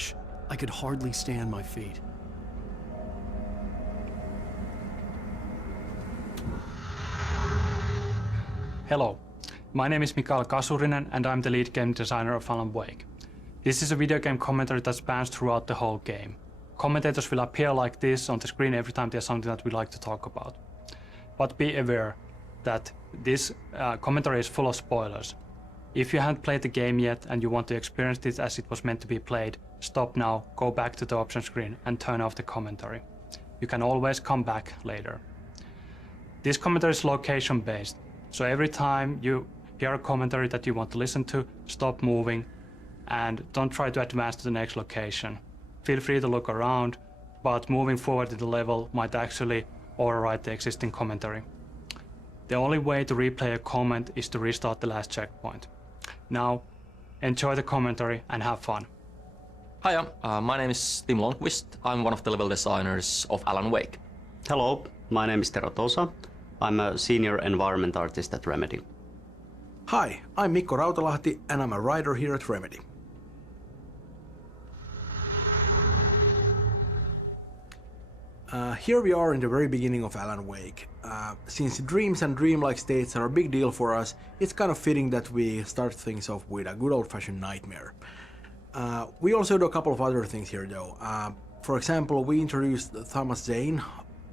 crash. I could hardly stay on my feet. Hello, my name is Mikael Kasurinen and I'm the lead game designer of Alan Wake. This is a video game commentary that spans throughout the whole game. Commentators will appear like this on the screen every time there's something that we like to talk about. But be aware that this commentary is full of spoilers. If you haven't played the game yet and you want to experience it as it was meant to be played, stop now, go back to the option screen and turn off the commentary. You can always come back later. This commentary is location based, so every time you hear a commentary that you want to listen to, stop moving and don't try to advance to the next location. Feel free to look around, but moving forward in the level might actually override the existing commentary. The only way to replay a comment is to restart the last checkpoint. Now, enjoy the commentary and have fun. Hiya, my name is Tim Lundqvist. I'm one of the level designers of Alan Wake. Hello, my name is Tero Tosa. I'm a senior environment artist at Remedy. Hi, I'm Mikko Rautalahti and I'm a writer here at Remedy. Here we are in the very beginning of Alan Wake. Since dreams and dreamlike states are a big deal for us, it's kind of fitting that we start things off with a good old-fashioned nightmare. We also do a couple of other things here though. For example, we introduced Thomas Zane.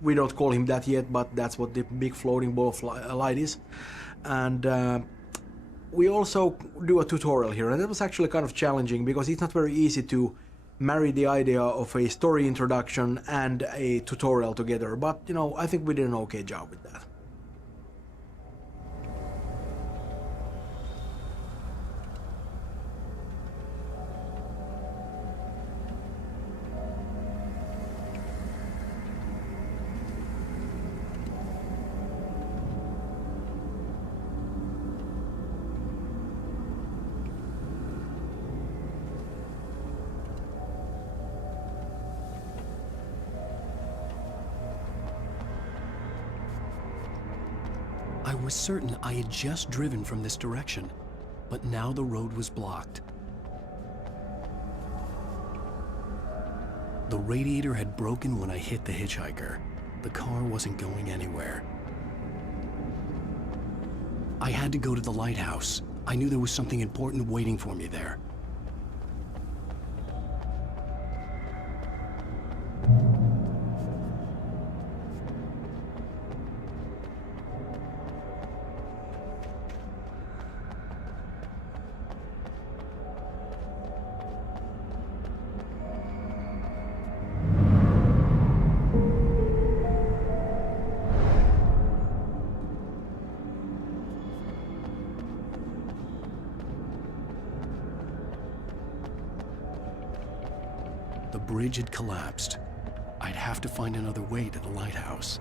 We don't call him that yet, but that's what the big floating ball of light is. And we also do a tutorial here, and that was actually kind of challenging because it's not very easy to marry the idea of a story introduction and a tutorial together, but you know, I think we did an okay job with that. I was certain I had just driven from this direction, but now the road was blocked. The radiator had broken when I hit the hitchhiker. The car wasn't going anywhere. I had to go to the lighthouse. I knew there was something important waiting for me there. The bridge had collapsed. I'd have to find another way to the lighthouse.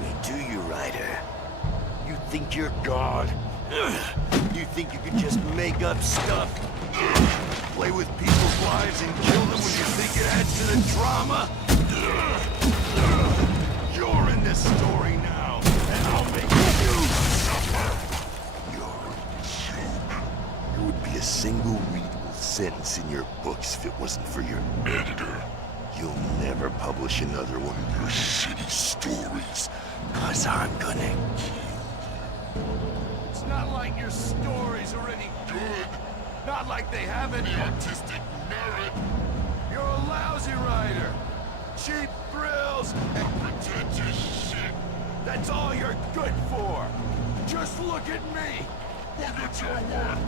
Me, do you, Ryder? You think you're God? You think you can just make up stuff? Play with people's lives and kill them when you think it adds to the drama? You're in this story now, and I'll make you suffer! You're a joke. There would be a single readable sentence in your books if it wasn't for your editor. You'll never publish another one of your shitty stories, 'cause I'm gonna kill you. It's not like your stories are any good. Not like they have any artistic merit. You're a lousy writer. Cheap thrills and pretentious shit. That's all you're good for. Just look at me! Look at your work!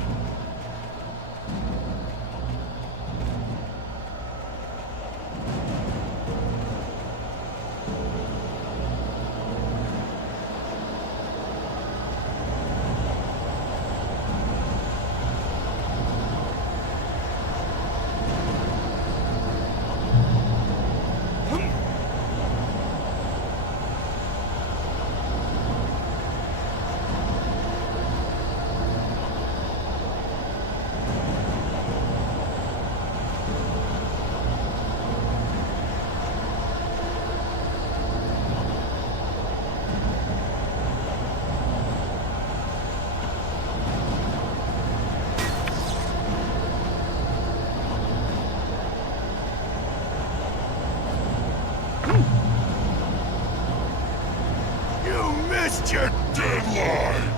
You missed your deadline!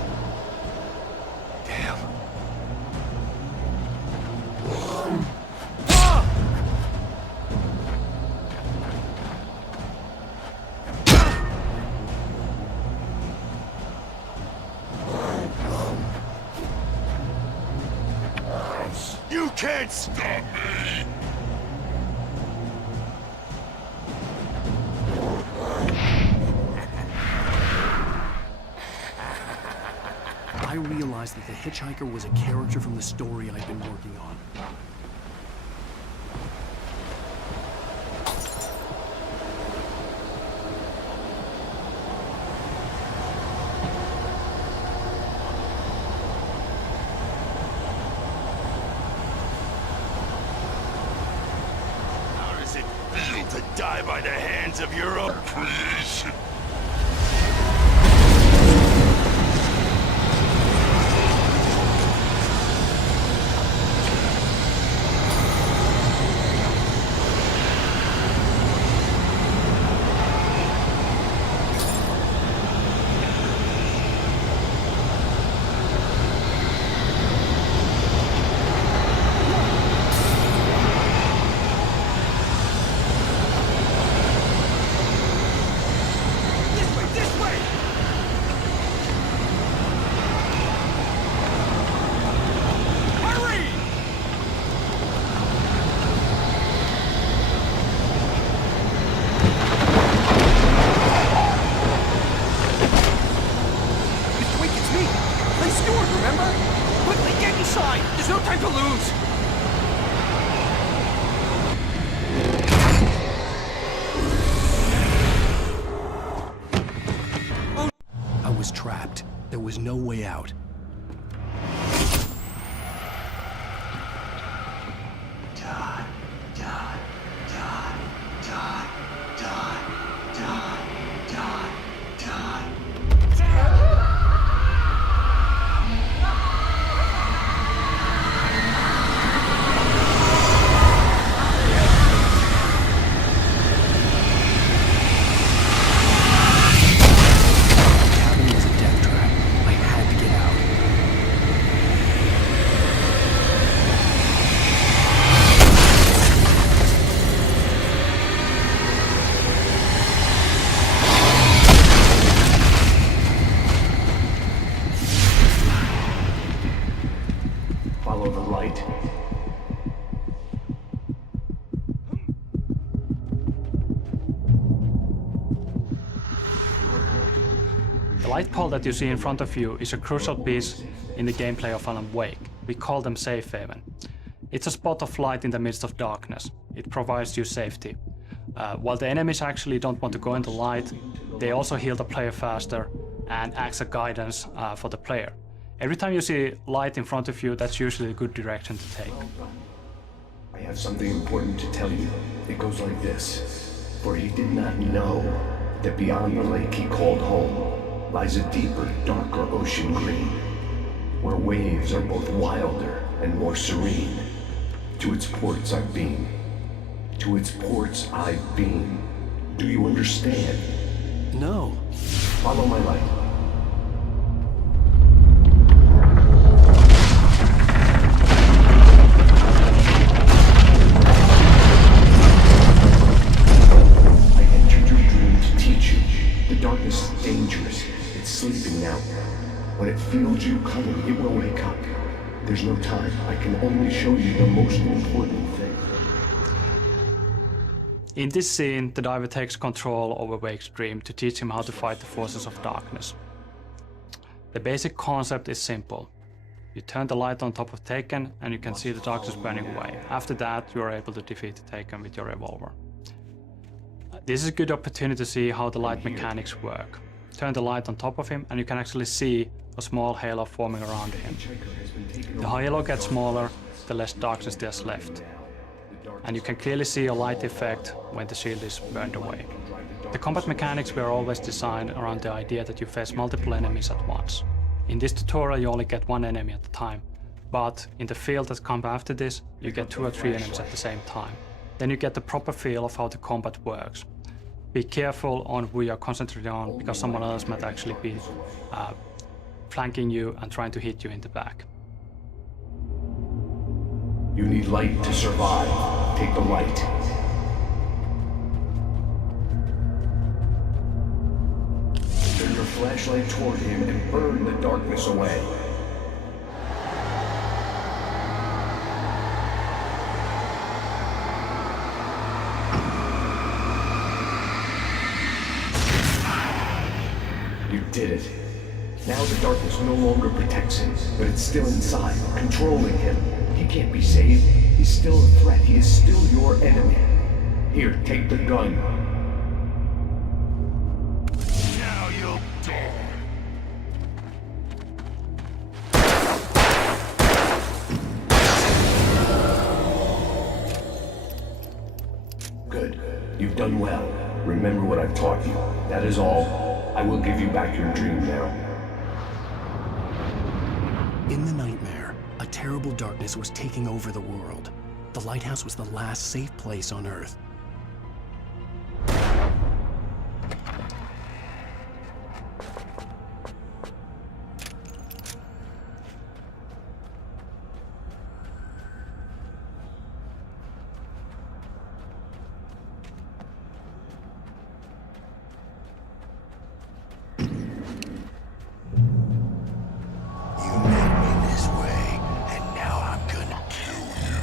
Damn. You can't stop me! I realized that the hitchhiker was a character from the story I'd been working on. How does it feel to die by the hands of your own creation? I was trapped. There was no way out. Follow the light. The light pole that you see in front of you is a crucial piece in the gameplay of Alan Wake. We call them safe haven. It's a spot of light in the midst of darkness. It provides you safety. While the enemies actually don't want to go into light, they also heal the player faster and acts as guidance for the player. Every time you see light in front of you, that's usually a good direction to take. I have something important to tell you. It goes like this. For he did not know that beyond the lake he called home lies a deeper, darker ocean green, where waves are both wilder and more serene. To its ports I've been. To its ports I've been. Do you understand? No. Follow my light. I entered your dream to teach you. The darkness is dangerous. It's sleeping now. When it feels you coming, it will wake up. There's no time. I can only show you the most important thing. In this scene, the diver takes control over Wake's dream to teach him how to fight the forces of darkness. The basic concept is simple. You turn the light on top of Taken and you can see the darkness burning away. After that, you are able to defeat the Taken with your revolver. This is a good opportunity to see how the light mechanics work. Turn the light on top of him and you can actually see a small halo forming around him. The halo gets smaller, the less darkness there's left. And you can clearly see a light effect when the shield is burned away. The combat mechanics were always designed around the idea that you face multiple enemies at once. In this tutorial you only get one enemy at a time, but in the field that comes after this, you get 2 or 3 enemies at the same time. Then you get the proper feel of how the combat works. Be careful on who you are concentrating on, because someone else might actually be flanking you and trying to hit you in the back. You need light to survive. Take the light. Turn your flashlight toward him and burn the darkness away. You did it. Now the darkness no longer protects him, but it's still inside, controlling him. He can't be saved. He's still a threat. He is still your enemy. Here, take the gun. Now you'll die. Good. You've done well. Remember what I've taught you. That is all. I will give you back your dream now. In the nightmare, a terrible darkness was taking over the world. The lighthouse was the last safe place on Earth. You made me this way, and now I'm gonna kill you.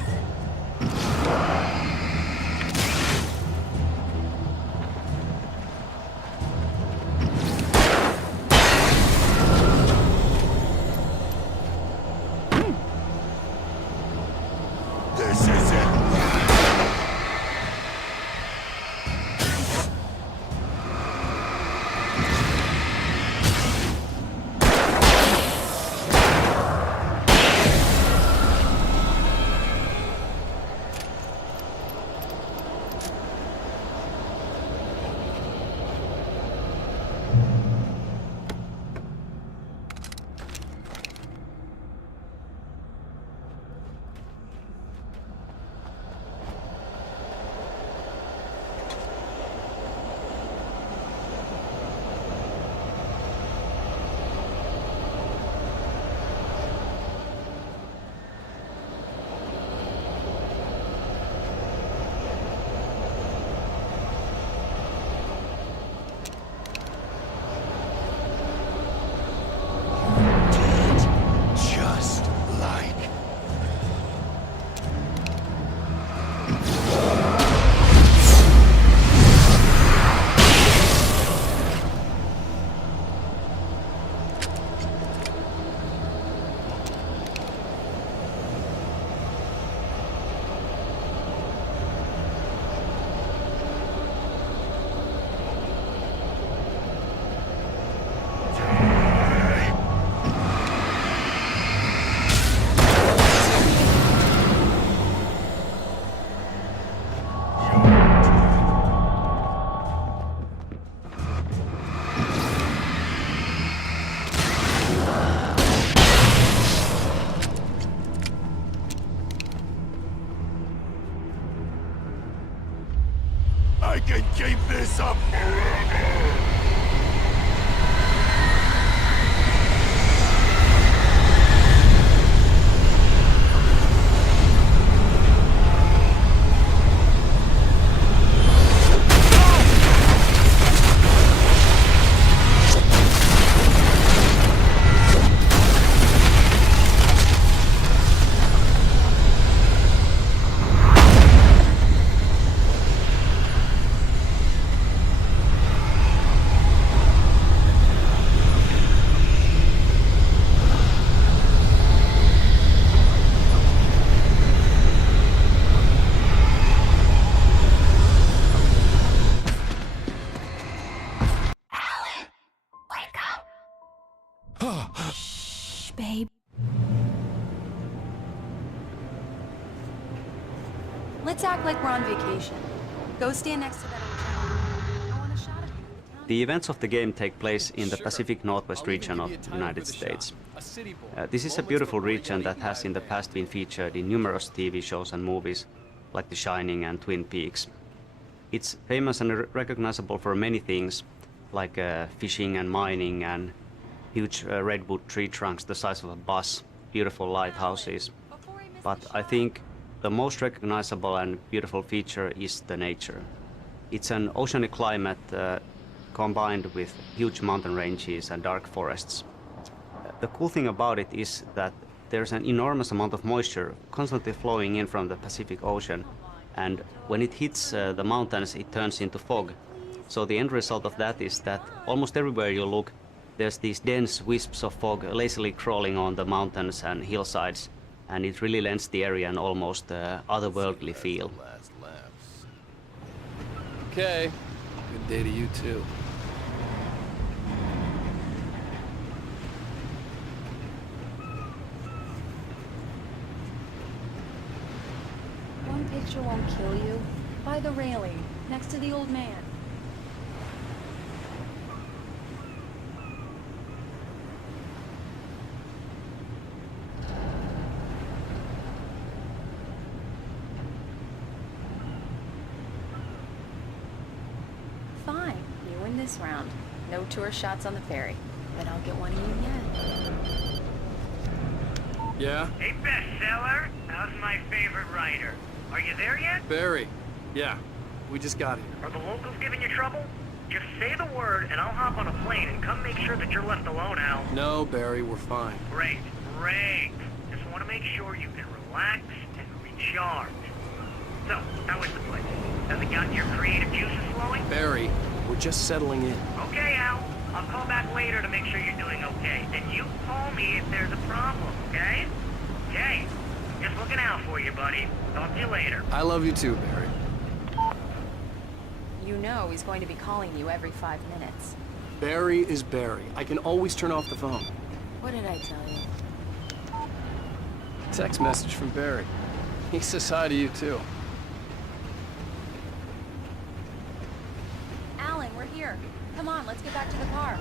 This is it. Just like I can keep this up forever. Shh, babe. Let's act like we're on vacation. Go stand next to that old gentleman. I want a shot of you. The events of the game take place in the Pacific Northwest region of the United States. This is a beautiful region that has in the past been featured in numerous TV shows and movies, like The Shining and Twin Peaks. It's famous and recognizable for many things, like fishing and mining and huge redwood tree trunks the size of a bus, beautiful lighthouses. But I think the most recognizable and beautiful feature is the nature. It's an oceanic climate combined with huge mountain ranges and dark forests. The cool thing about it is that there's an enormous amount of moisture constantly flowing in from the Pacific Ocean, and when it hits the mountains it turns into fog. So the end result of that is that almost everywhere you look there's these dense wisps of fog lazily crawling on the mountains and hillsides, and it really lends the area an almost otherworldly feel. Okay, good day to you too. One picture won't kill you. By the railing, next to the old man. Fine, you win this round. No tour shots on the ferry, but I'll get one of you yet. Yeah? Hey, bestseller, how's my favorite writer? Are you there yet? Barry. Yeah, we just got here. Are the locals giving you trouble? Just say the word and I'll hop on a plane and come make sure that you're left alone, Al. No, Barry, we're fine. Great, great. Just want to make sure you can relax and recharge. So, how is the place? Has it gotten your creative juices flowing? Barry, we're just settling in. Okay, Al. I'll call back later to make sure you're doing okay. And you call me if there's a problem, okay? Okay. Just looking out for you, buddy. Talk to you later. I love you too, Barry. You know he's going to be calling you every 5 minutes. Barry is Barry. I can always turn off the phone. What did I tell you? Text message from Barry. He says hi to you too. Alan, we're here. Come on, let's get back to the car.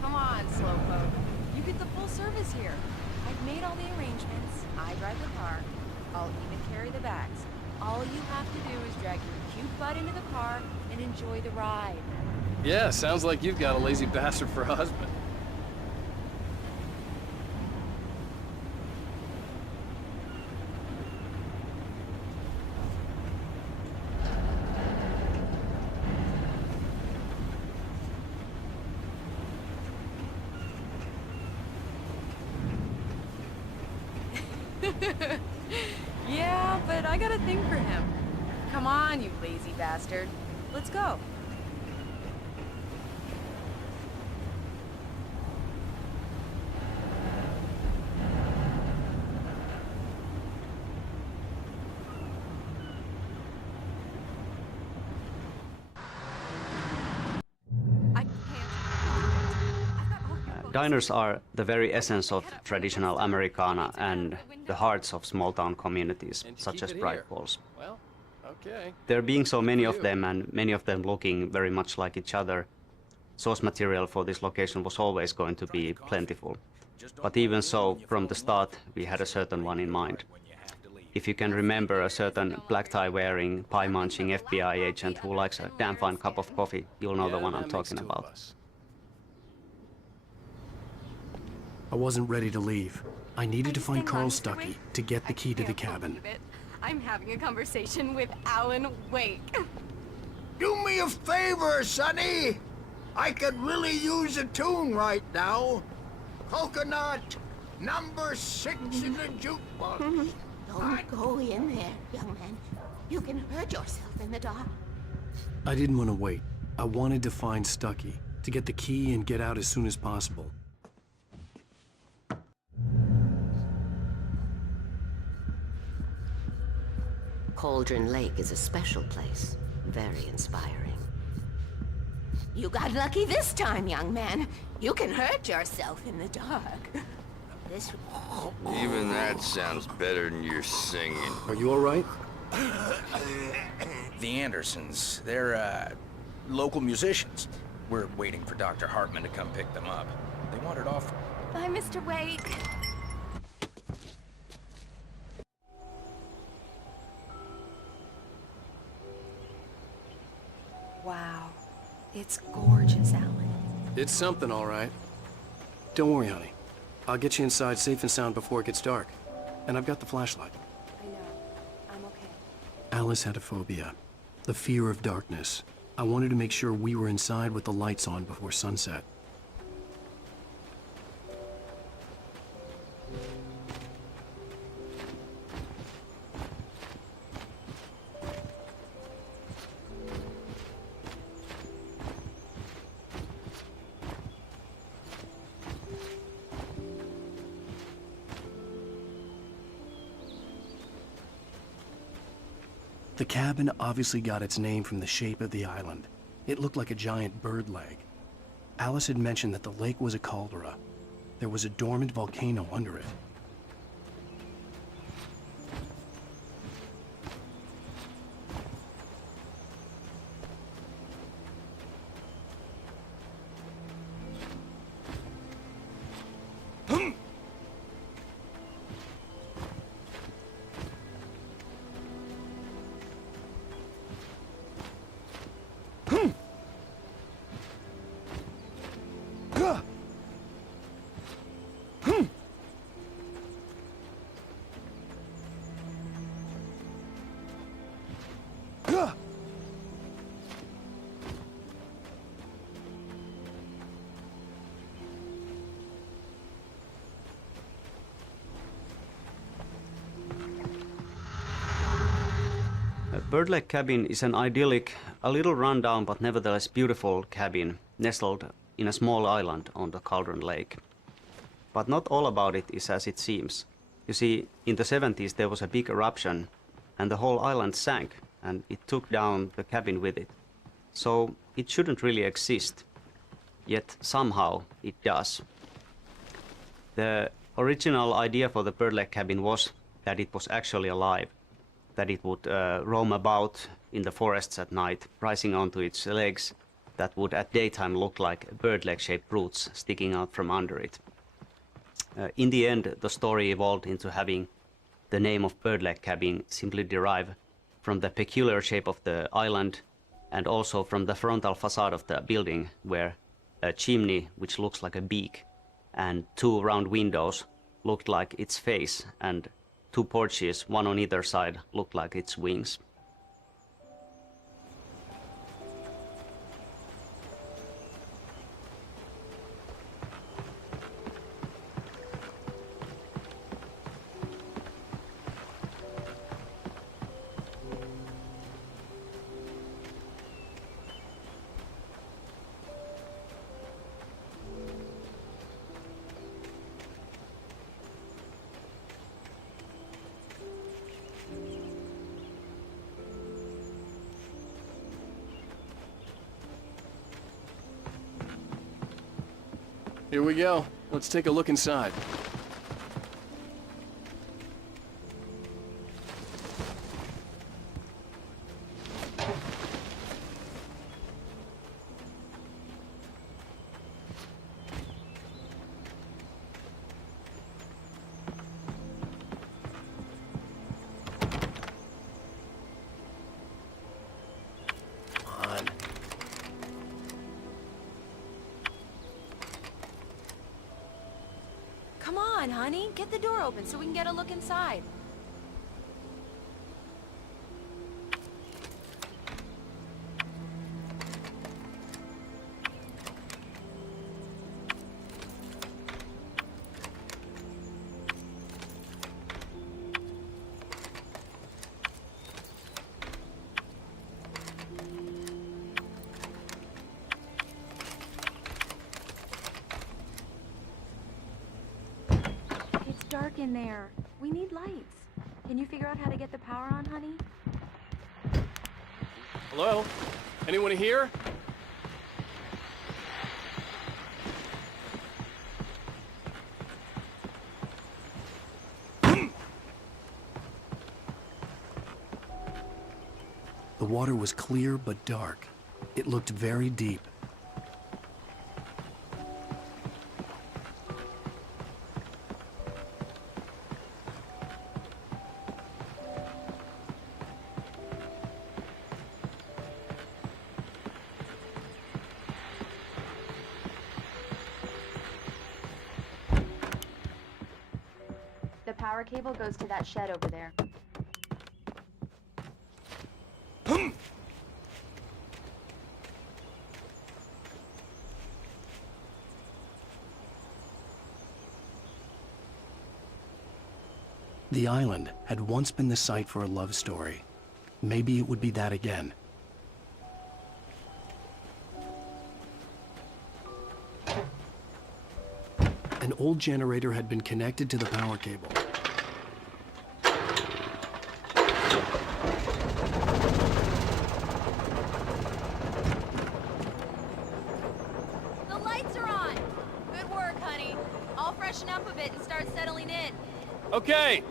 Come on, Slowpoke. You get the full service here. I've made all the arrangements. I drive the car. I'll even carry the bags. All you have to do is drag your cute butt into the car and enjoy the ride. Yeah, sounds like you've got a lazy bastard for a husband. Yeah, but I got a thing for him. Come on, you lazy bastard. Let's go. Diners are the very essence of traditional Americana and the hearts of small-town communities, such as Bright Falls. Well, okay. There being so many of them, and many of them looking very much like each other, source material for this location was always going to be plentiful. But even so, from the start, we had a certain one in mind. If you can remember a certain black tie-wearing, pie-munching FBI agent who likes a damn fine cup of coffee, you'll know the one I'm talking about. I wasn't ready to leave. I needed to find Carl Stuckey to get the key to the cabin. I'm having a conversation with Alan Wake. Do me a favor, Sonny. I could really use a tune right now. Coconut, number 6 in the jukebox. Don't go in there, young man. You can hurt yourself in the dark. I didn't want to wait. I wanted to find Stuckey, to get the key and get out as soon as possible. Cauldron Lake is a special place. Very inspiring. You got lucky this time, young man. You can hurt yourself in the dark. This... Even that sounds better than your singing. Are you all right? The Andersons, they're, local musicians. We're waiting for Dr. Hartman to come pick them up. They wandered off. Bye, Mr. Wake. Wow. It's gorgeous, Alan. It's something, all right. Don't worry, honey. I'll get you inside safe and sound before it gets dark. And I've got the flashlight. I know. I'm okay. Alice had a phobia, the fear of darkness. I wanted to make sure we were inside with the lights on before sunset. The cabin obviously got its name from the shape of the island. It looked like a giant bird leg. Alice had mentioned that the lake was a caldera. There was a dormant volcano under it. Bird Lake Cabin is an idyllic, a little rundown but nevertheless beautiful cabin nestled in a small island on the Cauldron Lake. But not all about it is as it seems. You see, in the 70s there was a big eruption and the whole island sank and it took down the cabin with it. So it shouldn't really exist. Yet somehow it does. The original idea for the Bird Lake Cabin was that it was actually alive, that it would roam about in the forests at night, rising onto its legs that would at daytime look like bird leg-shaped roots sticking out from under it. In the end, the story evolved into having the name of Bird Lake Cabin simply derive from the peculiar shape of the island and also from the frontal facade of the building, where a chimney, which looks like a beak, and two round windows looked like its face, and two porches, one on either side, looked like its wings. Here we go. Let's take a look inside. Come on, honey. Get the door open so we can get a look inside. Dark in there. We need lights. Can you figure out how to get the power on, honey? Hello? Anyone here? The water was clear but dark. It looked very deep. The power cable goes to that shed over there. The island had once been the site for a love story. Maybe it would be that again. An old generator had been connected to the power cable. The lights are on! Good work, honey. I'll freshen up a bit and start settling in. Okay,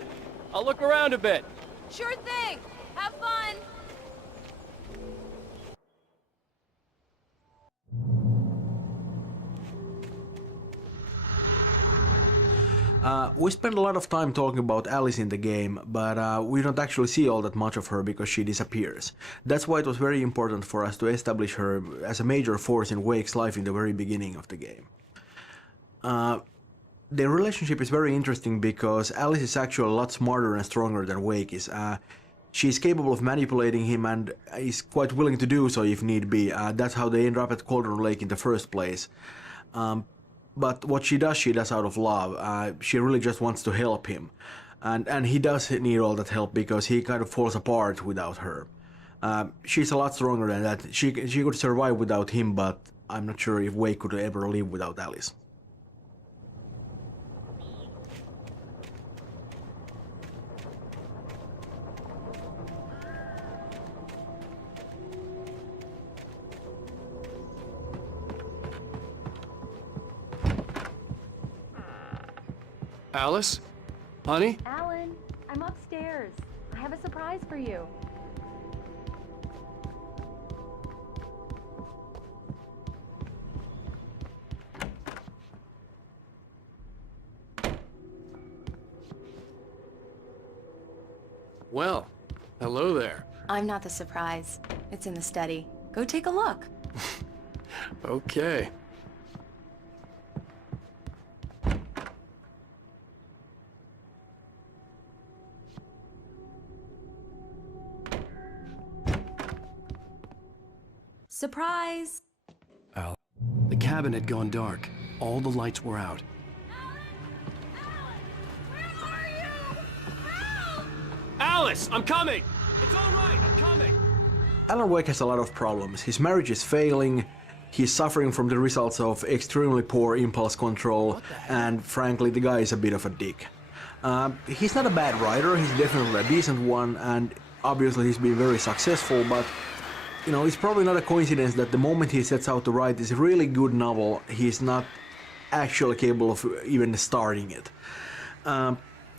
I'll look around a bit. Sure thing! Have fun! We spend a lot of time talking about Alice in the game, but we don't actually see all that much of her because she disappears. That's why it was very important for us to establish her as a major force in Wake's life in the very beginning of the game. Their relationship is very interesting because Alice is actually a lot smarter and stronger than Wake is. She's capable of manipulating him and is quite willing to do so if need be. That's how they end up at Cauldron Lake in the first place. But what she does out of love. She really just wants to help him. And he does need all that help because he kind of falls apart without her. She's a lot stronger than that. She could survive without him, but I'm not sure if Wake could ever live without Alice. Alice? Honey? Alan, I'm upstairs. I have a surprise for you. Well, hello there. I'm not the surprise. It's in the study. Go take a look. Okay. Surprise! Al. The cabin had gone dark. All the lights were out. Alice, I'm coming! It's all right, I'm coming! Alan Wake has a lot of problems. His marriage is failing, he's suffering from the results of extremely poor impulse control, and frankly, the guy is a bit of a dick. He's not a bad writer, he's definitely a decent one, and obviously he's been very successful, but you know, it's probably not a coincidence that the moment he sets out to write this really good novel, he's not actually capable of even starting it.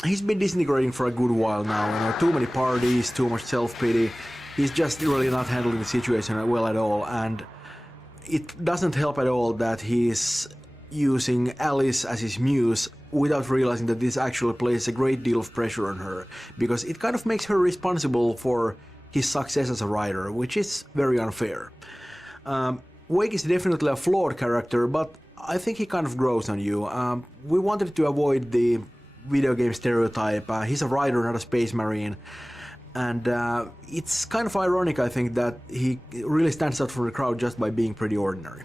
He's been disintegrating for a good while now, you know, too many parties, too much self-pity. He's just really not handling the situation well at all, and it doesn't help at all that he's using Alice as his muse without realizing that this actually places a great deal of pressure on her, because it kind of makes her responsible for his success as a writer, which is very unfair. Wake is definitely a flawed character, but I think he kind of grows on you. We wanted to avoid the video game stereotype. He's a writer, not a space marine. And it's kind of ironic, I think, that he really stands out from the crowd just by being pretty ordinary.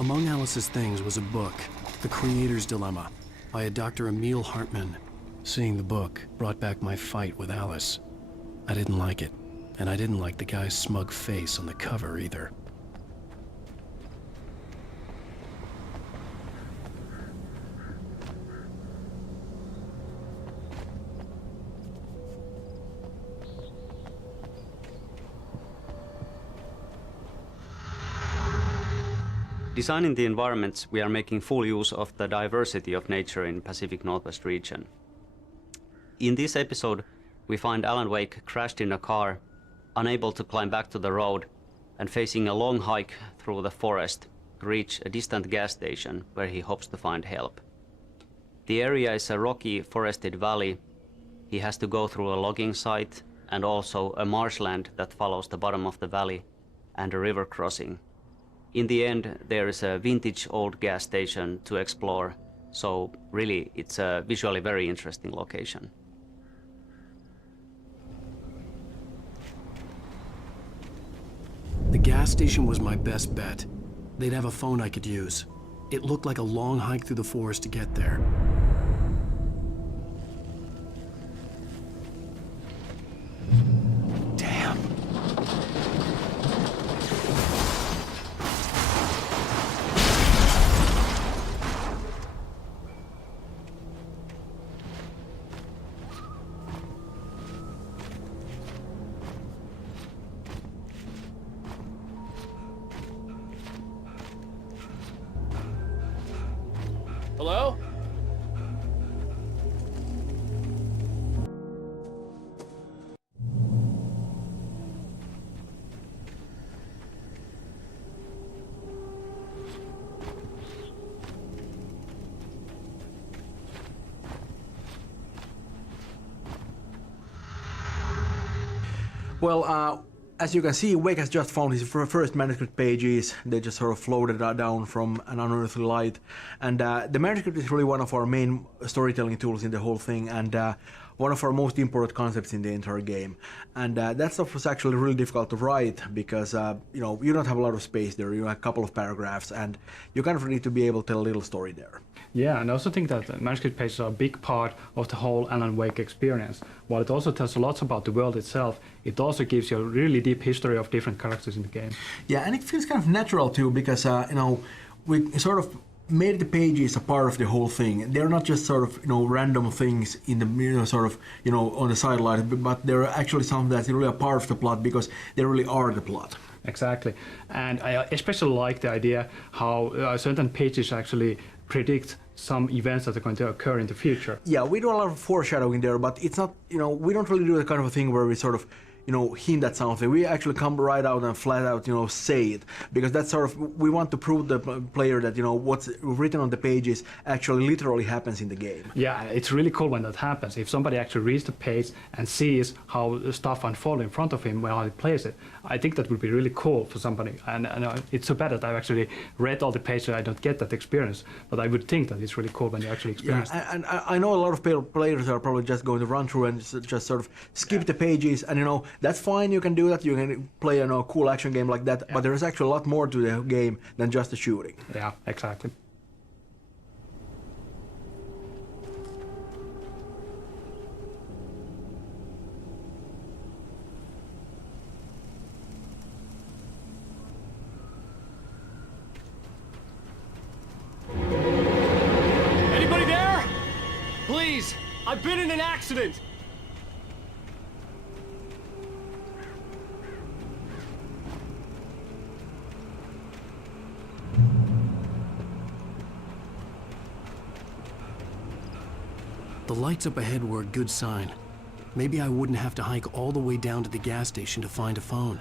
Among Alice's things was a book, The Creator's Dilemma, by a Dr. Emil Hartmann. Seeing the book brought back my fight with Alice. I didn't like it, and I didn't like the guy's smug face on the cover either. Designing the environments, we are making full use of the diversity of nature in Pacific Northwest region. In this episode, we find Alan Wake crashed in a car, unable to climb back to the road, and facing a long hike through the forest to reach a distant gas station where he hopes to find help. The area is a rocky, forested valley. He has to go through a logging site and also a marshland that follows the bottom of the valley and a river crossing. In the end, there is a vintage old gas station to explore, so really it's a visually very interesting location. The gas station was my best bet. They'd have a phone I could use. It looked like a long hike through the forest to get there. Damn. Hello? Well, as you can see, Wake has just found his first manuscript pages. They just sort of floated down from an unearthly light. And the manuscript is really one of our main storytelling tools in the whole thing, and one of our most important concepts in the entire game. And that stuff was actually really difficult to write because, you don't have a lot of space there. You have a couple of paragraphs, and you kind of need to be able to tell a little story there. Yeah, and I also think that manuscript pages are a big part of the whole Alan Wake experience. While it also tells a lot about the world itself, it also gives you a really deep history of different characters in the game. Yeah, and it feels kind of natural too, because we sort of made the pages a part of the whole thing. They're not just sort of random things in the on the sidelines, but they're actually something that's really a part of the plot because they really are the plot. Exactly, and I especially like the idea how certain pages actually predict some events that are going to occur in the future. Yeah, we do a lot of foreshadowing there, but it's not, we don't really do the kind of a thing where we sort of, hint at something. We actually come right out and flat out, say it, because that's sort of, we want to prove the player that, what's written on the pages actually literally happens in the game. Yeah, it's really cool when that happens. If somebody actually reads the page and sees how the stuff unfolds in front of him while he plays it, I think that would be really cool for somebody. And it's so bad that I've actually read all the pages and I don't get that experience, but I would think that it's really cool when you actually experience it. And I know a lot of players are probably just going to run through and just sort of skip the pages, and that's fine, you can do that, you can play a cool action game like that, but there's actually a lot more to the game than just the shooting. Yeah, exactly. Anybody there? Please, I've been in an accident. The lights up ahead were a good sign. Maybe I wouldn't have to hike all the way down to the gas station to find a phone.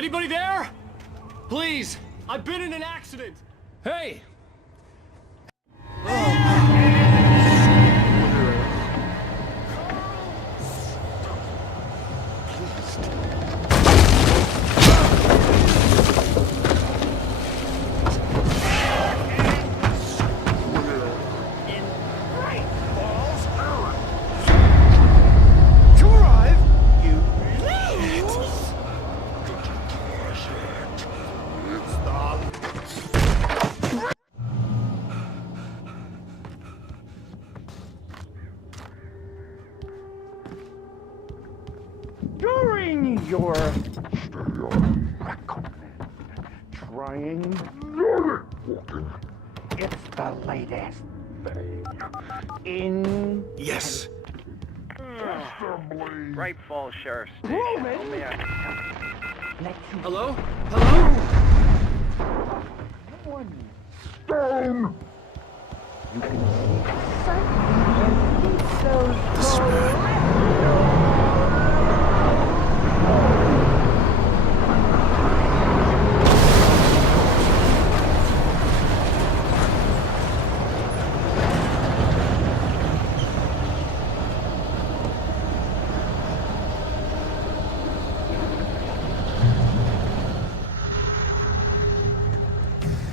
Anybody there? Please, I've been in an accident. Hey! During your trying it's the latest thing in Yes. Great Falls Sheriff Station. Hello? Hello? Stone. You can see something so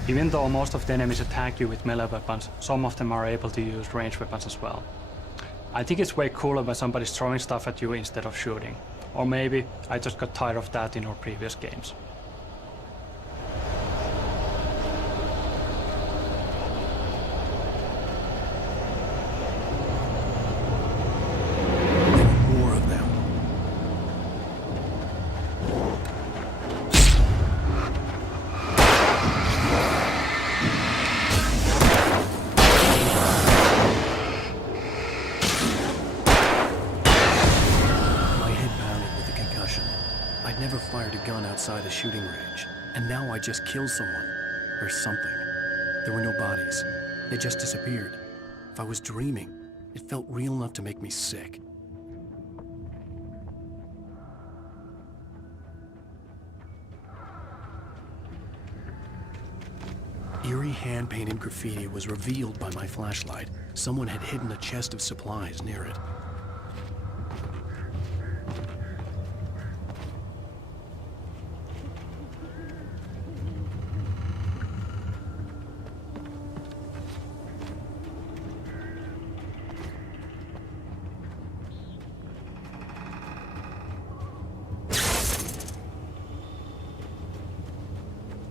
Even though most of the enemies attack you with melee weapons, some of them are able to use ranged weapons as well. I think it's way cooler when somebody's throwing stuff at you instead of shooting. Or maybe I just got tired of that in our previous games. More of them. I'd never fired a gun outside a shooting range, and now I just killed someone. Or something. There were no bodies. They just disappeared. If I was dreaming, it felt real enough to make me sick. Eerie hand-painted graffiti was revealed by my flashlight. Someone had hidden a chest of supplies near it.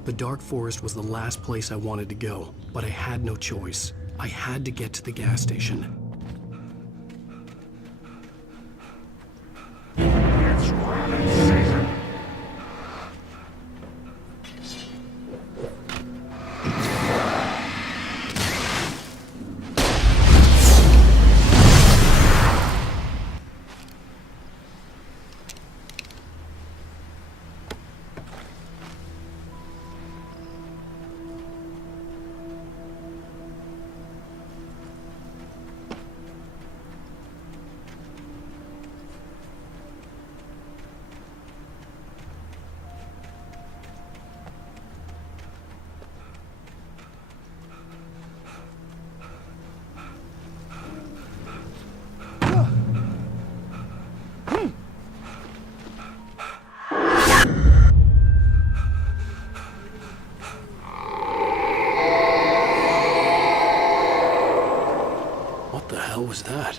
The dark forest was the last place I wanted to go, but I had no choice. I had to get to the gas station. It's rabbit season. What the hell was that?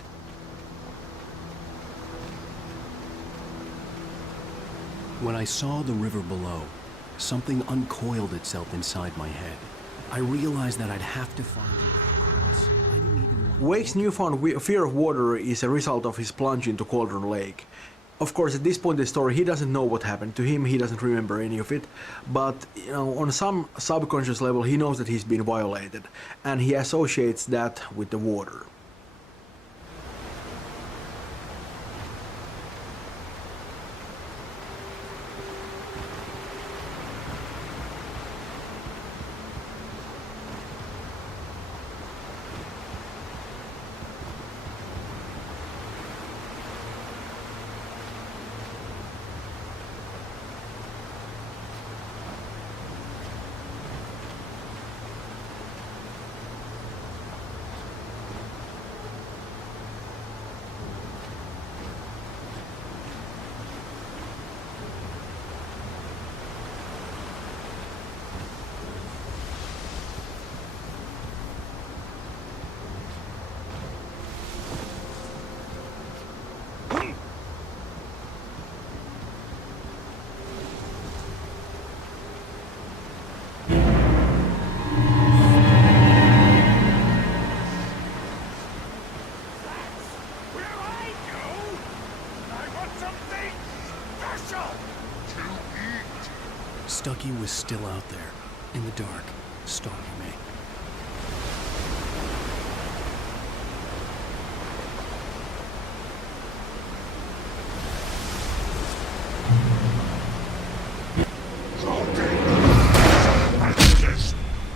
When I saw the river below, something uncoiled itself inside my head. I realized that I'd have to find a way across. I didn't even want... Wake's newfound fear of water is a result of his plunge into Cauldron Lake. Of course, at this point in the story, he doesn't know what happened to him, he doesn't remember any of it, but you know, on some subconscious level, he knows that he's been violated, and he associates that with the water. was still out there, in the dark, stalking me.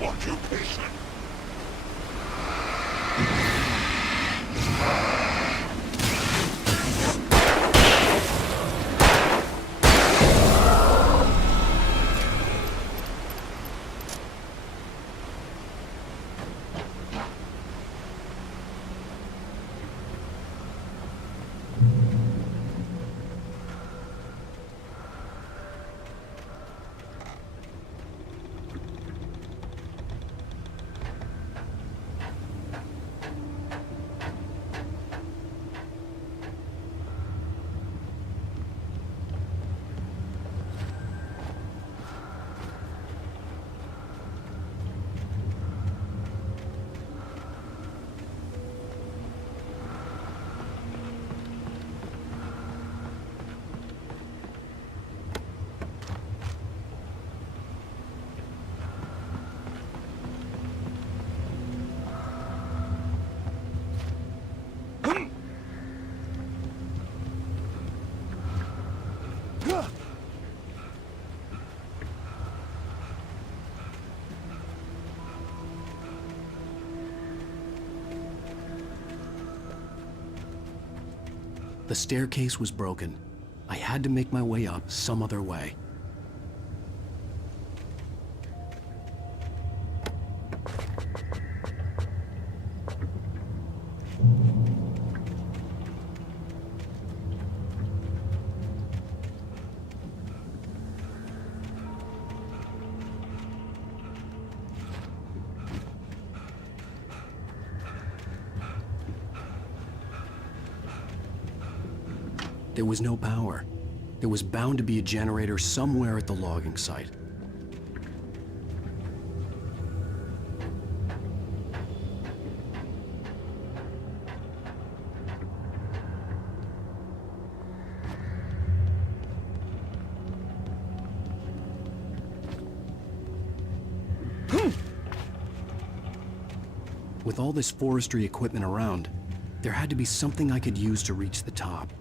Occupation. The staircase was broken. I had to make my way up some other way. There was no power. There was bound to be a generator somewhere at the logging site. With all this forestry equipment around, there had to be something I could use to reach the top.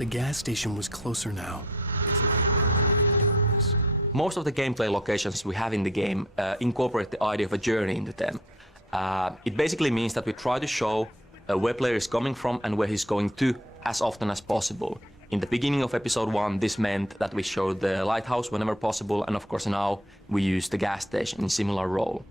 The gas station was closer now. Its light illuminated the darkness. Most of the gameplay locations we have in the game incorporate the idea of a journey into them. It basically means that we try to show where player is coming from and where he's going to as often as possible. In the beginning of episode 1, this meant that we showed the lighthouse whenever possible, and of course now we use the gas station in similar role.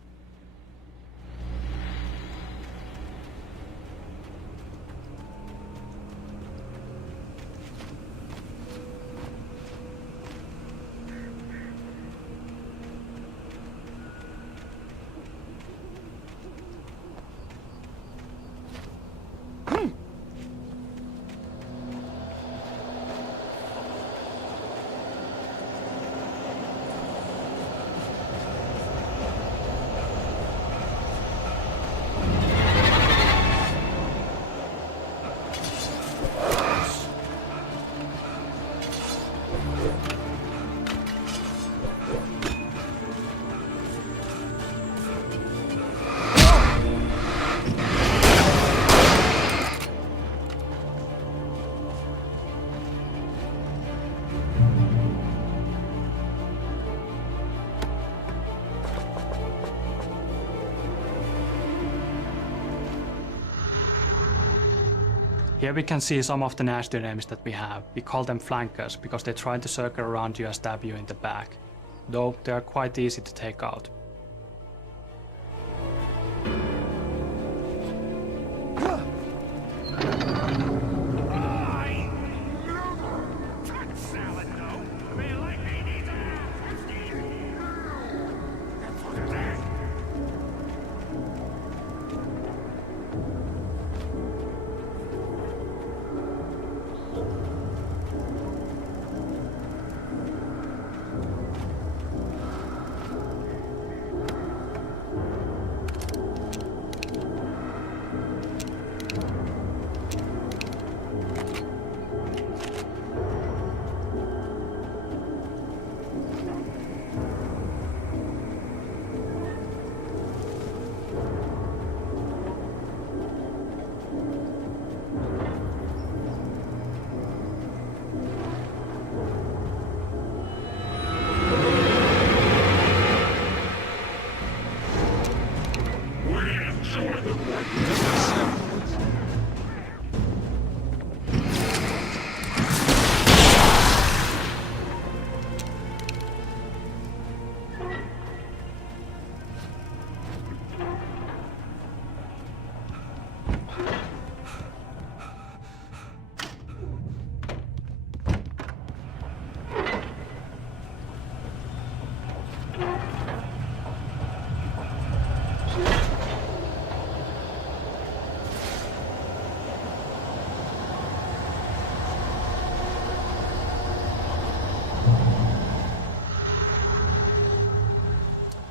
Here we can see some of the nasty enemies that we have. We call them flankers because they try to circle around you and stab you in the back, though they are quite easy to take out.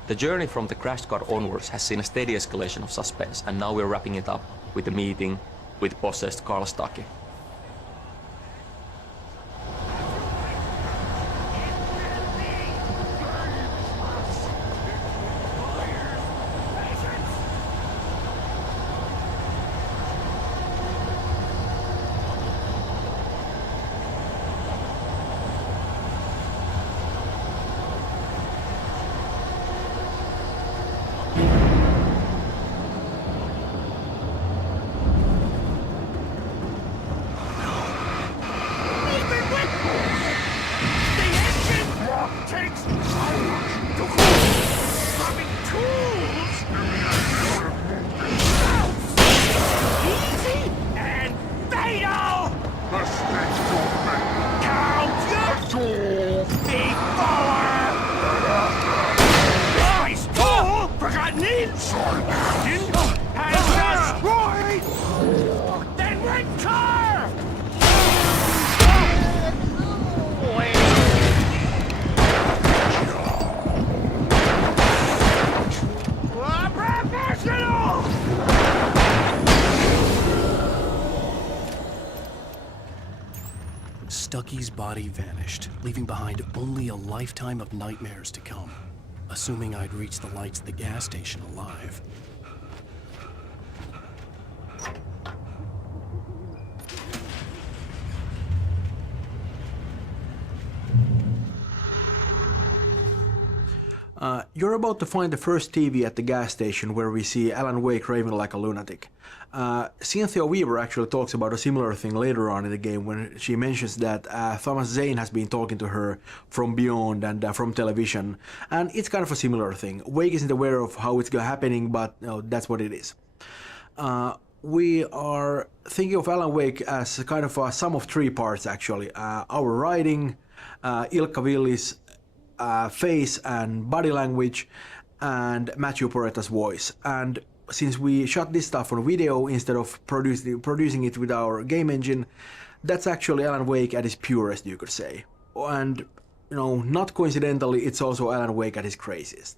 The journey from the crash car onwards has seen a steady escalation of suspense, and now we're wrapping it up with a meeting with possessed Carl Stucky. Stucky's body vanished, leaving behind only a lifetime of nightmares to come, assuming I'd reach the lights of the gas station alive. You're about to find the first TV at the gas station where we see Alan Wake raving like a lunatic. Cynthia Weaver actually talks about a similar thing later on in the game when she mentions that Thomas Zane has been talking to her from beyond and from television, and it's kind of a similar thing. Wake isn't aware of how it's happening, but that's what it is. We are thinking of Alan Wake as kind of a sum of three parts actually. Our writing, Ilkka Villi's face and body language, and Matthew Poretta's voice. And since we shot this stuff on video instead of producing it with our game engine, that's actually Alan Wake at his purest, you could say. And, not coincidentally, it's also Alan Wake at his craziest.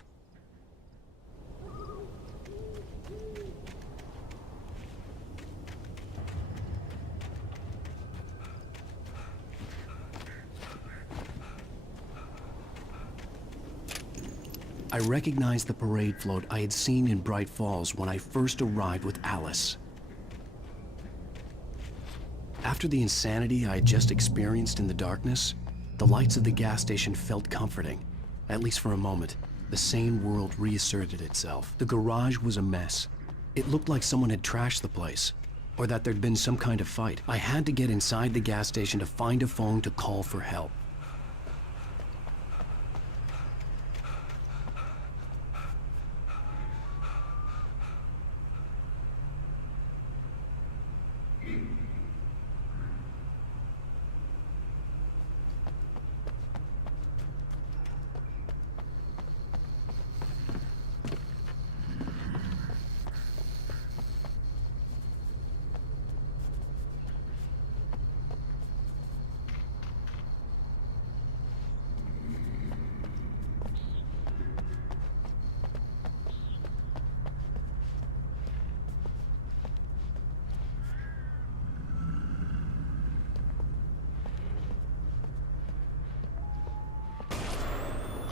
I recognized the parade float I had seen in Bright Falls when I first arrived with Alice. After the insanity I had just experienced in the darkness, the lights of the gas station felt comforting. At least for a moment, the sane world reasserted itself. The garage was a mess. It looked like someone had trashed the place, or that there'd been some kind of fight. I had to get inside the gas station to find a phone to call for help.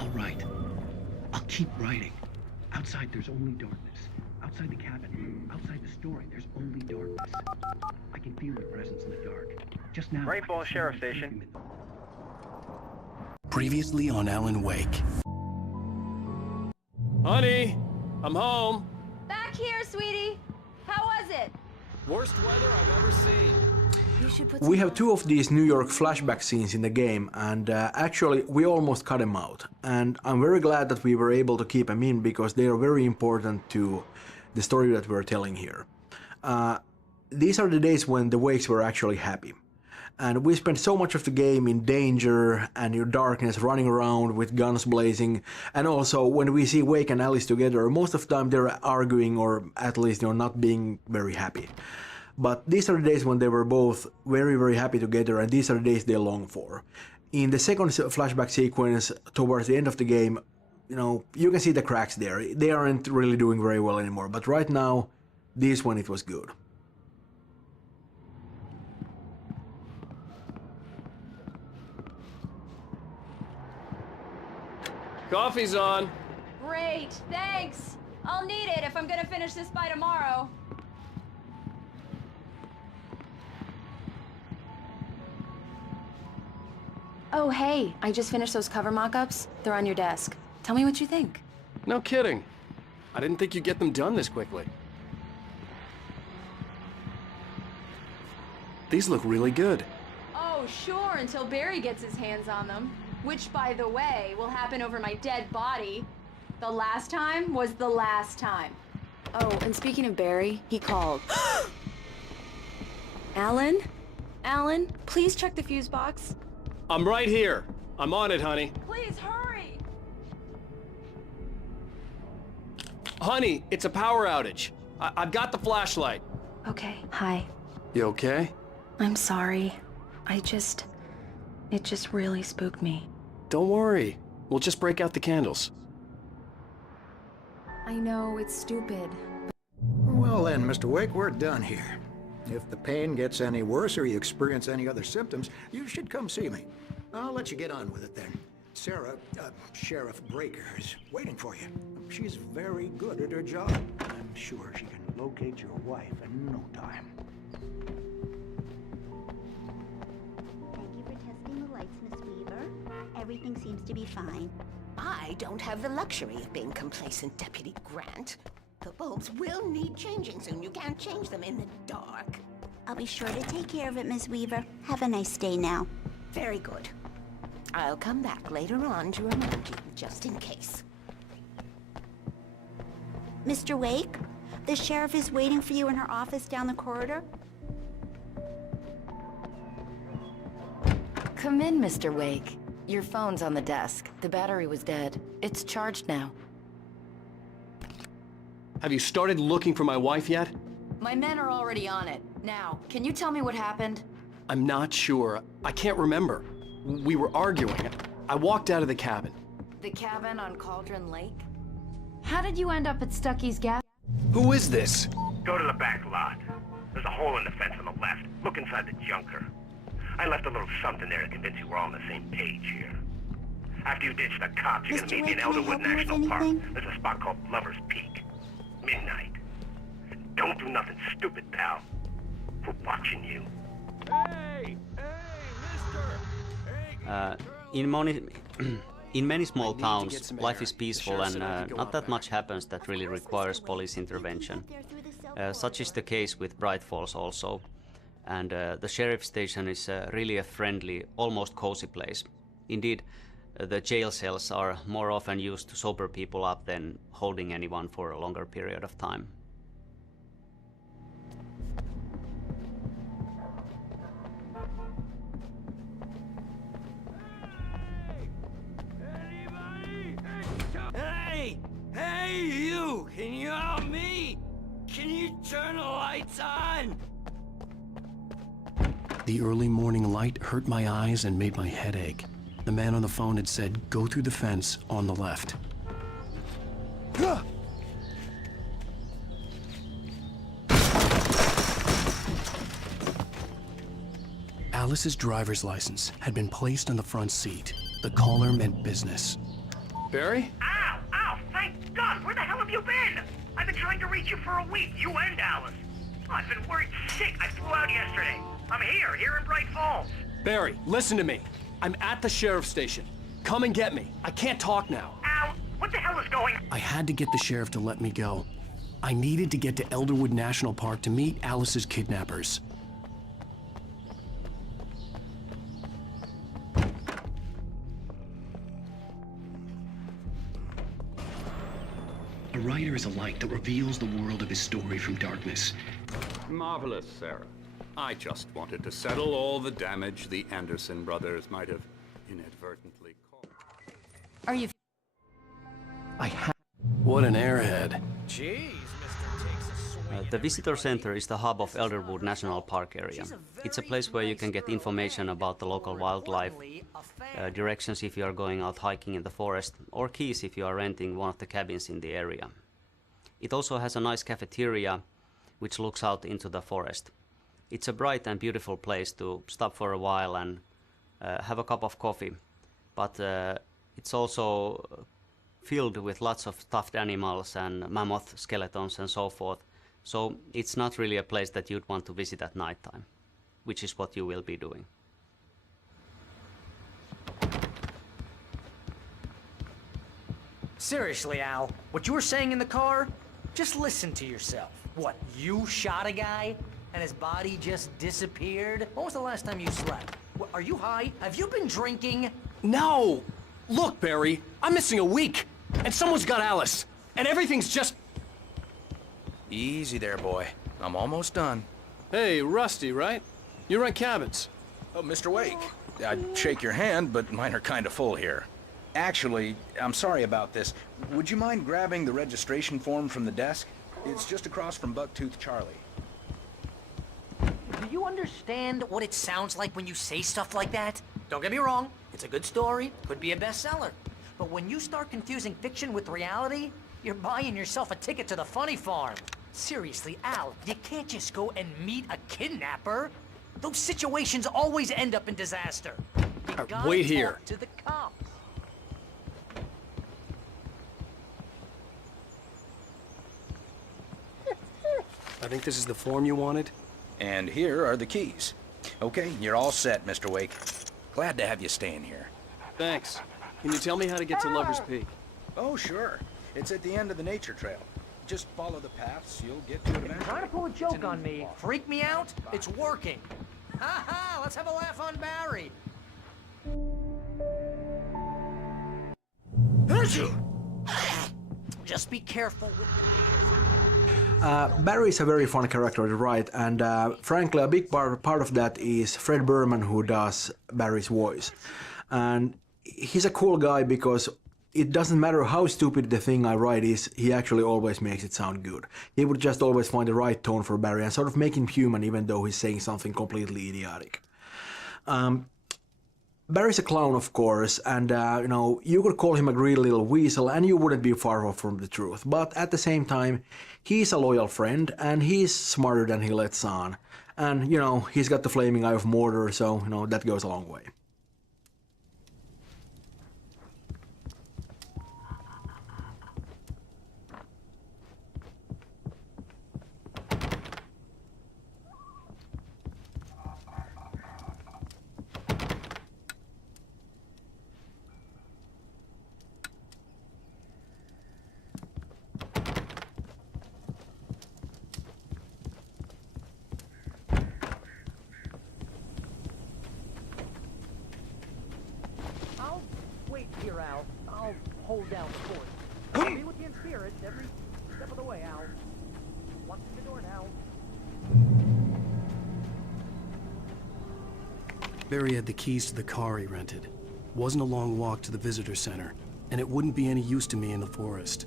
All right. I'll keep writing. Outside, there's only darkness. Outside the cabin, outside the story, there's only darkness. I can feel your presence in the dark. Just now... Great Falls Sheriff Station. Previously on Alan Wake. Honey, I'm home. Back here, sweetie. How was it? Worst weather I've ever seen. We have two of these New York flashback scenes in the game, and actually we almost cut them out. And I'm very glad that we were able to keep them in because they are very important to the story that we're telling here. These are the days when the Wakes were actually happy. And we spent so much of the game in danger and in darkness, running around with guns blazing. And also, when we see Wake and Alice together, most of the time they're arguing or at least not being very happy. But these are the days when they were both very, very happy together, and these are the days they long for. In the second flashback sequence, towards the end of the game, you can see the cracks there. They aren't really doing very well anymore, but right now, this one, it was good. Coffee's on. Great, thanks. I'll need it if I'm gonna finish this by tomorrow. Oh, hey, I just finished those cover mock-ups. They're on your desk. Tell me what you think. No kidding. I didn't think you'd get them done this quickly. These look really good. Oh, sure, until Barry gets his hands on them. Which, by the way, will happen over my dead body. The last time was the last time. Oh, and speaking of Barry, he called. Alan? Alan, please check the fuse box. I'm right here. I'm on it, honey. Please hurry! Honey, it's a power outage. I've got the flashlight. Okay, hi. You okay? I'm sorry. It just really spooked me. Don't worry. We'll just break out the candles. I know, it's stupid. Well then, Mr. Wake, we're done here. If the pain gets any worse or you experience any other symptoms, you should come see me. I'll let you get on with it then. Sarah, Sheriff Breaker, is waiting for you. She's very good at her job. I'm sure she can locate your wife in no time. Thank you for testing the lights, Miss Weaver. everything seems to be fine. I don't have the luxury of being complacent, Deputy Grant. The bulbs will need changing soon. You can't change them in the dark. I'll be sure to take care of it, Ms. Weaver. Have a nice day now. Very good. I'll come back later on to remind you, just in case. Mr. Wake, the sheriff is waiting for you in her office down the corridor. Come in, Mr. Wake. Your phone's on the desk. The battery was dead. It's charged now. Have you started looking for my wife yet? My men are already on it. Now, can you tell me what happened? I'm not sure. I can't remember. We were arguing. I walked out of the cabin. The cabin on Cauldron Lake? How did you end up at Stucky's Gap? Who is this? Go to the back lot. There's a hole in the fence on the left. Look inside the junker. I left a little something there to convince you we're all on the same page here. After you ditch the cops, you're gonna meet me in Elderwood National Park. There's a spot called Lover's Peak. Midnight. Don't do nothing stupid, pal. We're watching you. Hey! Hey, mister! In many small towns, life is peaceful and not that much happens that really requires police intervention. Such is the case with Bright Falls also. And the sheriff station is really a friendly, almost cozy place. Indeed, the jail cells are more often used to sober people up than holding anyone for a longer period of time. Hey! Hey, you! Can you help me? Can you turn the lights on? The early morning light hurt my eyes and made my head ache. The man on the phone had said, go through the fence on the left. Alice's driver's license had been placed on the front seat. The caller meant business. Barry? Ow! Ow! Thank God! Where the hell have you been? I've been trying to reach you for a week, you and Alice. Oh, I've been worried sick. I flew out yesterday. I'm here in Bright Falls. Barry, listen to me. I'm at the sheriff's station. Come and get me. I can't talk now. Ow! What the hell is going on? I had to get the sheriff to let me go. I needed to get to Elderwood National Park to meet Alice's kidnappers. A writer is a light that reveals the world of his story from darkness. Marvelous, Sarah. I just wanted to settle all the damage the Anderson brothers might have inadvertently caused. Are you... What an airhead. Jeez, Mr. Takes a swing. The visitor center is the hub of Elderwood National Park area. It's a place where you can get information about the local wildlife, directions if you are going out hiking in the forest, or keys if you are renting one of the cabins in the area. It also has a nice cafeteria which looks out into the forest. It's a bright and beautiful place to stop for a while and have a cup of coffee, but it's also filled with lots of stuffed animals and mammoth skeletons and so forth, so it's not really a place that you'd want to visit at nighttime, which is what you will be doing. Seriously, Al, what you were saying in the car? Just listen to yourself. What, you shot a guy and his body just disappeared? When was the last time you slept? What, are you high? Have you been drinking? No! Look, Barry, I'm missing a week, and someone's got Alice, and everything's just... Easy there, boy. I'm almost done. Hey, Rusty, right? You rent cabins. Oh, Mr. Wake. I'd shake your hand, but mine are kind of full here. Actually, I'm sorry about this. Would you mind grabbing the registration form from the desk? It's just across from Bucktooth Charlie. Do you understand what it sounds like when you say stuff like that? Don't get me wrong, it's a good story, could be a bestseller. But when you start confusing fiction with reality, you're buying yourself a ticket to the funny farm. Seriously, Al, you can't just go and meet a kidnapper. Those situations always end up in disaster. You gotta wait talk here. to the cops. I think this is the form you wanted. And here are the keys. Okay, you're all set, Mr. Wake. Glad to have you staying here. Thanks. Can you tell me how to get to Lover's Peak? Oh, sure. It's at the end of the nature trail. Just follow the paths, you'll get to it eventually. Trying to pull a joke on me, freak me out? It's working. Ha ha! Let's have a laugh on Barry. Just be careful with the Barry is a very fun character to write, and frankly, a big part of that is Fred Berman, who does Barry's voice. And he's a cool guy because it doesn't matter how stupid the thing I write is, he actually always makes it sound good. He would just always find the right tone for Barry and sort of make him human even though he's saying something completely idiotic. Barry's a clown, of course, and you could call him a greedy little weasel and you wouldn't be far off from the truth. But at the same time, he's a loyal friend and he's smarter than he lets on. And, he's got the flaming eye of Mordor, so, that goes a long way. Here, Al. I'll hold down the fort. I'll be with you in spirit every step of the way, Al. Watch the door now. Barry had the keys to the car he rented. Wasn't a long walk to the visitor center, and it wouldn't be any use to me in the forest.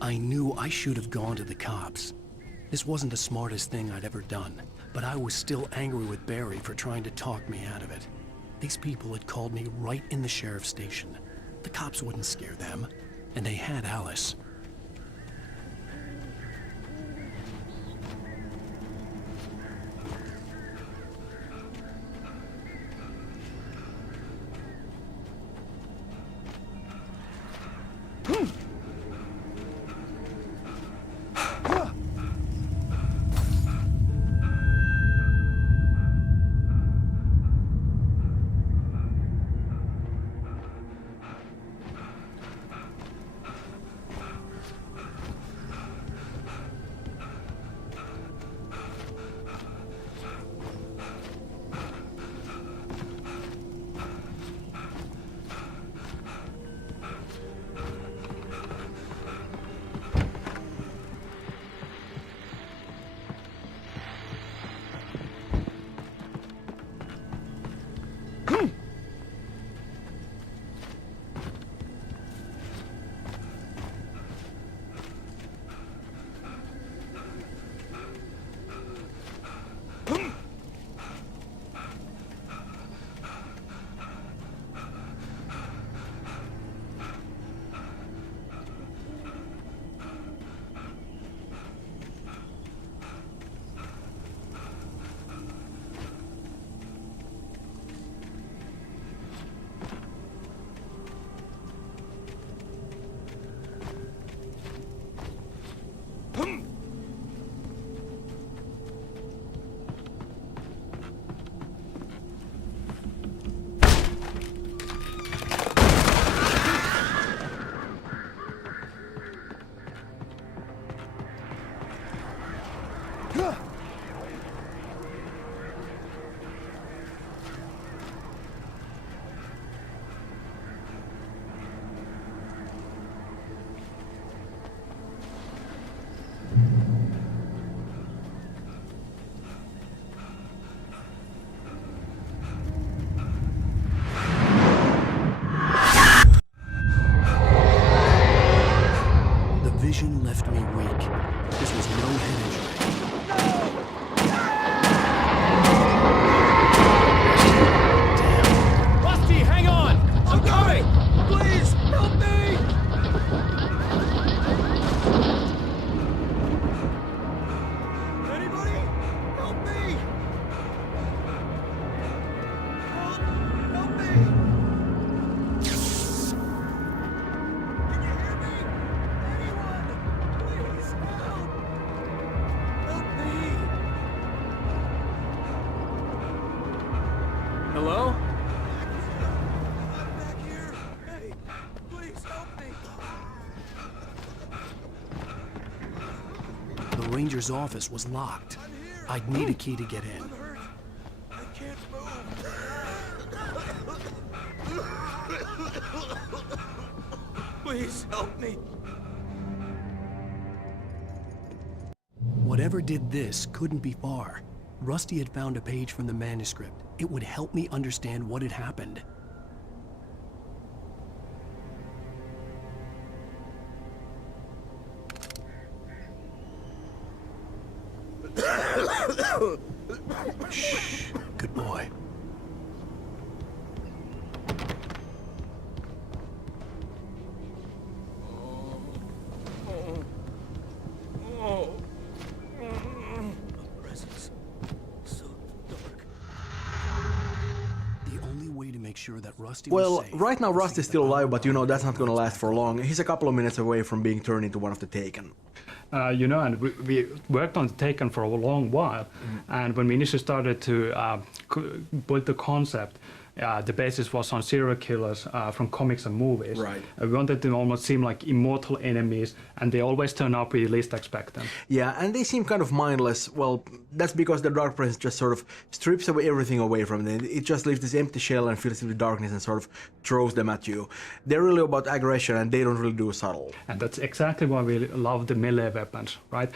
I knew I should have gone to the cops. This wasn't the smartest thing I'd ever done, but I was still angry with Barry for trying to talk me out of it. These people had called me right in the sheriff's station. The cops wouldn't scare them, and they had Alice. vision left me weak. This was no head injury. Damn. Rusty, hang on! I'm coming! Please, help me! Anybody? Help me! Help me! Hello? The ranger's office was locked. I'd need a key to get in. Please help me. Whatever did this couldn't be far. Rusty had found a page from the manuscript. It would help me understand what had happened. Shh. Good boy. Sure that Rusty Well, was safe. right now Rusty's still alive, but you know that's not gonna last for long. He's a couple of minutes away from being turned into one of the Taken. You know, and we worked on Taken for a long while, and when we initially started to build the concept, the basis was on serial killers from comics and movies. Right. We wanted them almost seem like immortal enemies, and they always turn up where you least expect them. Yeah, and they seem kind of mindless. Well, that's because the Dark Presence just sort of strips everything away from them. It just leaves this empty shell and fills it with darkness and sort of throws them at you. They're really about aggression, and they don't really do subtle. And that's exactly why we love the melee weapons, right?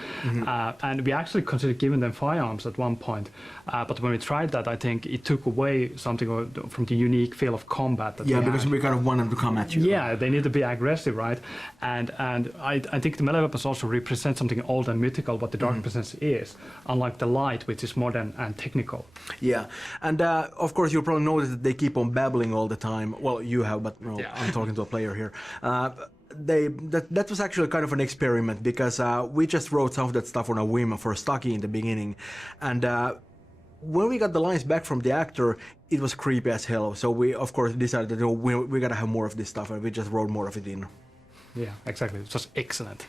And we actually considered giving them firearms at one point, but when we tried that, I think it took away something from the unique feel of combat. That Because we kind of want them to come at you. Yeah, they need to be aggressive, right? And I think the melee weapons also represent something old and mythical, what the Dark Presence is, unlike the light, which is modern and technical. Yeah, and of course you'll probably notice that they keep on babbling all the time. Well, you have, but no, I'm talking to a player here. That was actually kind of an experiment because we just wrote some of that stuff on a whim for Stucky in the beginning, and when we got the lines back from the actor, it was creepy as hell. So we, of course, decided that we gotta have more of this stuff, and we just wrote more of it in. Yeah, exactly. It was excellent.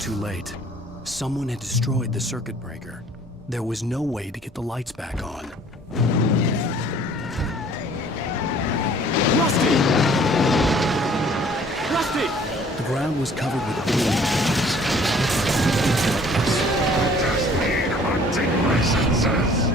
Too late. Someone had destroyed the circuit breaker. There was no way to get the lights back on. Rusty! Rusty! The ground was covered with green patches. Just need hunting licenses.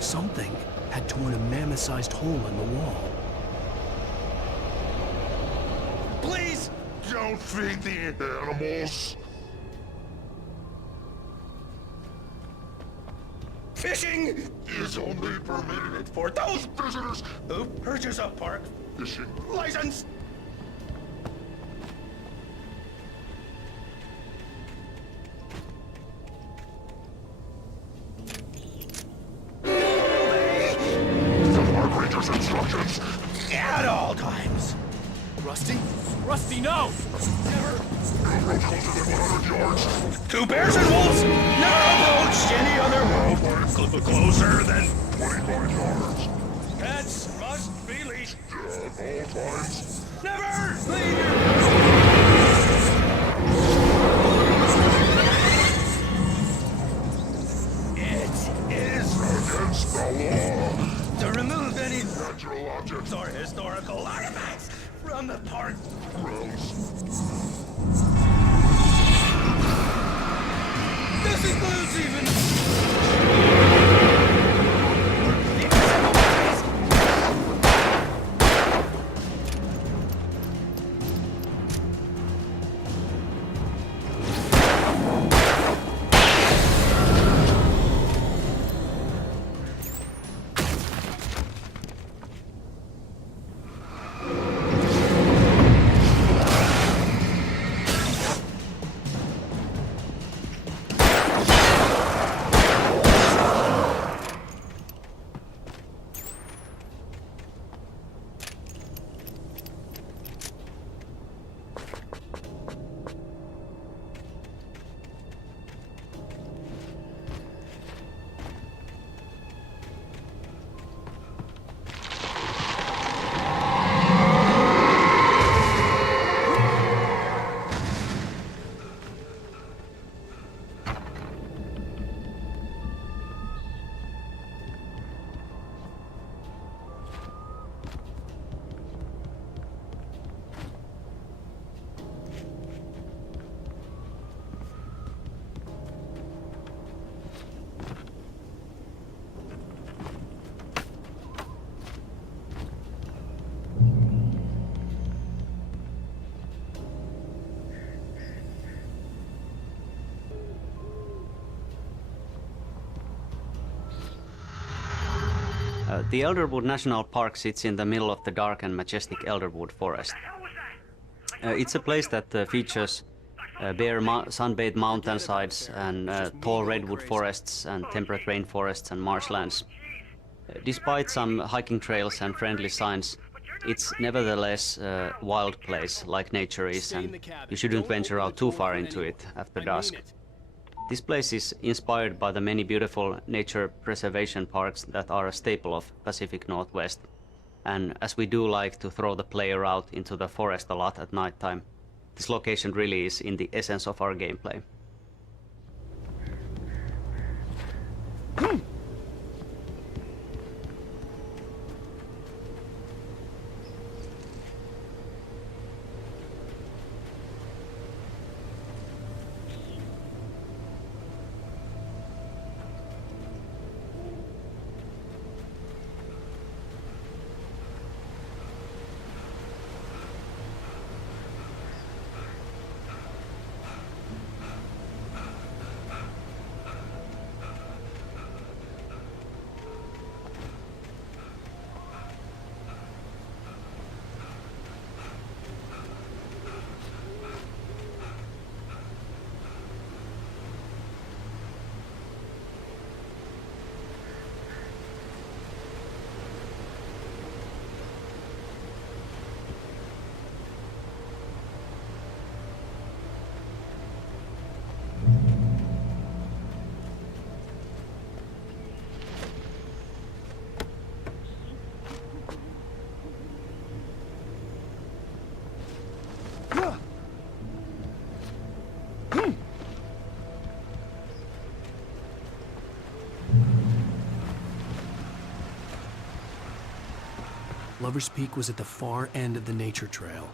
Something had torn a mammoth-sized hole in the wall. Please! Don't feed the animals. Fishing is only permitted for those visitors who purchase a park fishing license. Instructions at all times. Rusty? Rusty, no! Never. Go closer than 100 yards. 2 bears and wolves never approached any other wolf. Closer than 25 yards. Cats must be leashed. At all times. Never leave your... It is against the law to remove any natural objects or historical artifacts from the park grounds. This includes even... The Elderwood National Park sits in the middle of the dark and majestic Elderwood Forest. It's a place that features bare sun-bathed mountainsides and tall redwood forests and temperate rainforests and marshlands. Despite some hiking trails and friendly signs, it's nevertheless a wild place like nature is, and you shouldn't venture out too far into it after dusk. This place is inspired by the many beautiful nature preservation parks that are a staple of Pacific Northwest. And as we do like to throw the player out into the forest a lot at night time, this location really is in the essence of our gameplay. Lover's Peak was at the far end of the nature trail.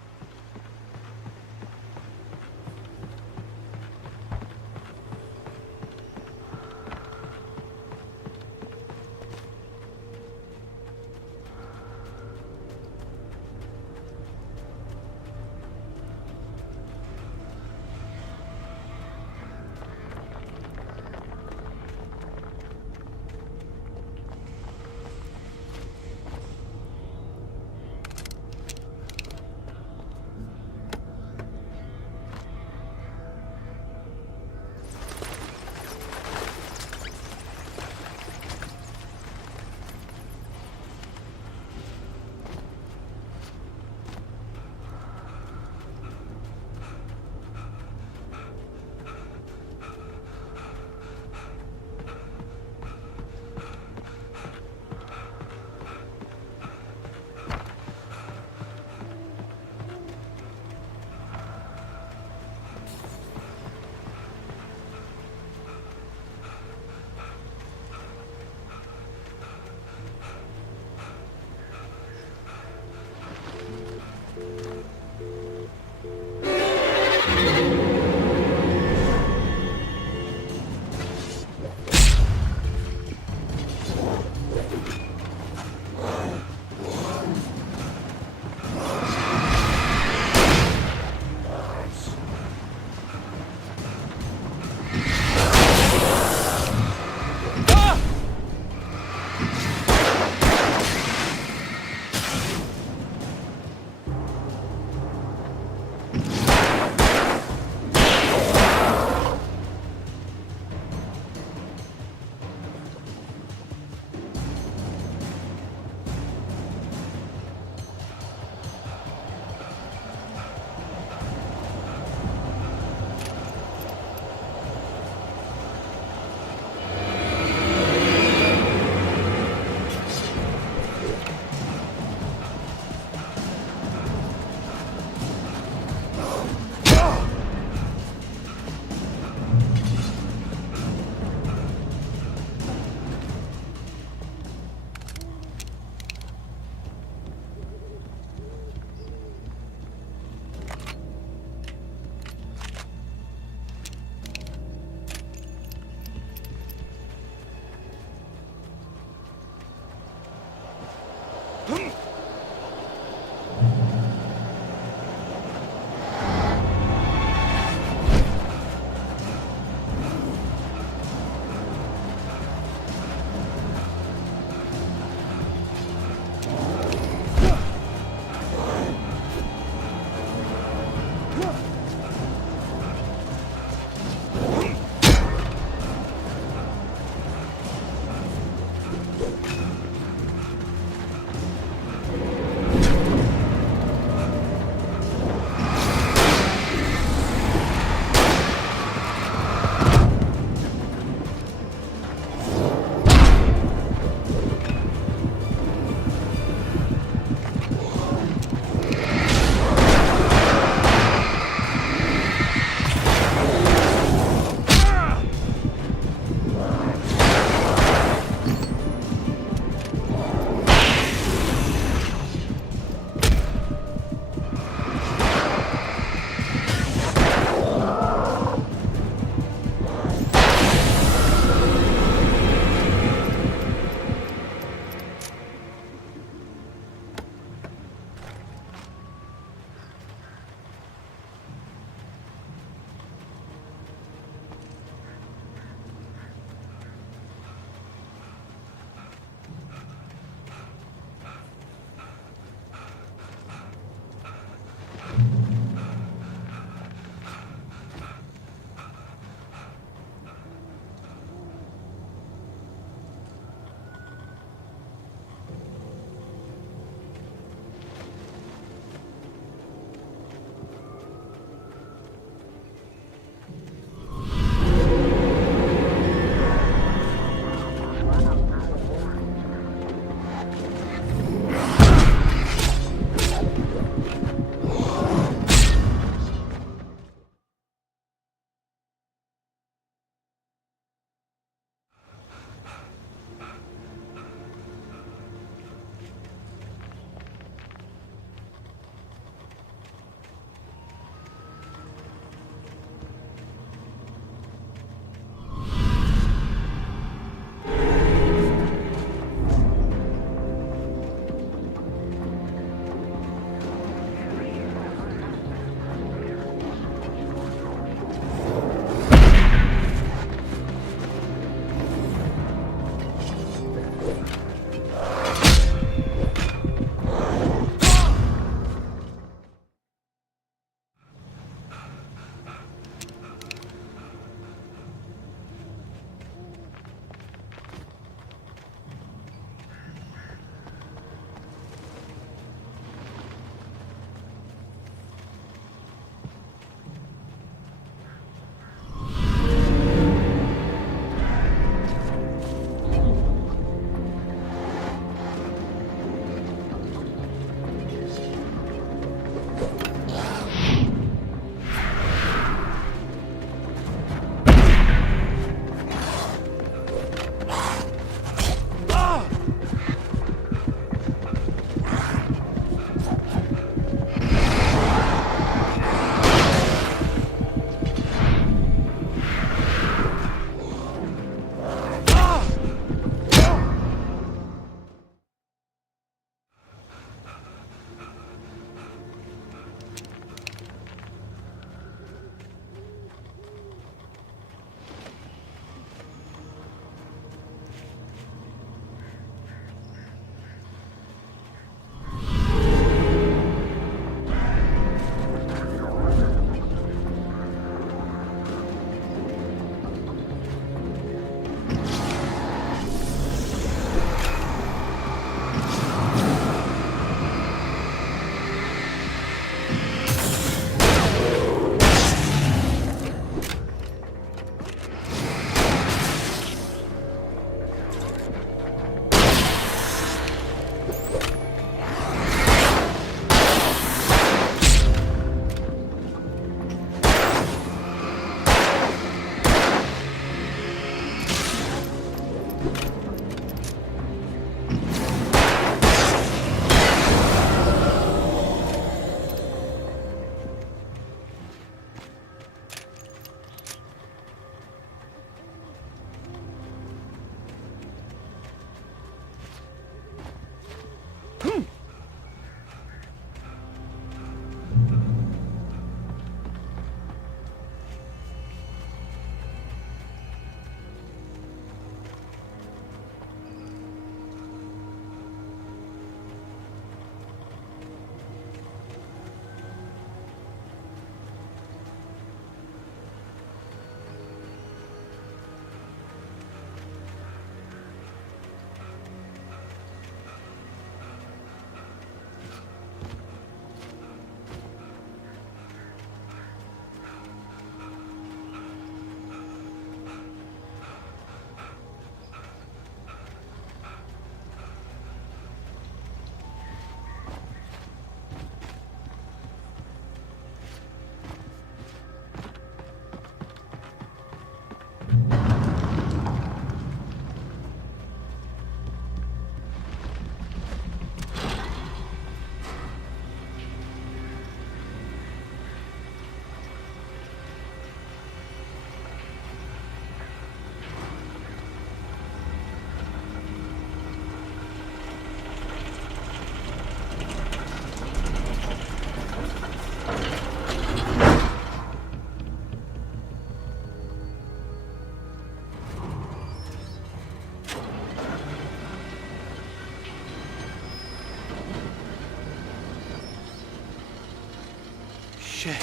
Shit.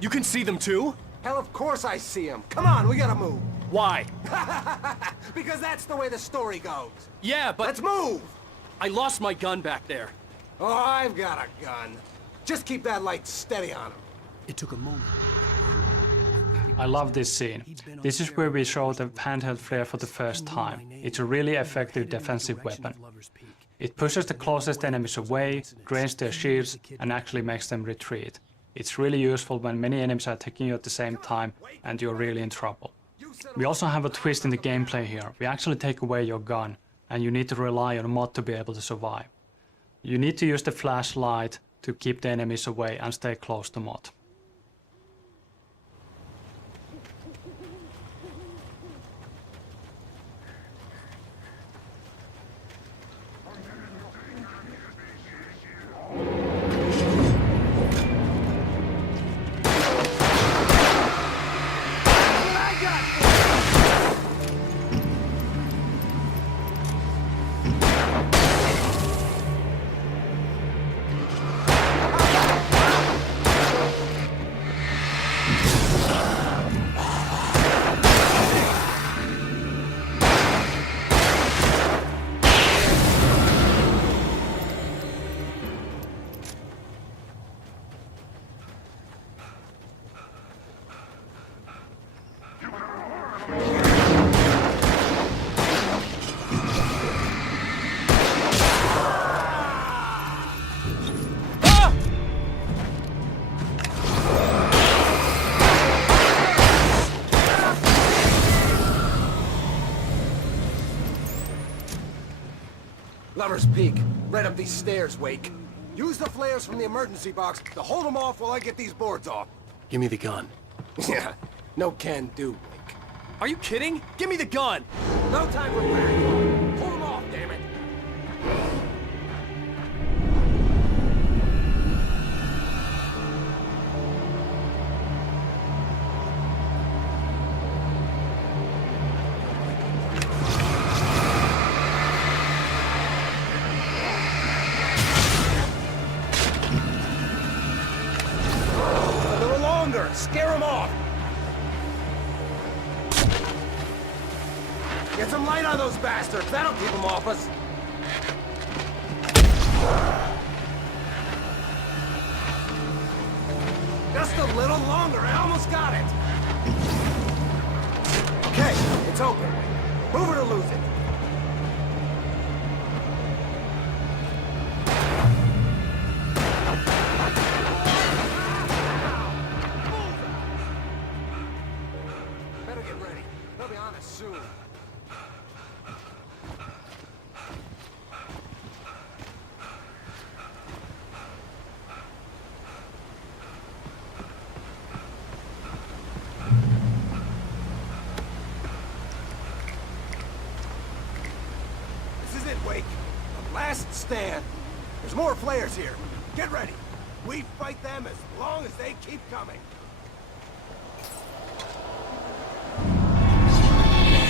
You can see them too? Hell, of course I see him. Come on, we gotta move. Why? Because that's the way the story goes. Yeah, but... Let's move! I lost my gun back there. Oh, I've got a gun. Just keep that light steady on him. It took a moment. I love this scene. This is where we show the handheld flare for the first time. It's a really effective defensive weapon. It pushes the closest enemies away, drains their shields, and actually makes them retreat. It's really useful when many enemies are attacking you at the same time and you're really in trouble. We also have a twist in the gameplay here. We actually take away your gun, and you need to rely on a mod to be able to survive. You need to use the flashlight to keep the enemies away and stay close to mod. Lover's Peak, right up these stairs, Wake. Use the flares from the emergency box to hold them off while I get these boards off. Give me the gun. Yeah, no can do, Wake. Are you kidding? Give me the gun! No time for back. Hold them off, damn it! Scare him off! Get some light on those bastards! That'll keep them off us! Just a little longer, I almost got it! Okay, it's open. Move it or lose it. Soon. This is it, Wake. The last stand. There's more flares here. Get ready. We fight them as long as they keep coming.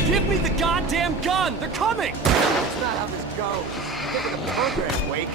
Give me the goddamn gun! They're coming! That's not how this goes. Get with the program, Wake.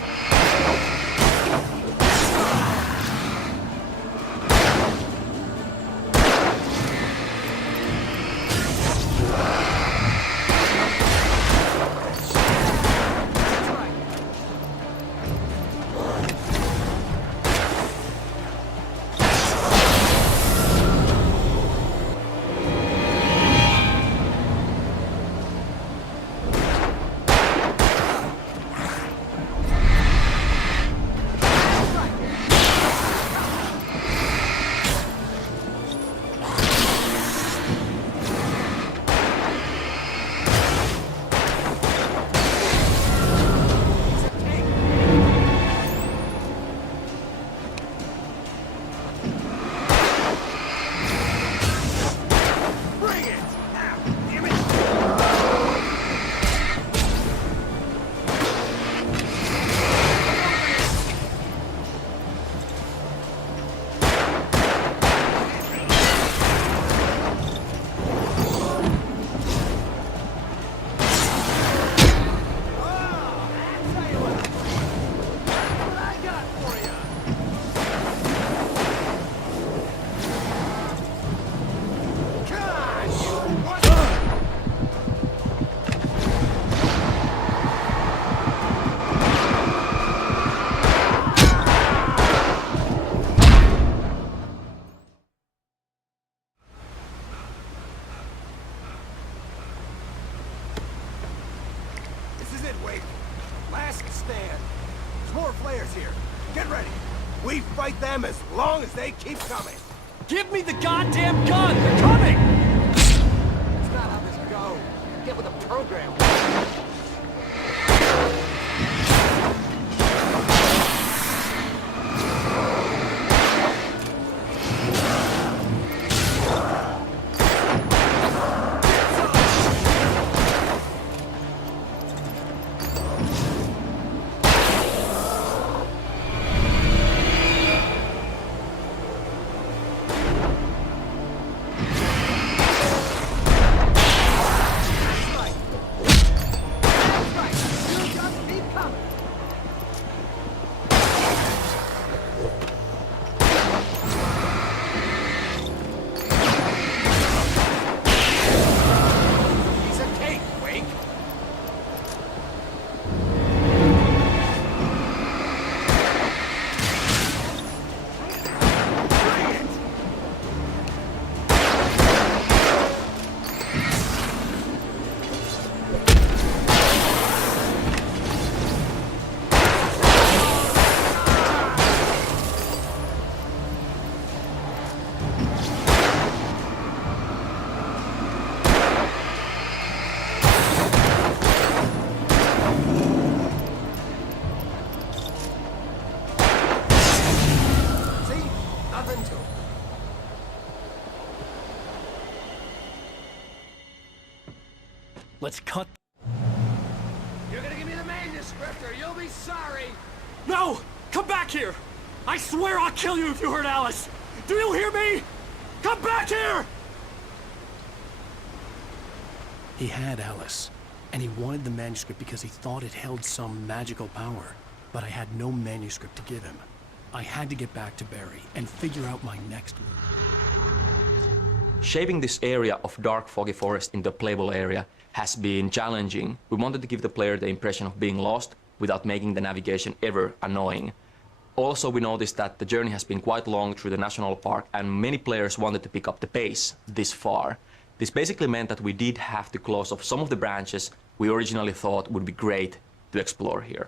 flares here. Get ready. We fight them as long as they keep coming. Give me the goddamn gun! They're coming! That's not how this goes. Get with the program. Let's cut. You're gonna give me the manuscript or you'll be sorry. No! Come back here! I swear I'll kill you if you hurt Alice! Do you hear me? Come back here! He had Alice, and he wanted the manuscript because he thought it held some magical power. But I had no manuscript to give him. I had to get back to Barry and figure out my next move. Shaping this area of dark, foggy forest into a playable area has been challenging. We wanted to give the player the impression of being lost without making the navigation ever annoying. Also, we noticed that the journey has been quite long through the national park, and many players wanted to pick up the pace this far. This basically meant that we did have to close off some of the branches we originally thought would be great to explore here.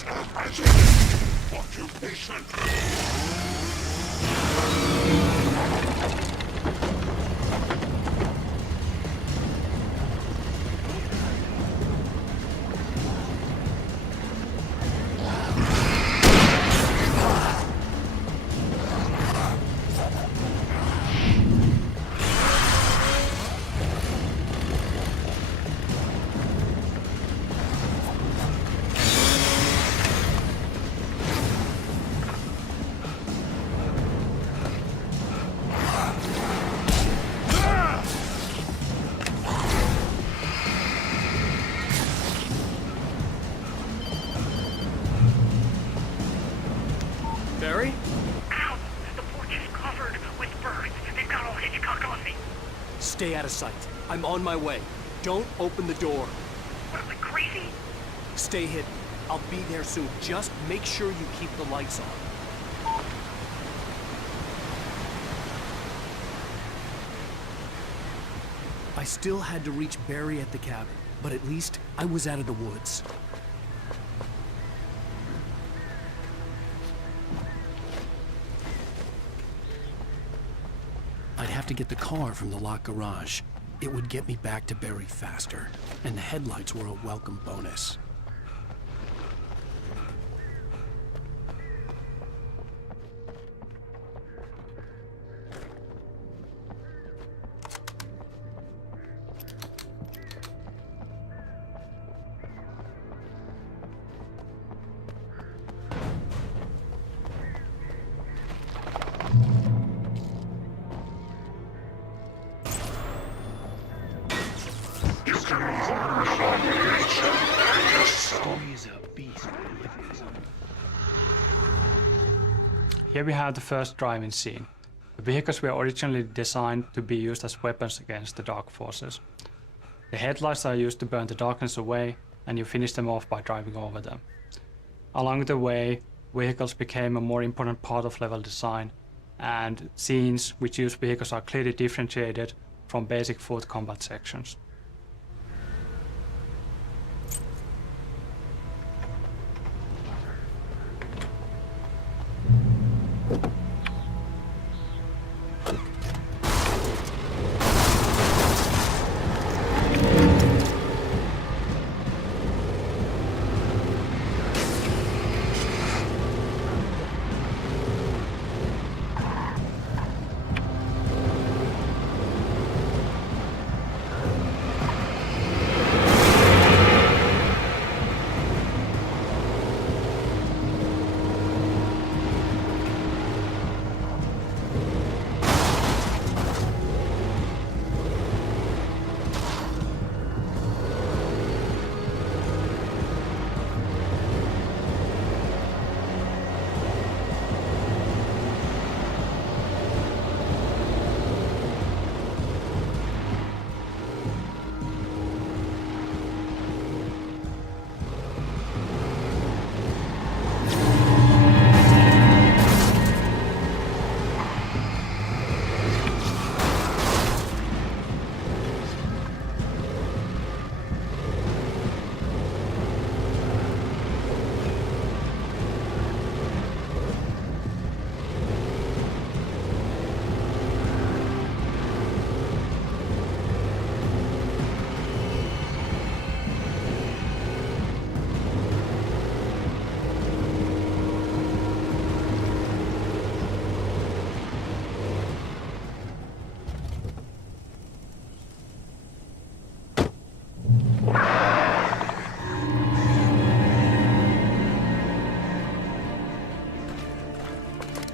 is no magic. Occupation. Barry? Ow! The porch is covered with birds. They've got all Hitchcock on me. Stay out of sight. I'm on my way. Don't open the door. What, am I crazy? Stay hidden. I'll be there soon. Just make sure you keep the lights on. I still had to reach Barry at the cabin, but at least I was out of the woods. I'd have to get the car from the locked garage. It would get me back to Barry faster, and the headlights were a welcome bonus. Here we have the first driving scene. The vehicles were originally designed to be used as weapons against the dark forces. The headlights are used to burn the darkness away, and you finish them off by driving over them. Along the way, vehicles became a more important part of level design, and scenes which use vehicles are clearly differentiated from basic foot combat sections.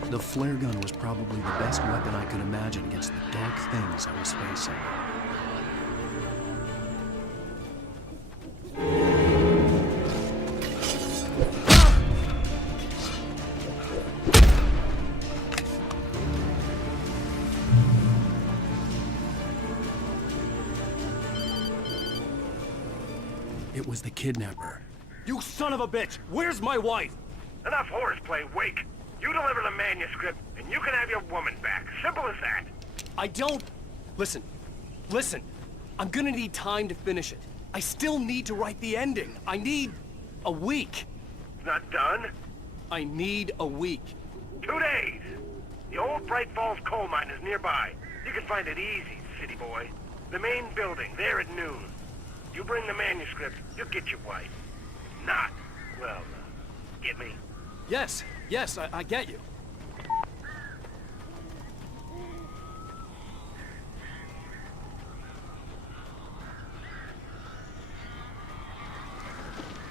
The flare gun was probably the best weapon I could imagine against the dark things I was facing. It was the kidnapper. You son of a bitch! Where's my wife? Enough horseplay, Wake. You deliver the manuscript, and you can have your woman back. Simple as that. I don't... Listen. Listen. I'm gonna need time to finish it. I still need to write the ending. I need... a week. Not done? I need a week. 2 days! The old Bright Falls coal mine is nearby. You can find it easy, city boy. The main building, there at noon. You bring the manuscript, you'll get your wife. Not, well, get me? Yes, I get you.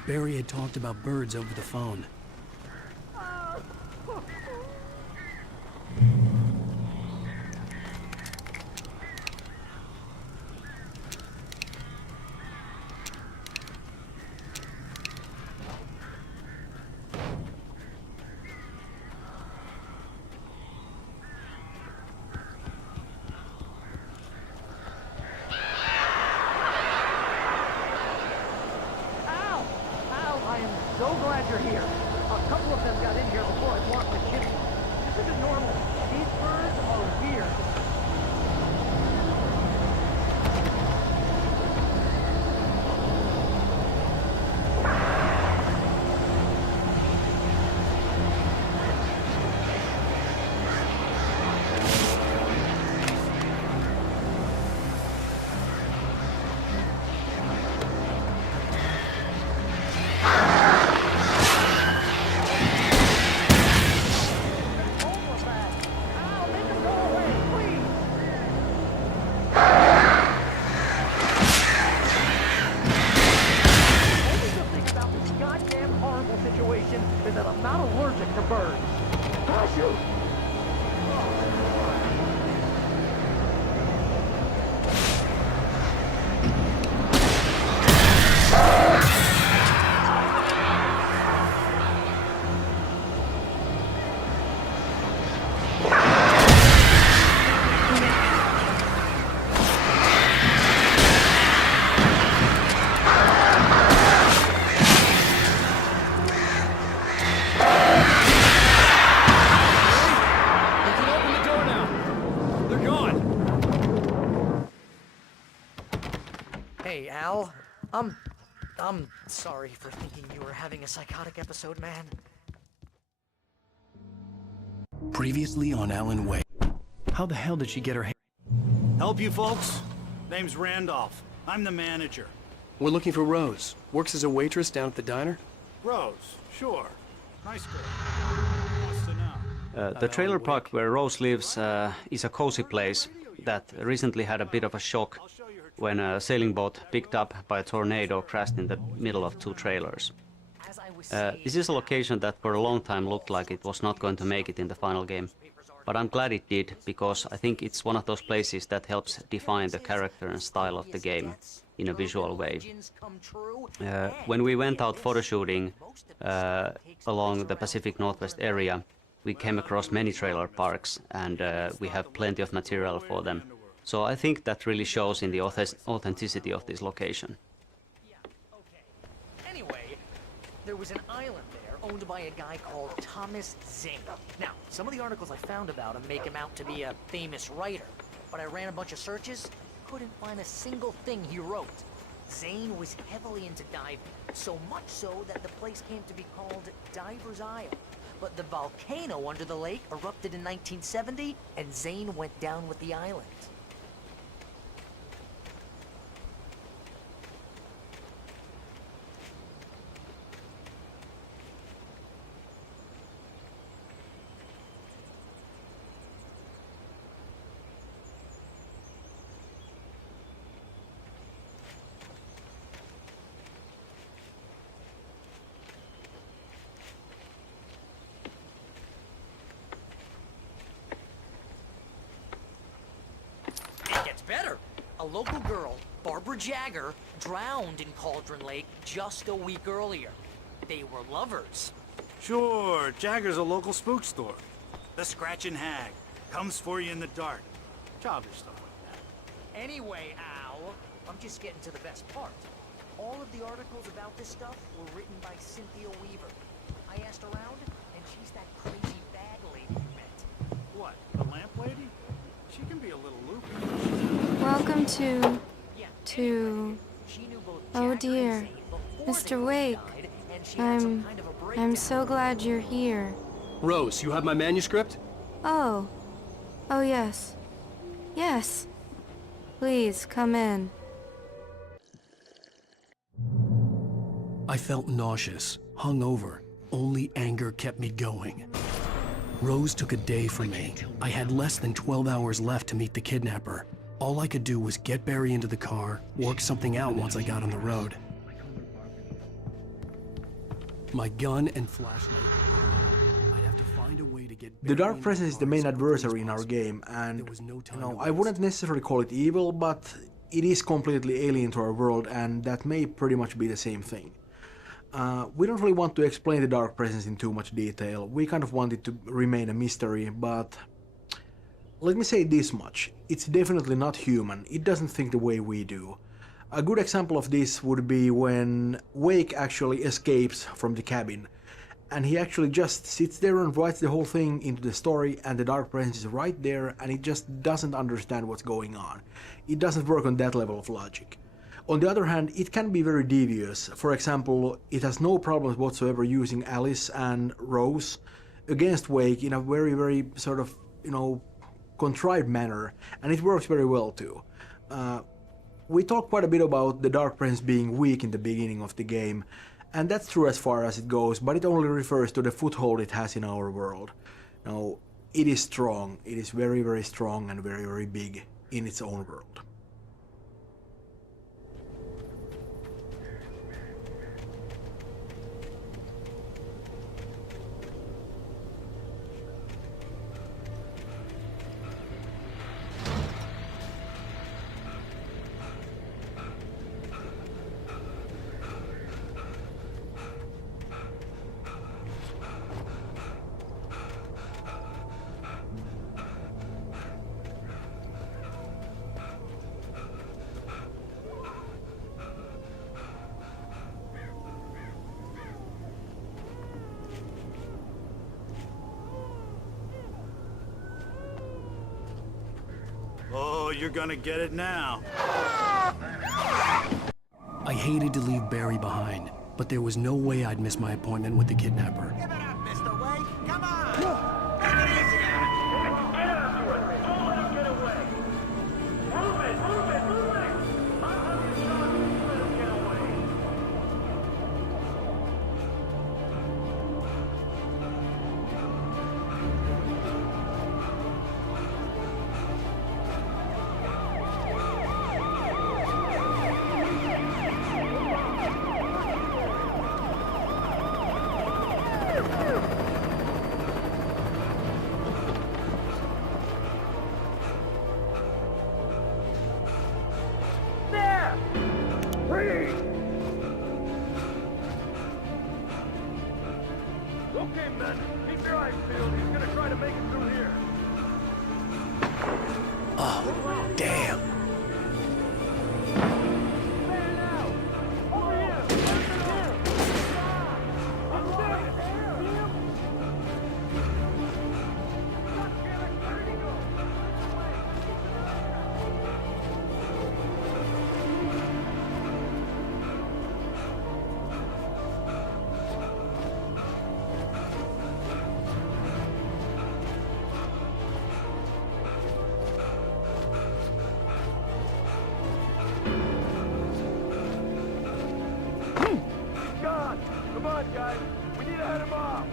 Barry had talked about birds over the phone. I am so glad you're here. A couple of them got in here before I blocked the chimney. This isn't normal. These birds are weird. Is that I'm not allergic to birds. Gosh, you! Hey, Al. I'm sorry for thinking you were having a psychotic episode, man. Previously on Alan Wake. How the hell did she get her hair? Help you folks? Name's Randolph. I'm the manager. We're looking for Rose. Works as a waitress down at the diner? Rose, sure. Nice girl. Wants to know. The trailer park where Rose lives is a cozy place that recently had a bit of a shock when a sailing boat picked up by a tornado crashed in the middle of two trailers. This is a location that for a long time looked like it was not going to make it in the final game, but I'm glad it did, because I think it's one of those places that helps define the character and style of the game in a visual way. When we went out photoshooting along the Pacific Northwest area, we came across many trailer parks, and we have plenty of material for them. So I think that really shows in the authenticity of this location. Anyway, there was an island there owned by a guy called Thomas Zane. Now, some of the articles I found about him make him out to be a famous writer, but I ran a bunch of searches, couldn't find a single thing he wrote. Zane was heavily into diving, so much so that the place came to be called Diver's Isle. But the volcano under the lake erupted in 1970, and Zane went down with the island. Better. A local girl, Barbara Jagger, drowned in Cauldron Lake just a week earlier. They were lovers. Sure, Jagger's a local spook store. The Scratchin' Hag comes for you in the dark. Childish stuff like that. Anyway, Al, I'm just getting to the best part. All of the articles about this stuff were written by Cynthia Weaver. I asked around, and she's that crazy bag lady you met. What, the lamp lady? She can be a little loopy. Welcome to... Oh dear. Mr. Wake. I'm so glad you're here. Rose, you have my manuscript? Oh. Oh, yes. Yes. Please, come in. I felt nauseous, hungover. Only anger kept me going. Rose took a day from me. I had less than 12 hours left to meet the kidnapper. All I could do was get Barry into the car, work something out once I got on the road. My gun and flashlight were gone. I'd have to find a way to get The Barry Dark into Presence is the car main as quickly adversary as in our possible. game, and There was no time you know, to I wouldn't waste. necessarily call it evil, but it is completely alien to our world, and that may pretty much be the same thing. We don't really want to explain the Dark Presence in too much detail. We kind of want it to remain a mystery, but let me say this much. It's definitely not human. It doesn't think the way we do. A good example of this would be when Wake actually escapes from the cabin, and he actually just sits there and writes the whole thing into the story, and the Dark Presence is right there, and it just doesn't understand what's going on. It doesn't work on that level of logic. On the other hand, it can be very devious. For example, it has no problems whatsoever using Alice and Rose against Wake in a very, very sort of, contrived manner, and it works very well too. We talked quite a bit about the Dark Presence being weak in the beginning of the game, and that's true as far as it goes, but it only refers to the foothold it has in our world. Now, it is strong. It is very, very strong and very, very big in its own world. Oh, you're gonna get it now. I hated to leave Barry behind, but there was no way I'd miss my appointment with the kidnapper. Okay, men. Keep your eyes peeled. He's gonna try to make it through here. Oh, damn. God! Come on, guys. We need to head him off.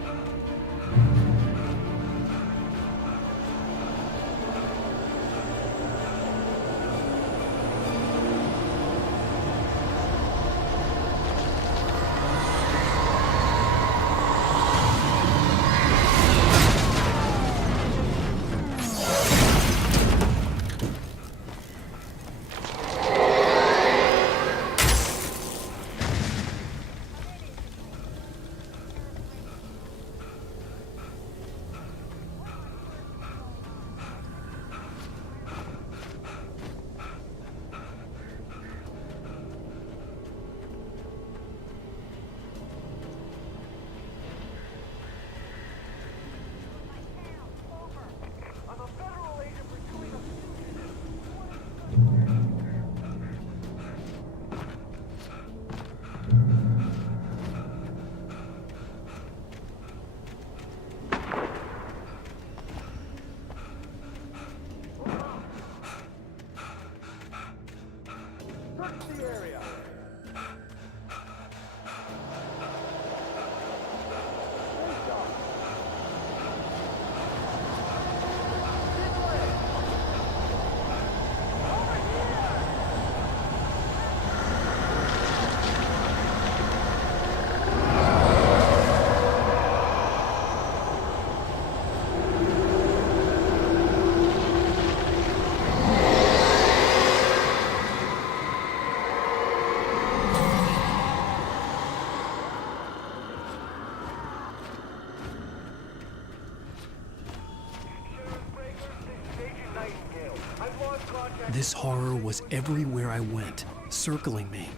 This horror was everywhere I went, circling me.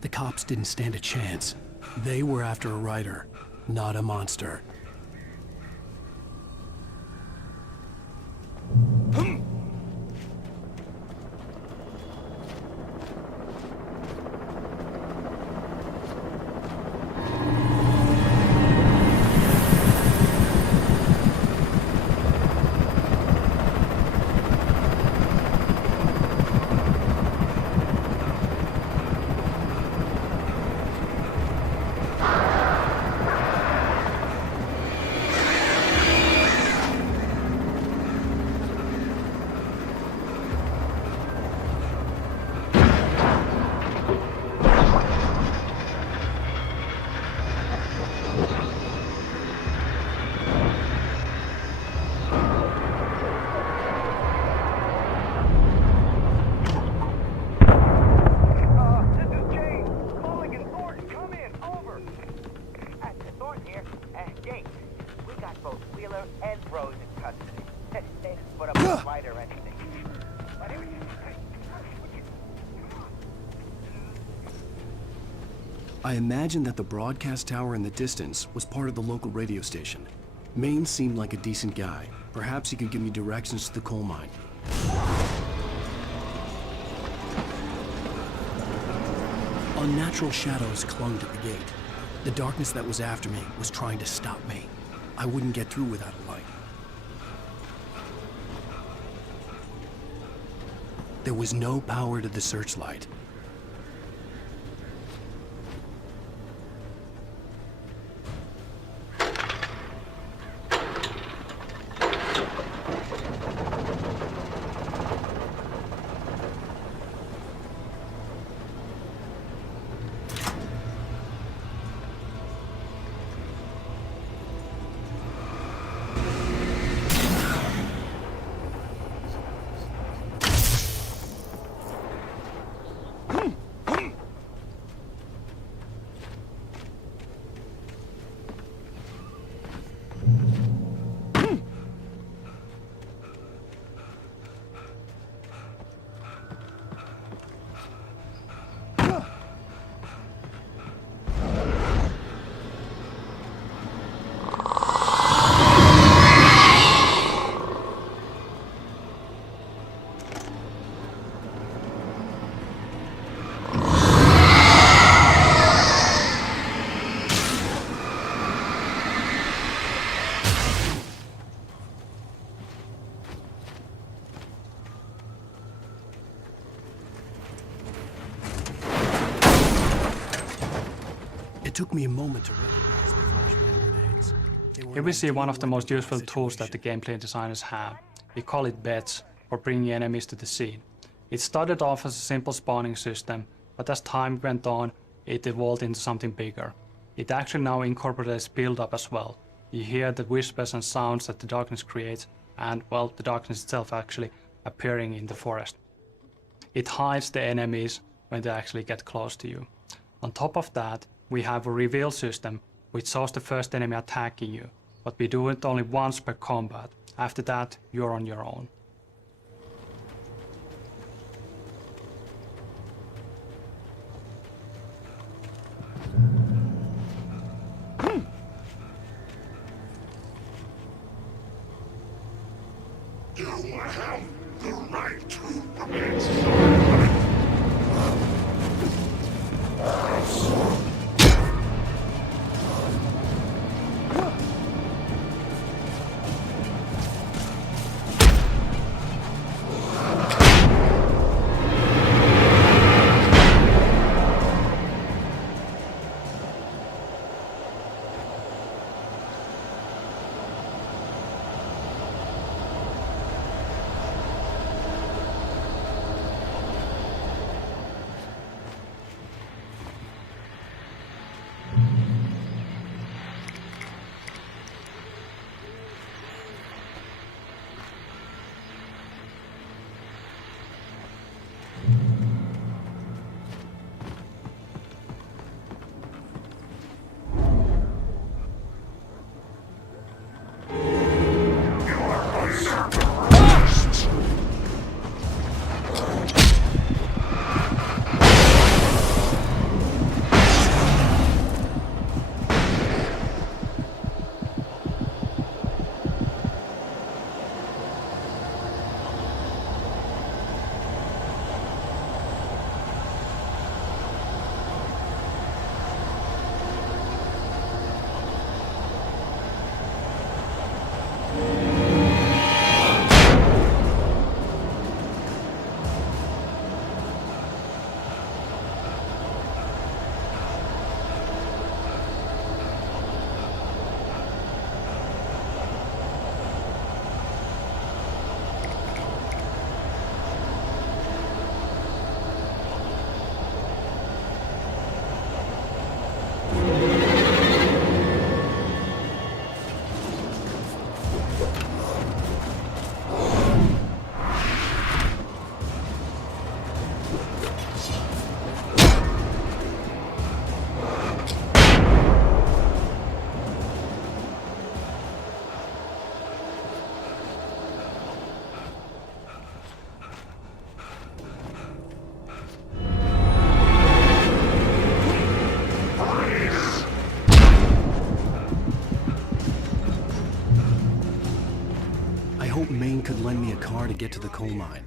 The cops didn't stand a chance. They were after a writer, not a monster. I imagined that the broadcast tower in the distance was part of the local radio station. Maine seemed like a decent guy. Perhaps he could give me directions to the coal mine. Unnatural shadows clung to the gate. The darkness that was after me was trying to stop me. I wouldn't get through without a light. There was no power to the searchlight. It took me a moment to recognize the flashbang grenades. Here we see one of the most useful tools that the gameplay designers have. We call it beds, or bringing enemies to the scene. It started off as a simple spawning system, but as time went on, it evolved into something bigger. It actually now incorporates build-up as well. You hear the whispers and sounds that the darkness creates, and, well, the darkness itself actually appearing in the forest. It hides the enemies when they actually get close to you. On top of that, we have a reveal system, which shows the first enemy attacking you, but we do it only once per combat. After that, you're on your own. You have the right to hope Maine could lend me a car to get to the coal mine.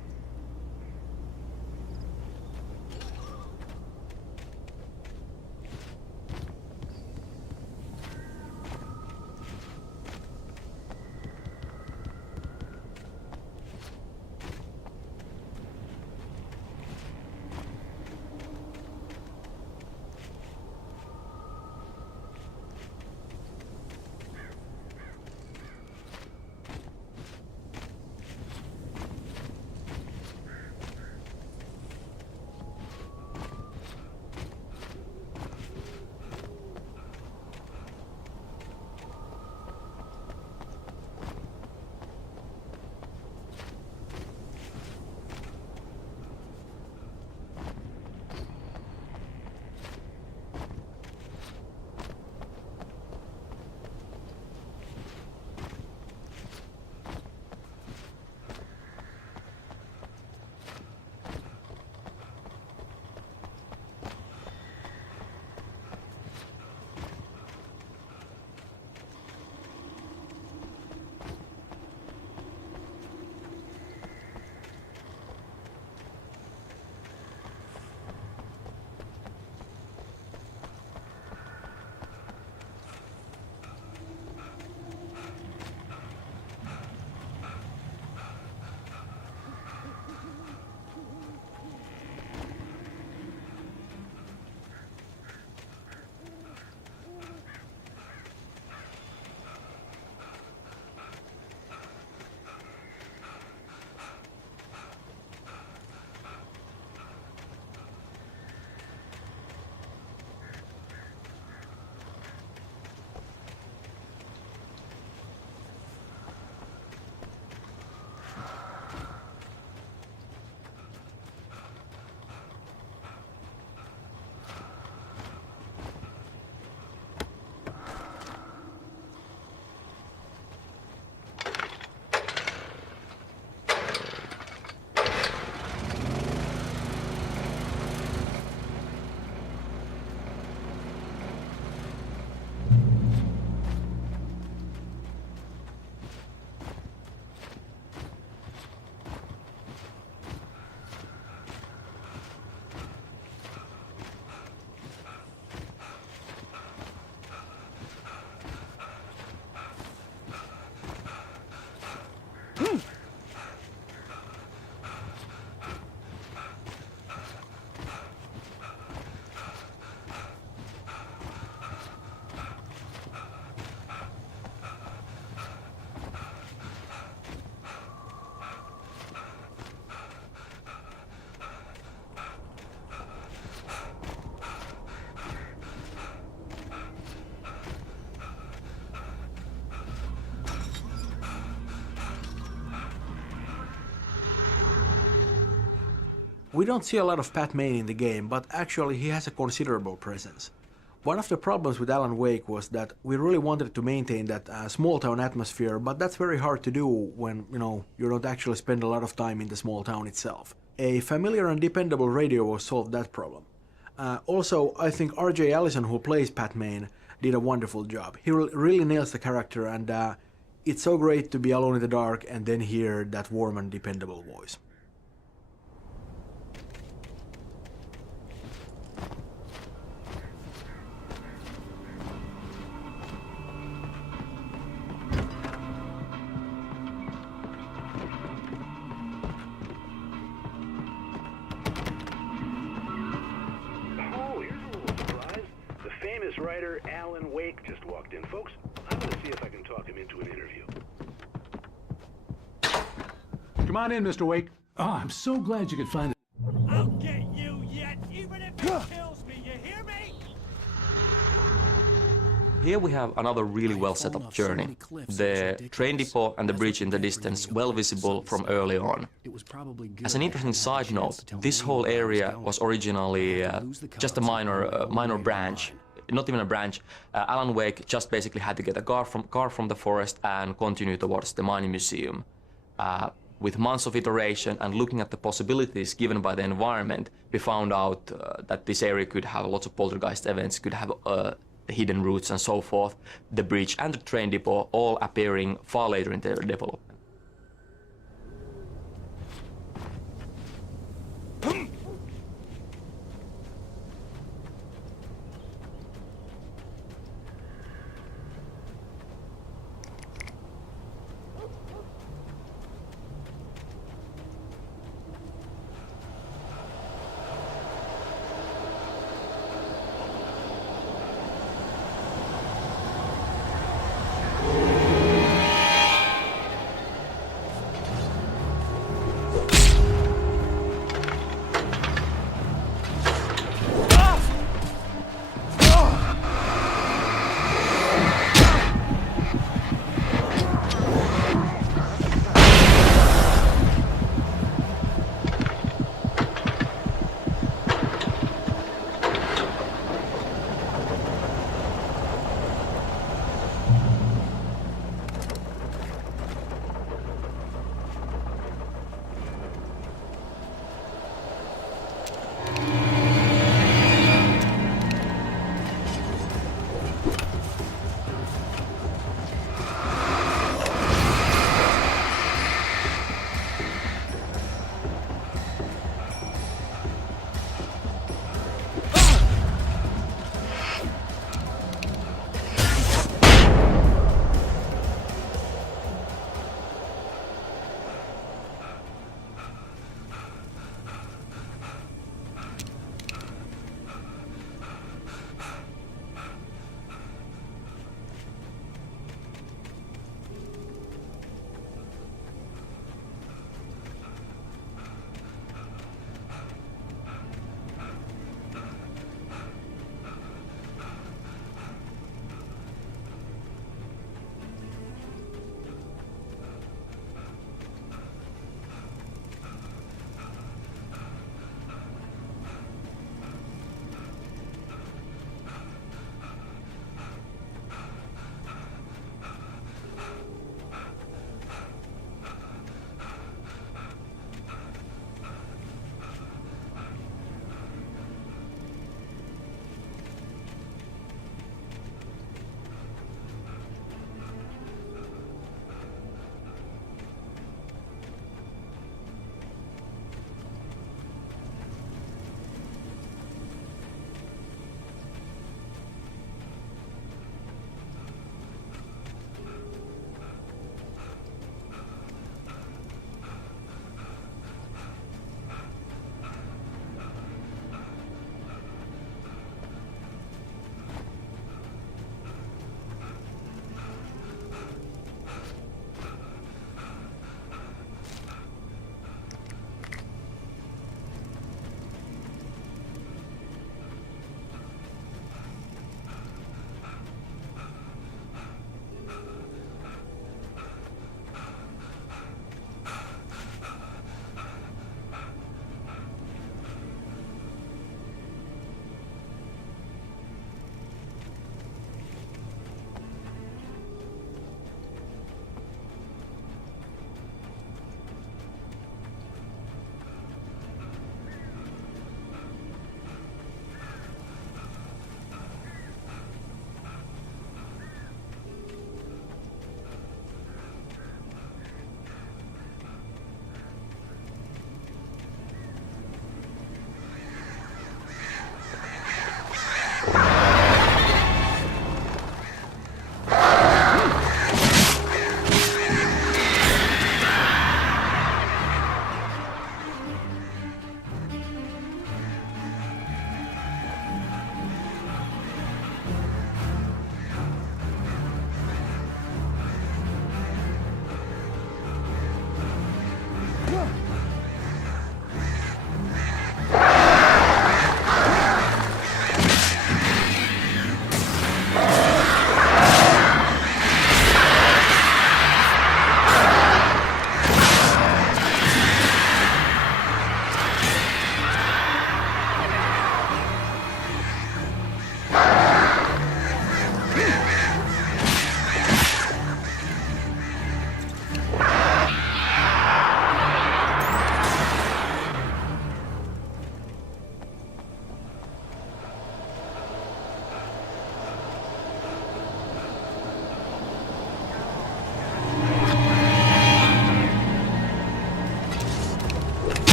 We don't see a lot of Pat Maine in the game, but actually he has a considerable presence. One of the problems with Alan Wake was that we really wanted to maintain that small town atmosphere, but that's very hard to do when, you don't actually spend a lot of time in the small town itself. A familiar and dependable radio will solve that problem. Also, I think RJ Allison, who plays Pat Maine, did a wonderful job. He really nails the character, and it's so great to be alone in the dark and then hear that warm and dependable voice. Writer Alan Wake just walked in. Folks, I'm going to see if I can talk him into an interview. Come on in, Mr. Wake. Oh, I'm so glad you could find it. I'll get you yet, even if it kills me, you hear me? Here we have another really well set up journey. The train depot and the bridge in the distance, well visible from early on. As an interesting side note, this whole area was originally just a minor branch. Not even a branch. Alan Wake just basically had to get a car from the forest and continue towards the mining museum. With months of iteration and looking at the possibilities given by the environment, we found out that this area could have lots of poltergeist events, could have hidden routes and so forth. The bridge and the train depot all appearing far later in their development.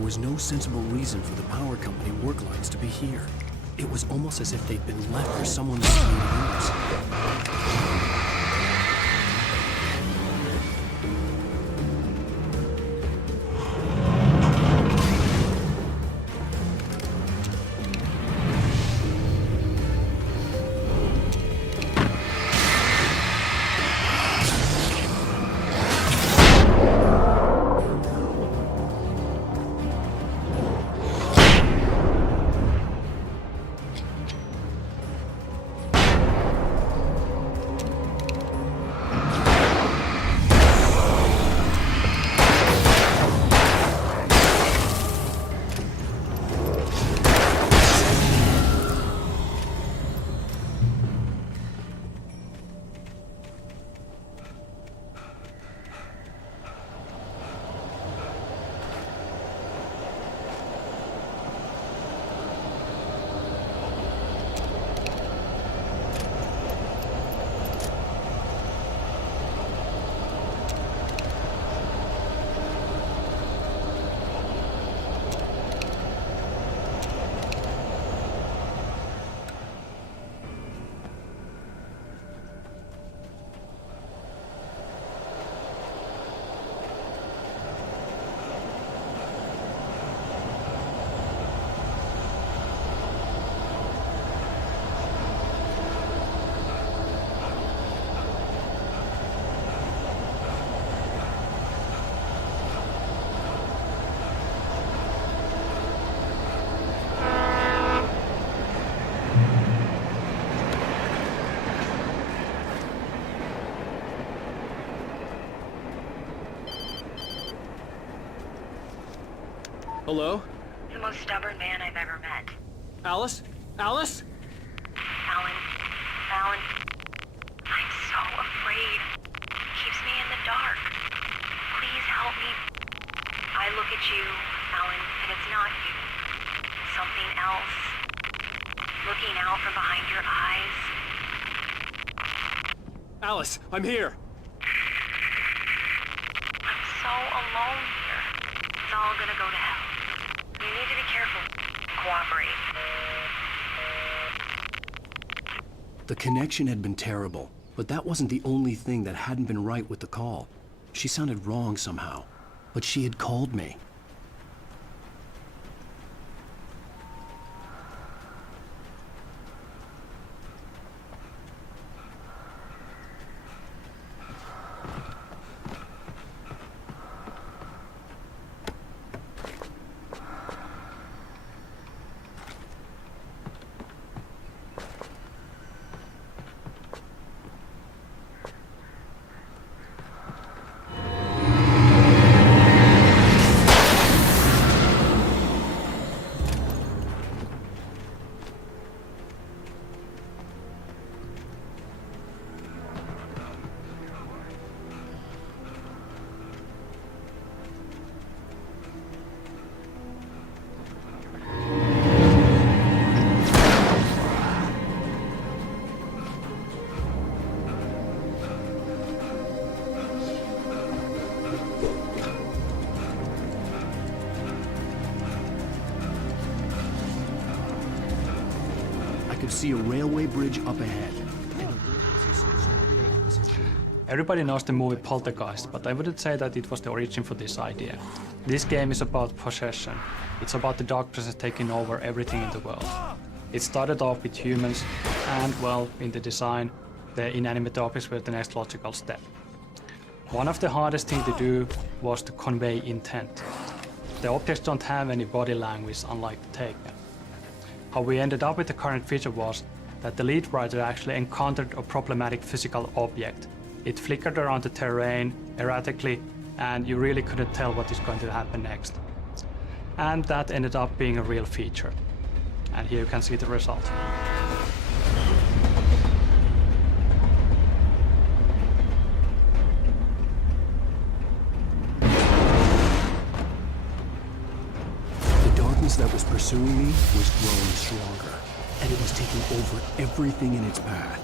there was no sensible reason for the power company work lights to be here. It was almost as if they'd been left for someone to use. Hello? The most stubborn man I've ever met. Alice? Alice? Alan. Alan. I'm so afraid. It keeps me in the dark. Please help me. I look at you, Alan, and it's not you. It's something else. Looking out from behind your eyes. Alice, I'm here. I'm so alone here. It's all gonna go to hell. You need to be careful. Cooperate. The connection had been terrible, but that wasn't the only thing that hadn't been right with the call. She sounded wrong somehow, but she had called me. See a railway bridge up ahead. Everybody knows the movie Poltergeist, but I wouldn't say that it was the origin for this idea. This game is about possession. It's about the dark presence taking over everything in the world. It started off with humans, and well, in the design, the inanimate objects were the next logical step. One of the hardest things to do was to convey intent. The objects don't have any body language, unlike the Taken. How we ended up with the current feature was that the lead writer actually encountered a problematic physical object. It flickered around the terrain erratically, and you really couldn't tell what is going to happen next. And that ended up being a real feature. And here you can see the result. That was pursuing me was growing stronger, and it was taking over everything in its path.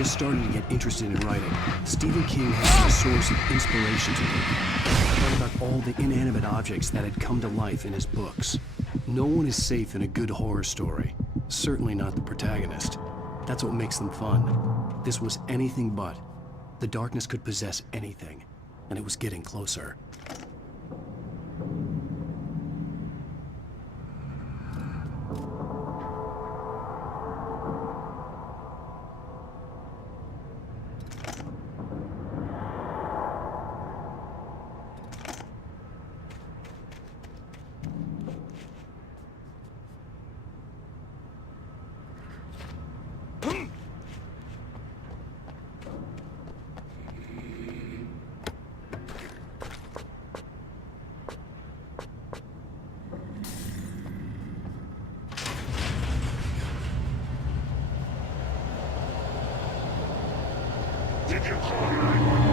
just starting to get interested in writing, Stephen King has been a source of inspiration to me. I thought about all the inanimate objects that had come to life in his books. No one is safe in a good horror story. Certainly not the protagonist. That's what makes them fun. This was anything but. The darkness could possess anything, and it was getting closer. Did you call 911?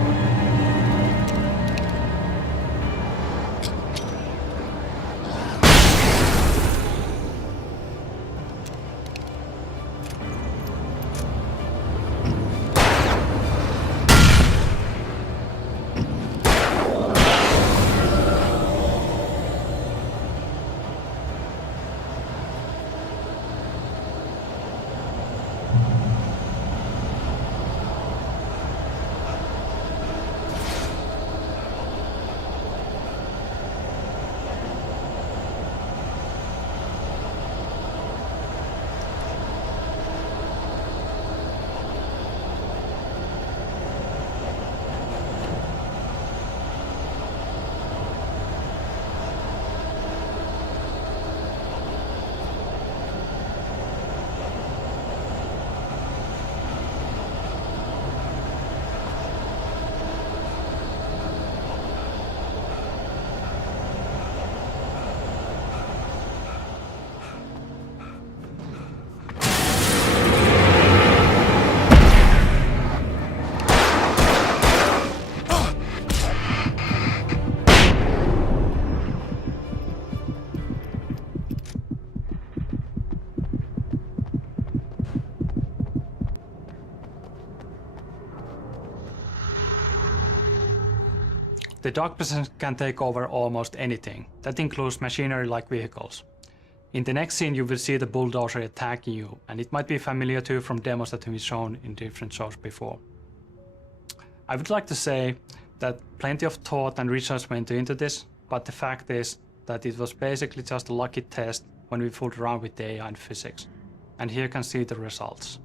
The dark presence can take over almost anything. That includes machinery like vehicles. In the next scene you will see the bulldozer attacking you, and it might be familiar to you from demos that have been shown in different shows before. I would like to say that plenty of thought and research went into this, but the fact is that it was basically just a lucky test when we fooled around with the AI and physics. And here you can see the results.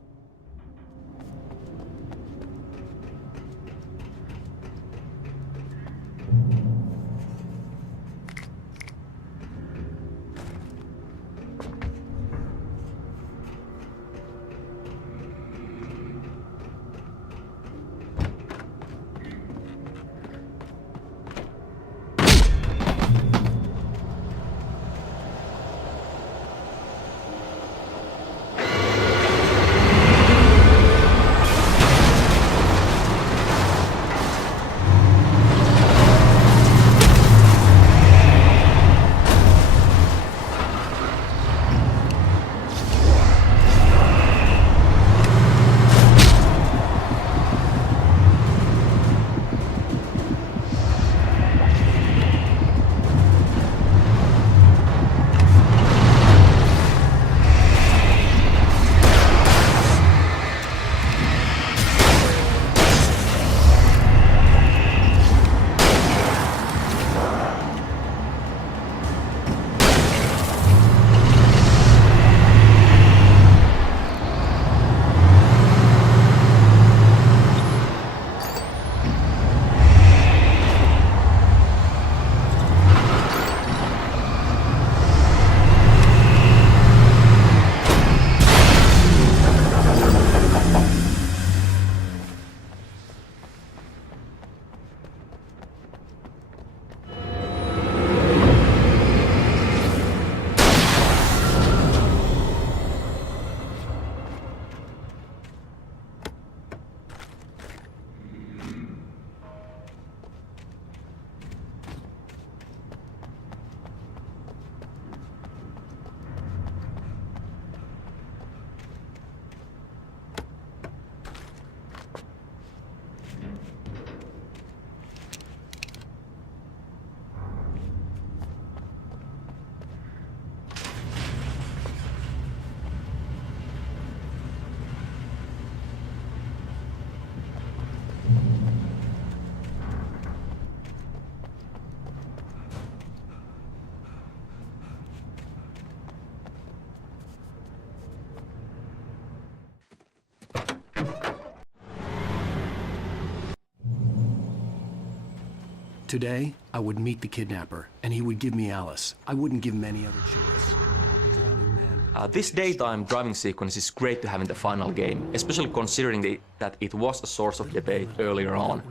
Today, I would meet the kidnapper, and he would give me Alice. I wouldn't give him any other choice. A drowning man. This daytime driving sequence is great to have in the final game, especially considering that it was a source of debate earlier on.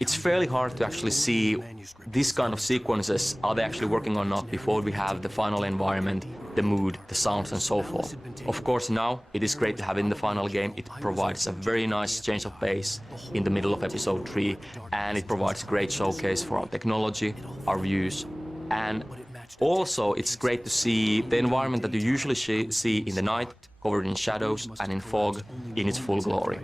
It's fairly hard to actually see this kind of sequences, are they actually working or not, before we have the final environment, the mood, the sounds and so forth. Of course now it is great to have in the final game. It provides a very nice change of pace in the middle of episode 3, and it provides great showcase for our technology, our views, and also it's great to see the environment that you usually see in the night, covered in shadows and in fog, in its full glory.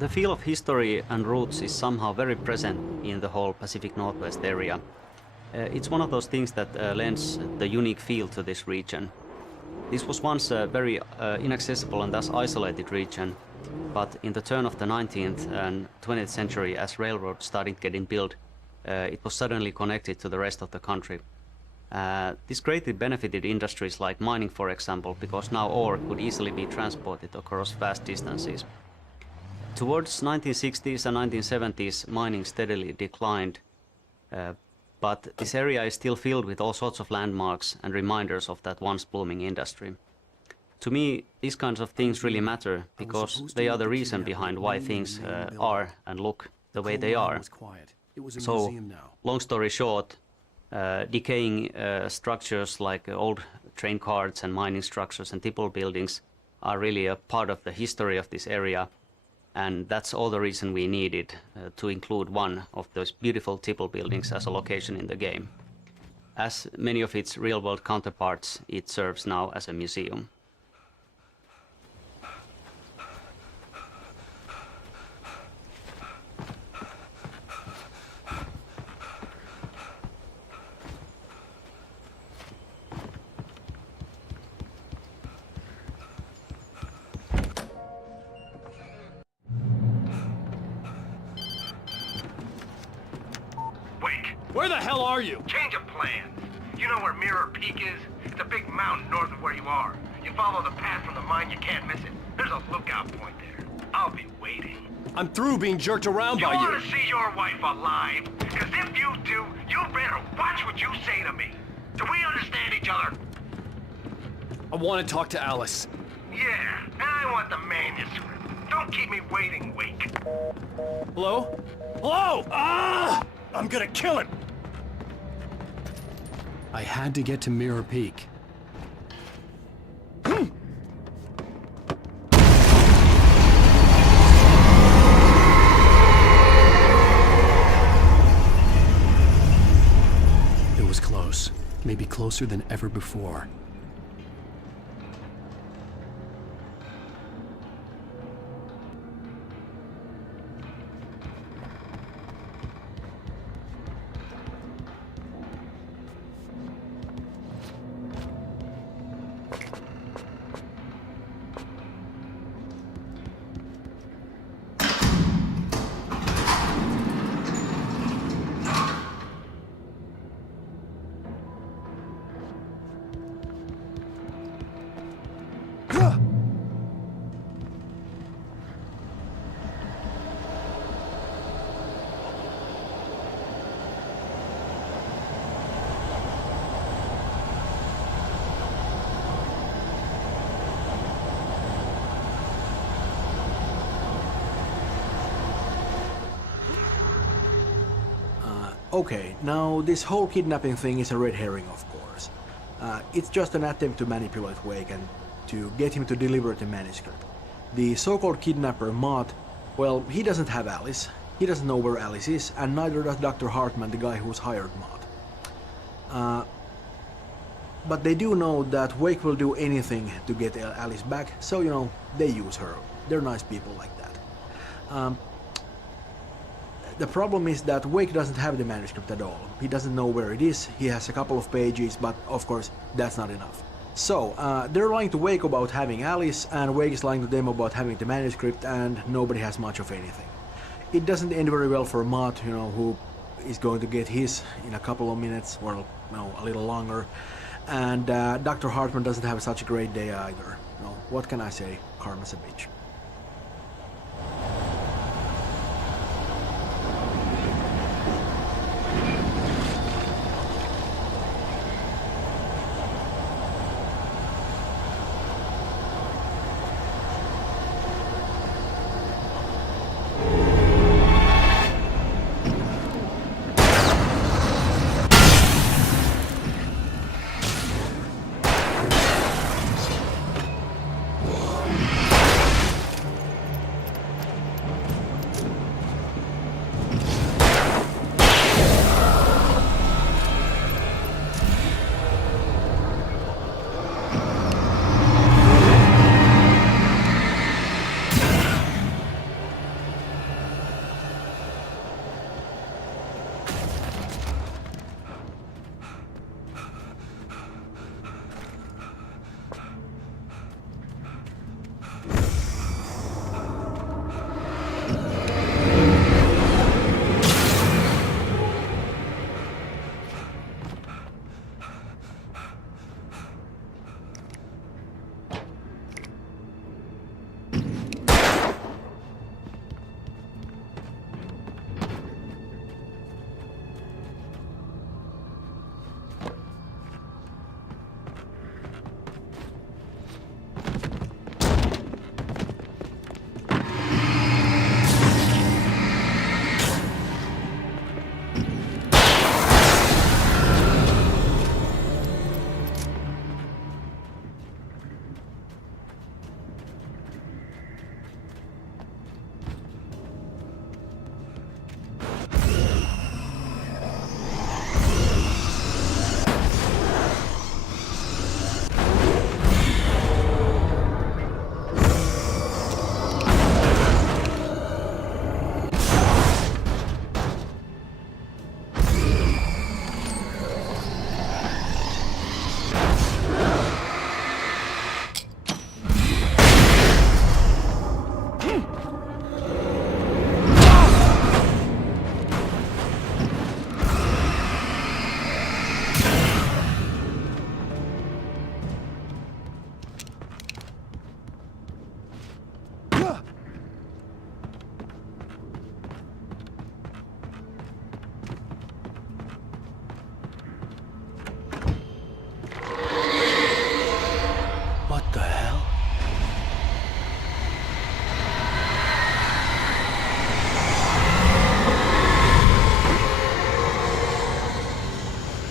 The feel of history and roots is somehow very present in the whole Pacific Northwest area. It's one of those things that lends the unique feel to this region. This was once a very inaccessible and thus isolated region, but in the turn of the 19th and 20th century, as railroads started getting built, it was suddenly connected to the rest of the country. This greatly benefited industries like mining, for example, because now ore could easily be transported across vast distances. Towards 1960s and 1970s, mining steadily declined, but this area is still filled with all sorts of landmarks and reminders of that once blooming industry. To me, these kinds of things really matter because they are the reason behind why things are and look the way they are. So, long story short, decaying structures like old train carts and mining structures and tipple buildings are really a part of the history of this area, and that's all the reason we needed to include one of those beautiful tipple buildings as a location in the game. As many of its real-world counterparts, it serves now as a museum. Where the hell are you? Change of plans. You know where Mirror Peak is? It's a big mountain north of where you are. You follow the path from the mine, you can't miss it. There's a lookout point there. I'll be waiting. I'm through being jerked around by you. You want to see your wife alive? Because if you do, you better watch what you say to me. Do we understand each other? I want to talk to Alice. Yeah, and I want the manuscript. Don't keep me waiting, Wake. Hello? Hello! Ah! I'm gonna kill him! I had to get to Mirror Peak. It was close. Maybe closer than ever before. Okay, now this whole kidnapping thing is a red herring, of course. It's just an attempt to manipulate Wake and to get him to deliver the manuscript. The so-called kidnapper, Mott, well, he doesn't have Alice. He doesn't know where Alice is, and neither does Dr. Hartman, the guy who's hired Mott. But they do know that Wake will do anything to get Alice back, so, you know, they use her. They're nice people like that. The problem is that Wake doesn't have the manuscript at all. He doesn't know where it is. He has a couple of pages, but of course that's not enough. So they're lying to Wake about having Alice, and Wake is lying to them about having the manuscript, and nobody has much of anything. It doesn't end very well for Mott, you know, who is going to get his in a couple of minutes, or no, a little longer. And Dr. Hartman doesn't have such a great day either. You know, what can I say? Karma's a bitch.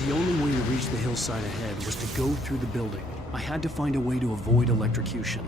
The only way to reach the hillside ahead was to go through the building. I had to find a way to avoid electrocution.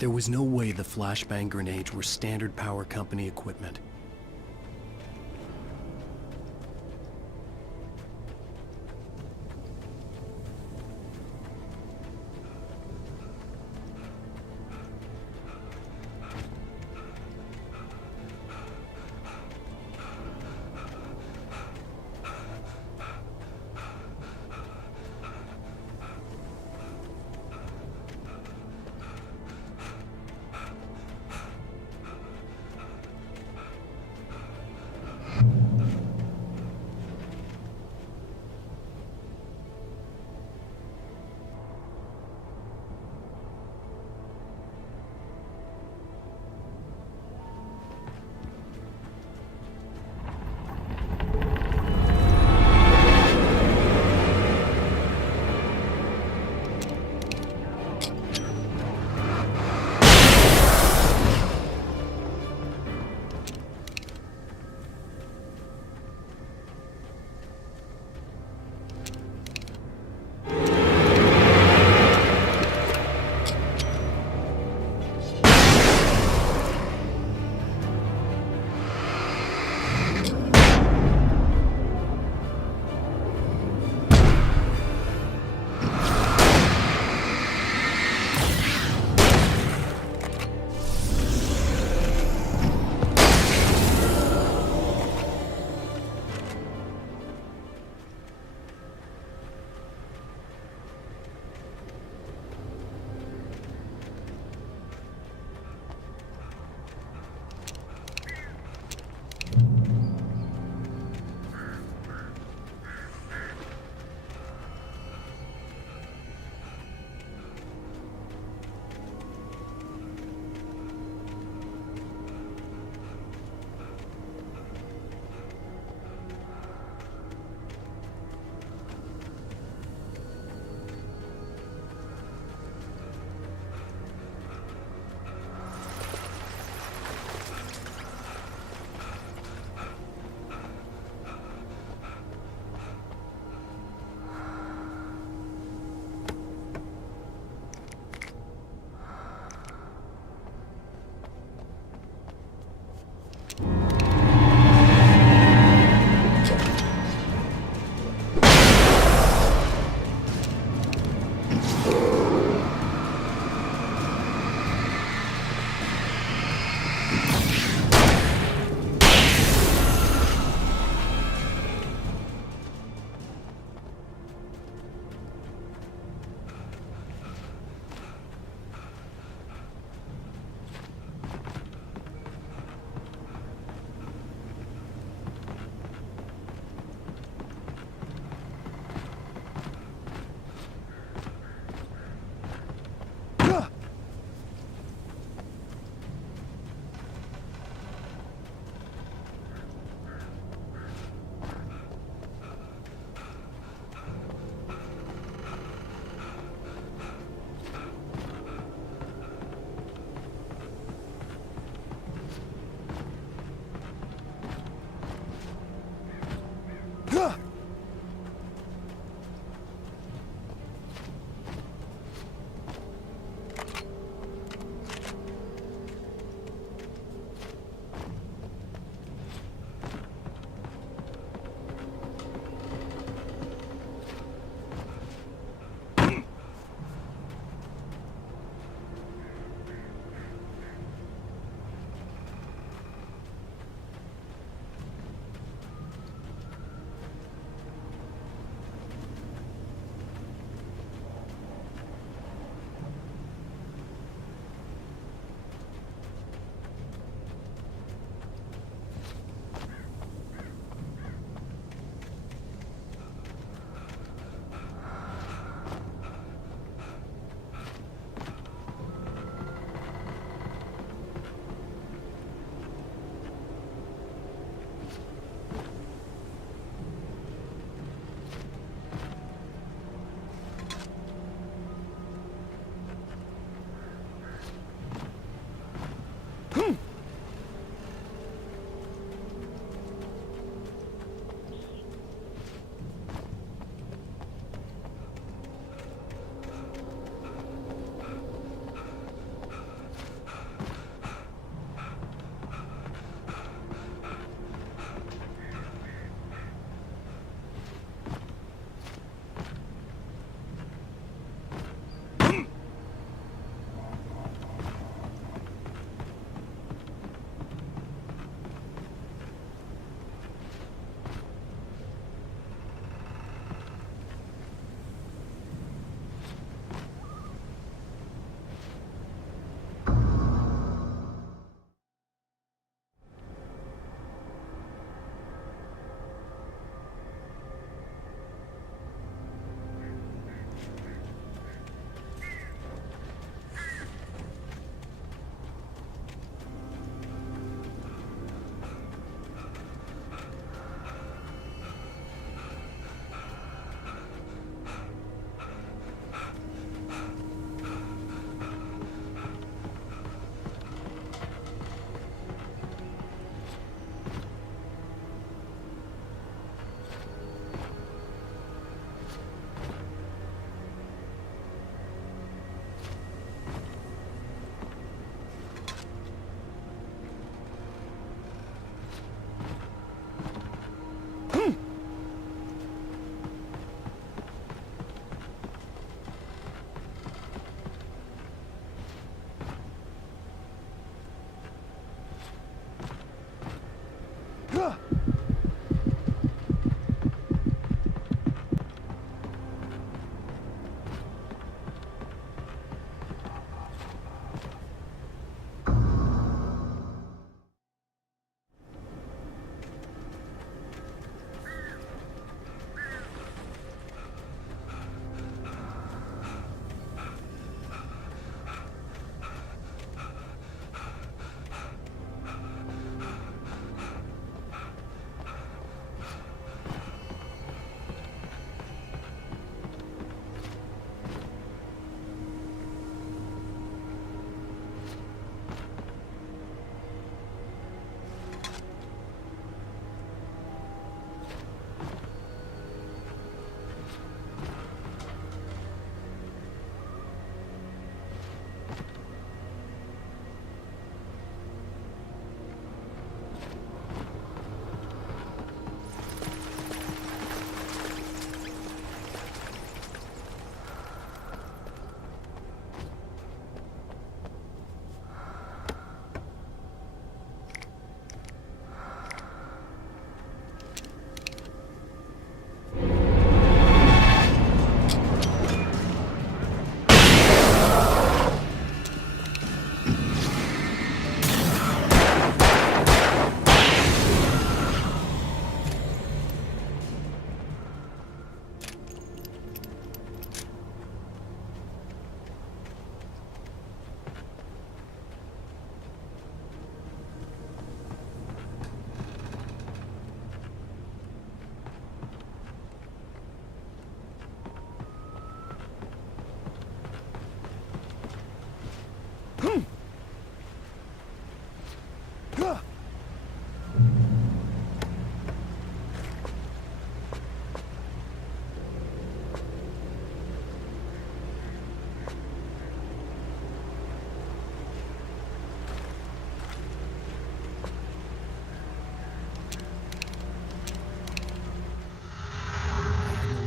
There was no way the flashbang grenades were standard power company equipment.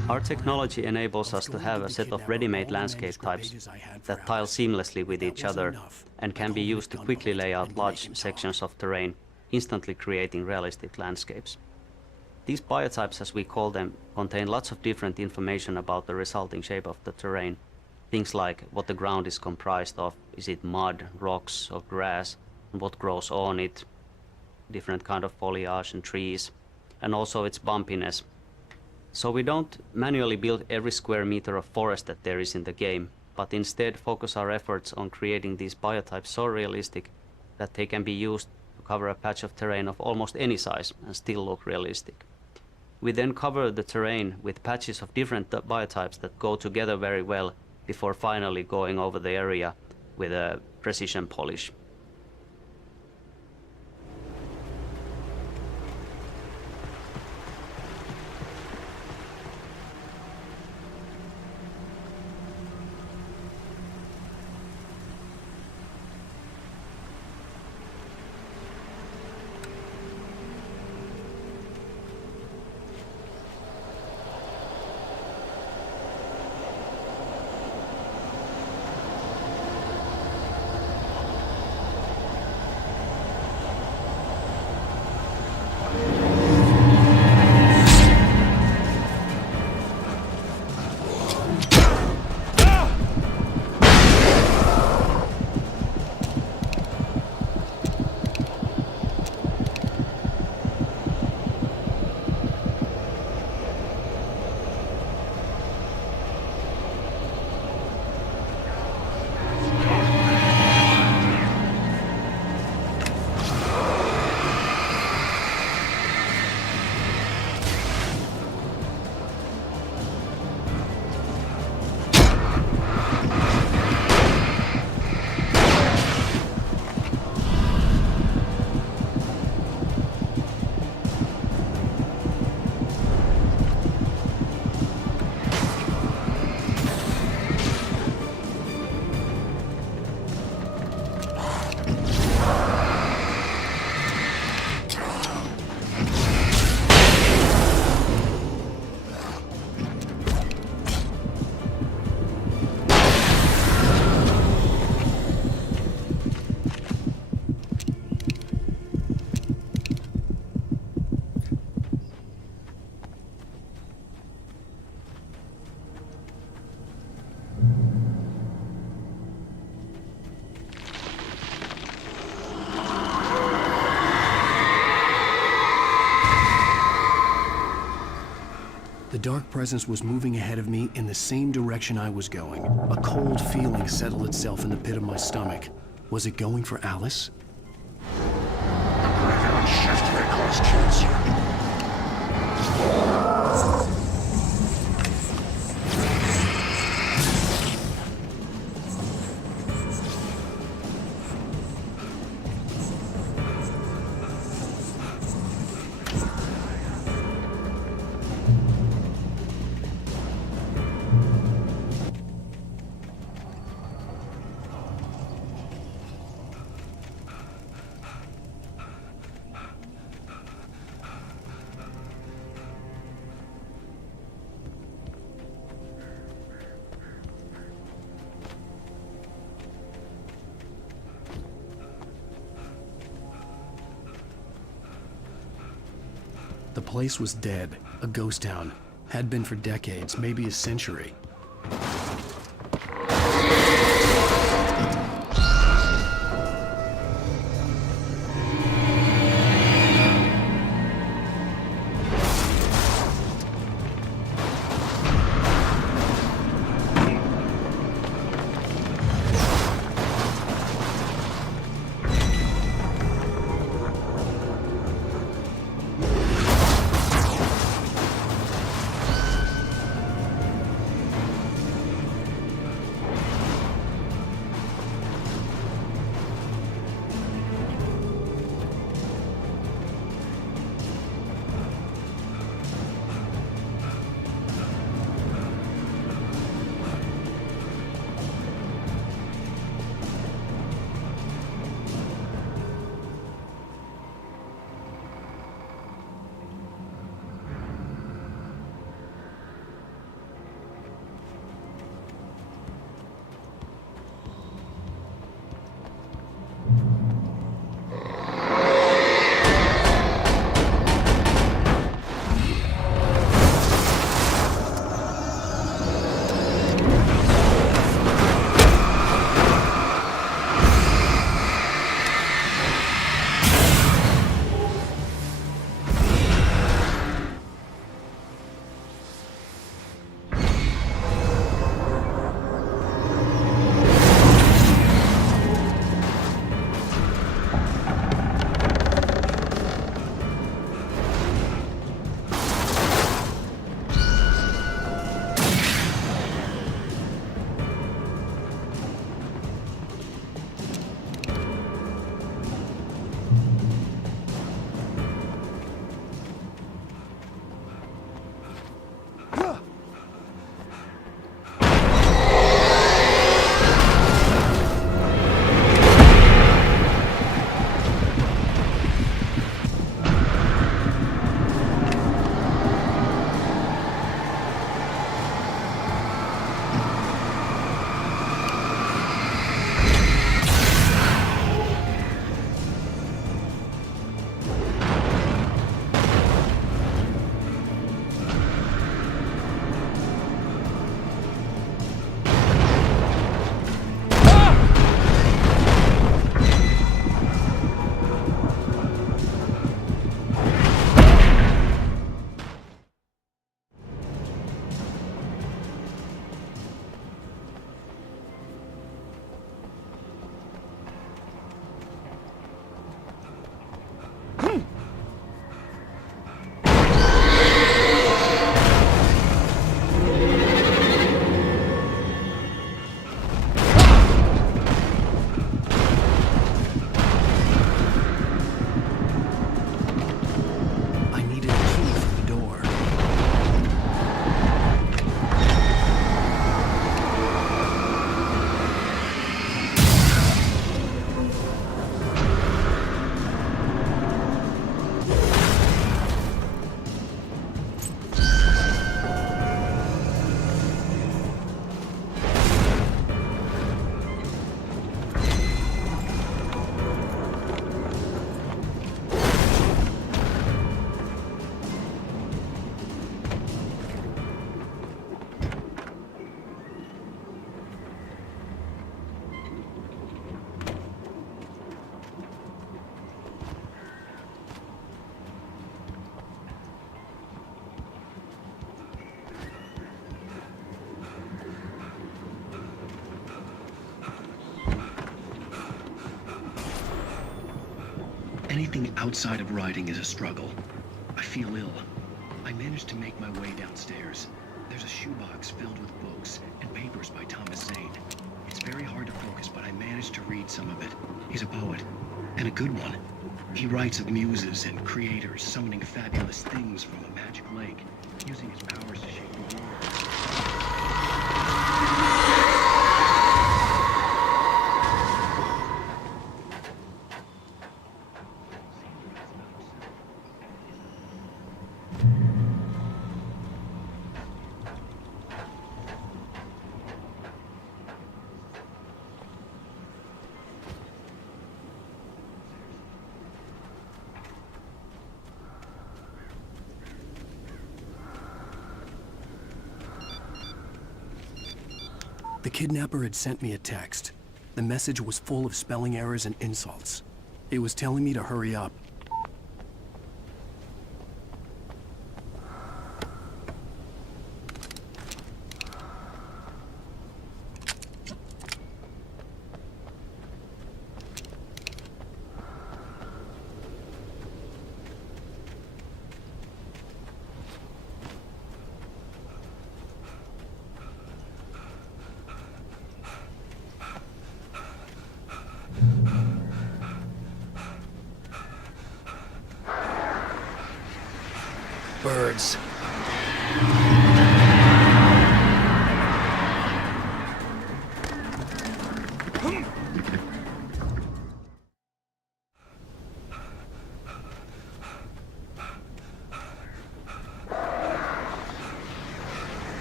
Our technology enables us to have a set of ready-made landscape types that tile seamlessly with each other and can be used to quickly lay out large sections of terrain, instantly creating realistic landscapes. These biotypes, as we call them, contain lots of different information about the resulting shape of the terrain. Things like what the ground is comprised of, is it mud, rocks, or grass, and what grows on it, different kind of foliage and trees, and also its bumpiness. So we don't manually build every square meter of forest that there is in the game, but instead focus our efforts on creating these biotypes so realistic that they can be used to cover a patch of terrain of almost any size and still look realistic. We then cover the terrain with patches of different biotypes that go together very well before finally going over the area with a precision polish. The dark presence was moving ahead of me in the same direction I was going. A cold feeling settled itself in the pit of my stomach. Was it going for Alice? The place was dead, a ghost town. Had been for decades, maybe a century. Anything outside of writing is a struggle. I feel ill. I managed to make my way downstairs. There's a shoebox filled with books and papers by Thomas Zane. It's very hard to focus, but I managed to read some of it. He's a poet, and a good one. He writes of muses and creators summoning fabulous things from a magic lake, using his powers to shape the world. The kidnapper had sent me a text. The message was full of spelling errors and insults. It was telling me to hurry up. Birds.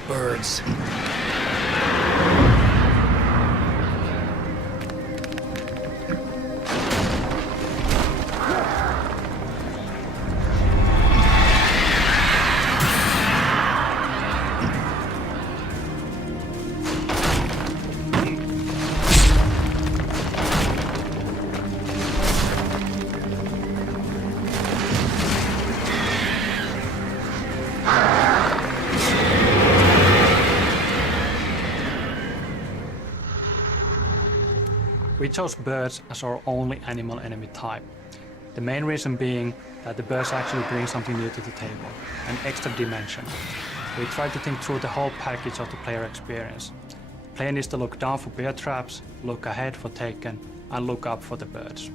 Birds. We chose birds as our only animal enemy type. The main reason being that the birds actually bring something new to the table, an extra dimension. We try to think through the whole package of the player experience. Player needs to look down for bear traps, look ahead for taken, and look up for the birds.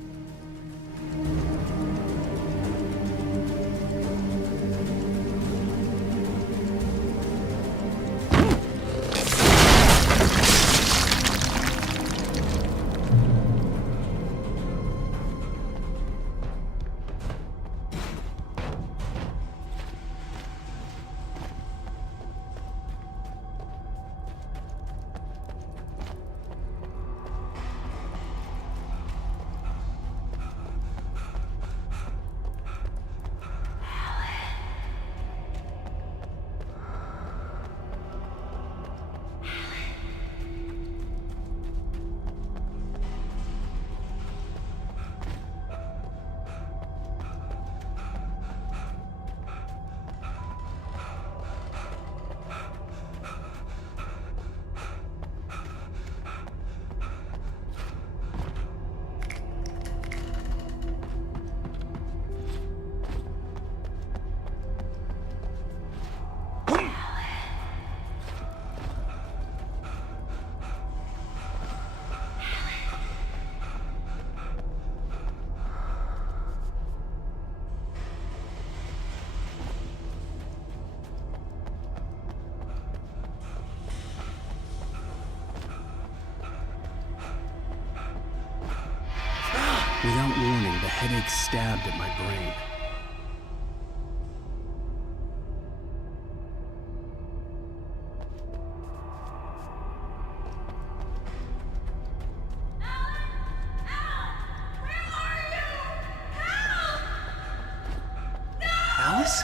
Without warning, the headache stabbed at my brain. Alice?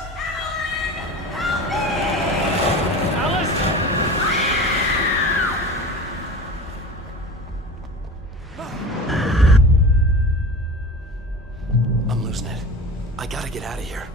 I'm losing it. I gotta get out of here.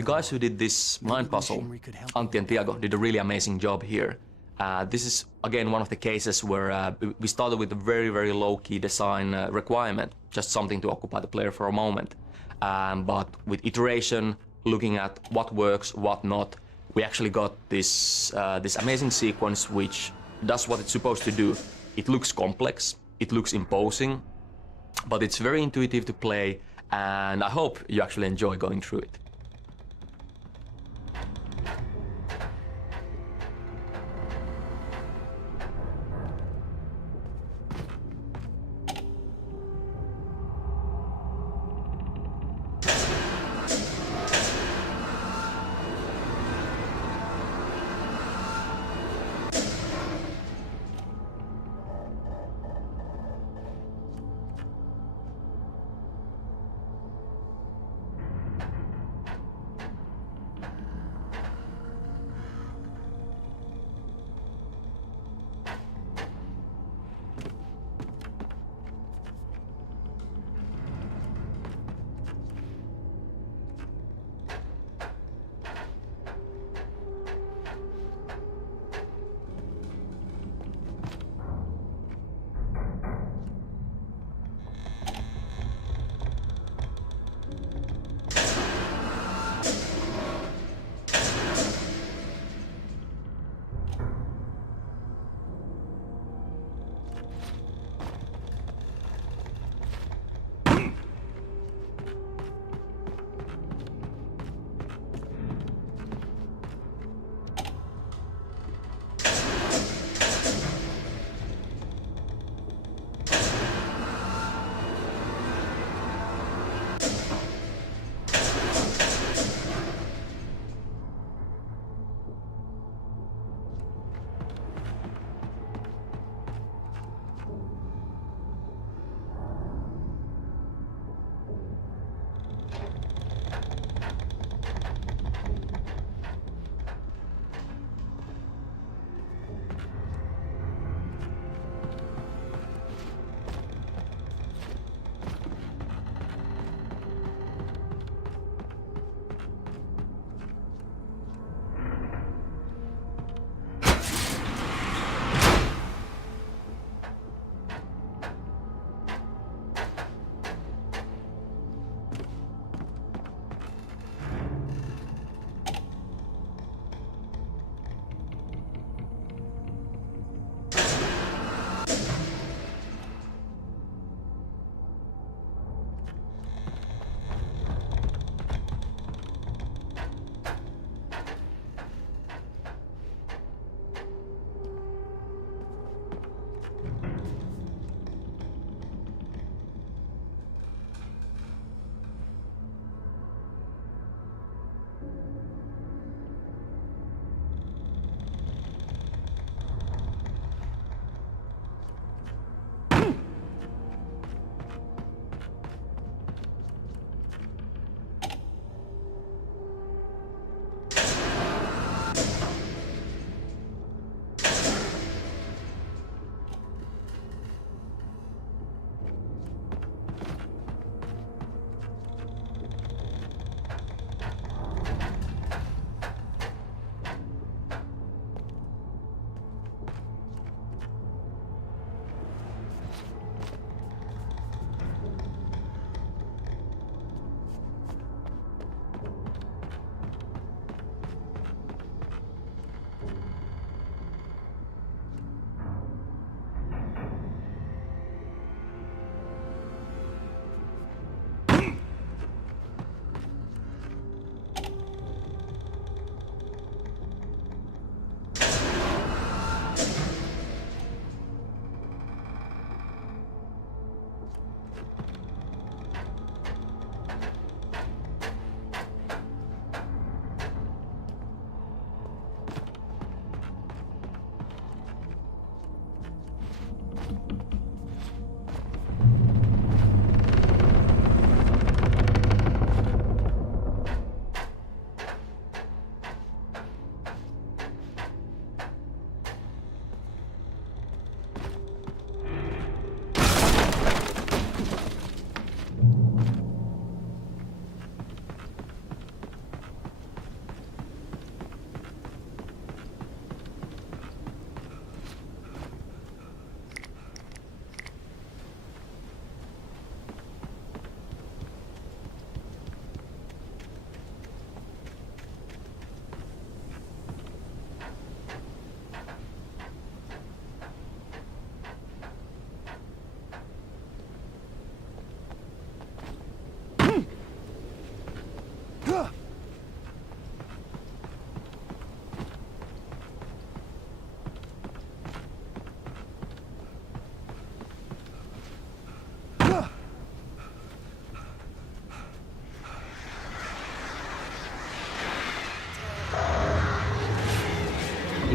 The guys who did this mind puzzle, Antti and Tiago, did a really amazing job here. This is, again, one of the cases where we started with a very, very low-key design requirement, just something to occupy the player for a moment. But with iteration, looking at what works, what not, we actually got this, this amazing sequence which does what it's supposed to do. It looks complex, it looks imposing, but it's very intuitive to play, and I hope you actually enjoy going through it.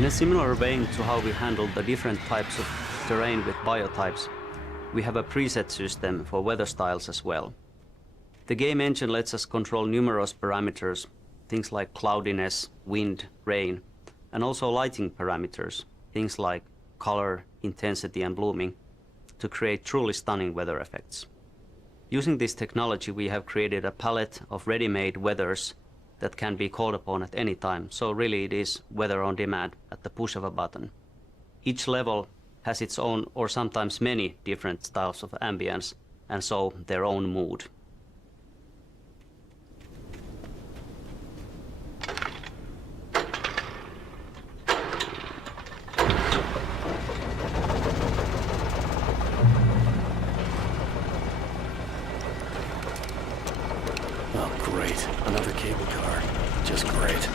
In a similar vein to how we handle the different types of terrain with biotypes, we have a preset system for weather styles as well. The game engine lets us control numerous parameters, things like cloudiness, wind, rain, and also lighting parameters, things like color, intensity, and blooming, to create truly stunning weather effects. Using this technology, we have created a palette of ready-made weathers that can be called upon at any time, so really it is weather on demand at the push of a button. Each level has its own, or sometimes many, different styles of ambience, and so their own mood. Oh, great. Another cable car. Just great.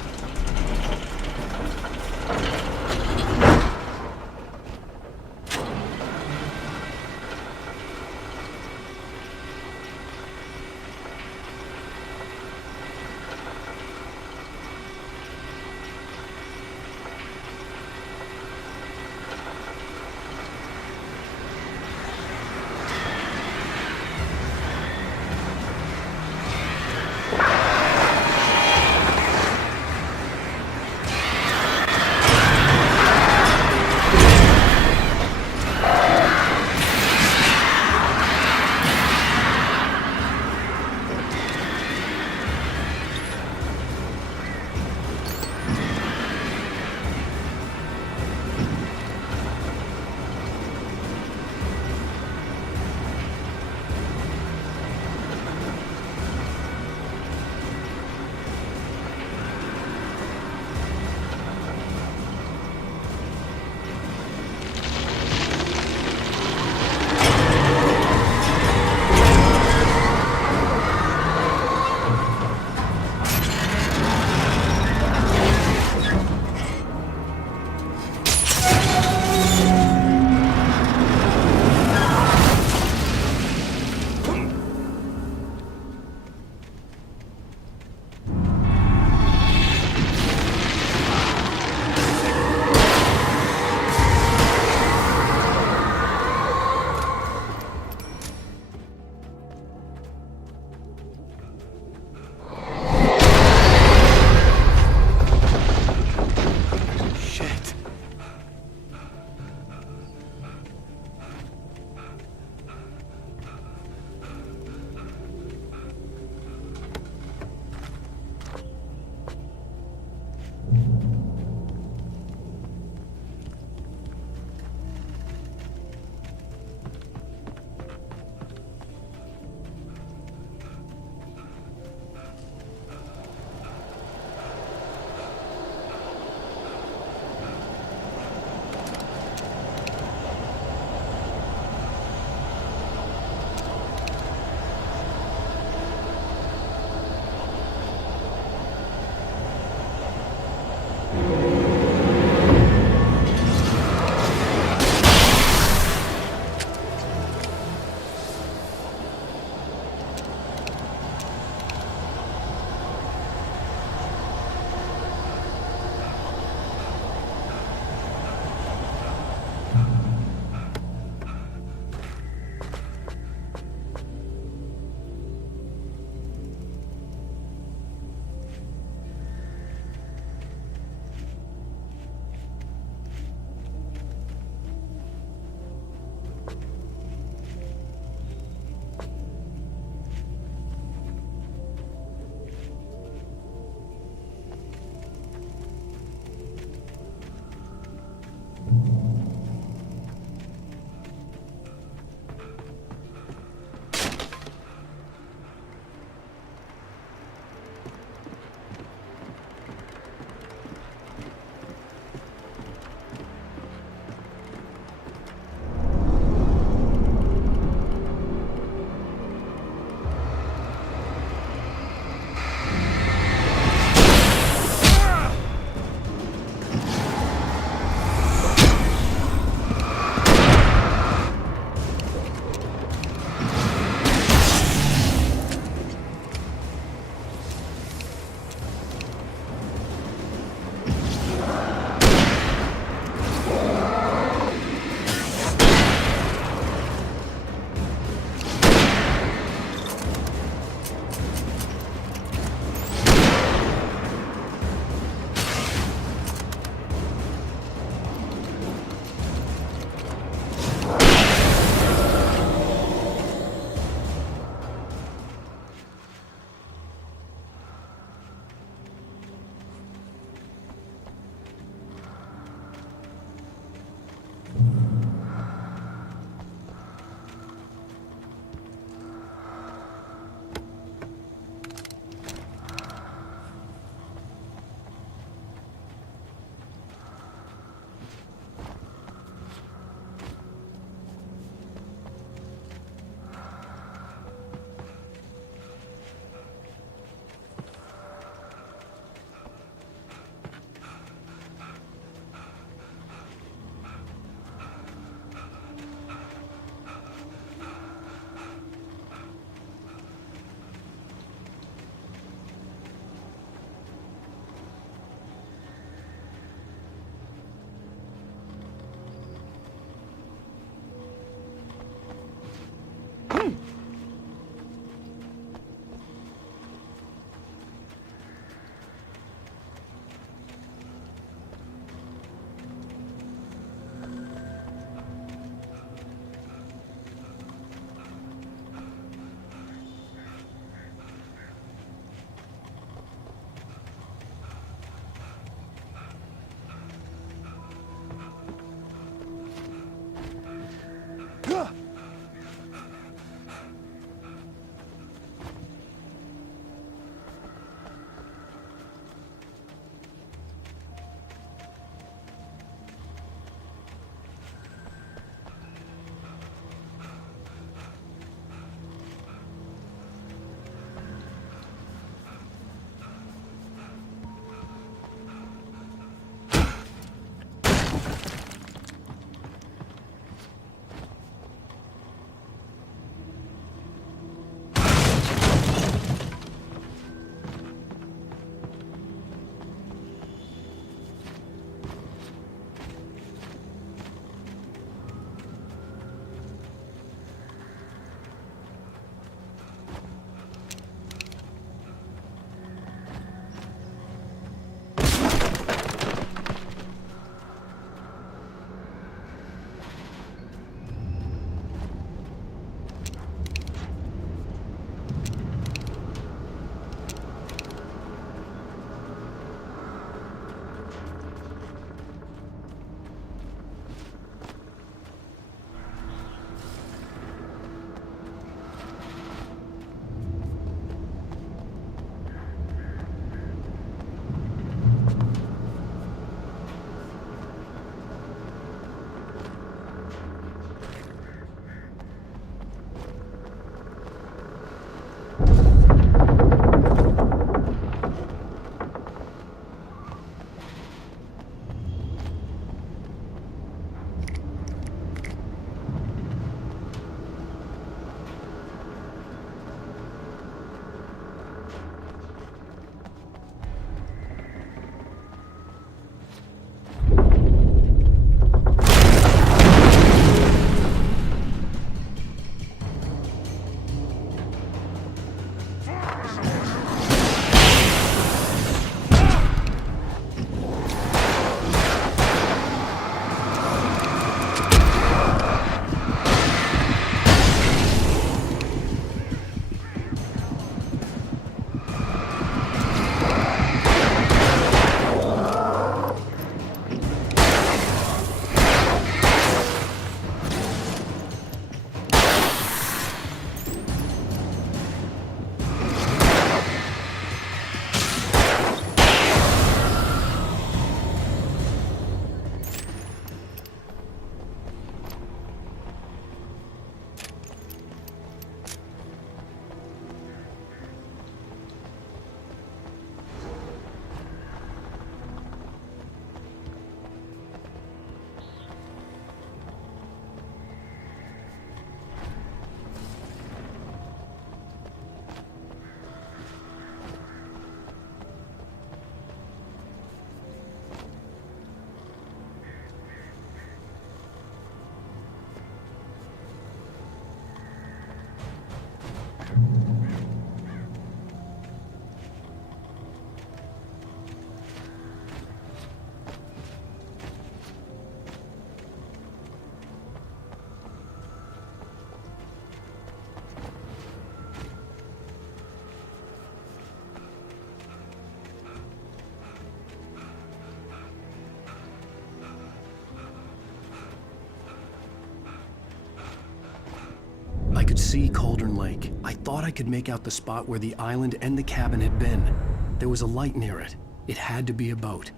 see Cauldron Lake. I thought I could make out the spot where the island and the cabin had been. There was a light near it. It had to be a boat.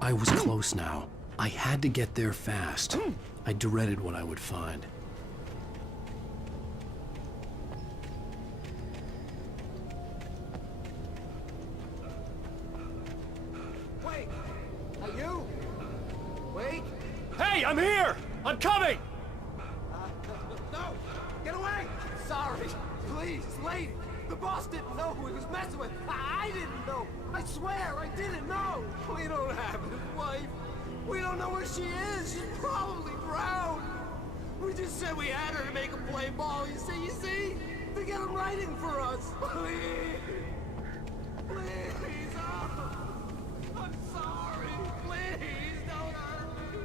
I was close now. I had to get there fast. I dreaded what I would find. Wait! Are you? Wait! Hey, I'm here! I'm coming! No! Get away! Sorry. Please, lady. The boss didn't know who he was messing with. I didn't know. I swear, I didn't know. We don't have his wife. We don't know where she is. She's probably drowned. We just said we had her to make him play ball. You see? To get him writing for us. Please. Please. Oh, I'm sorry. Please, don't hurt me.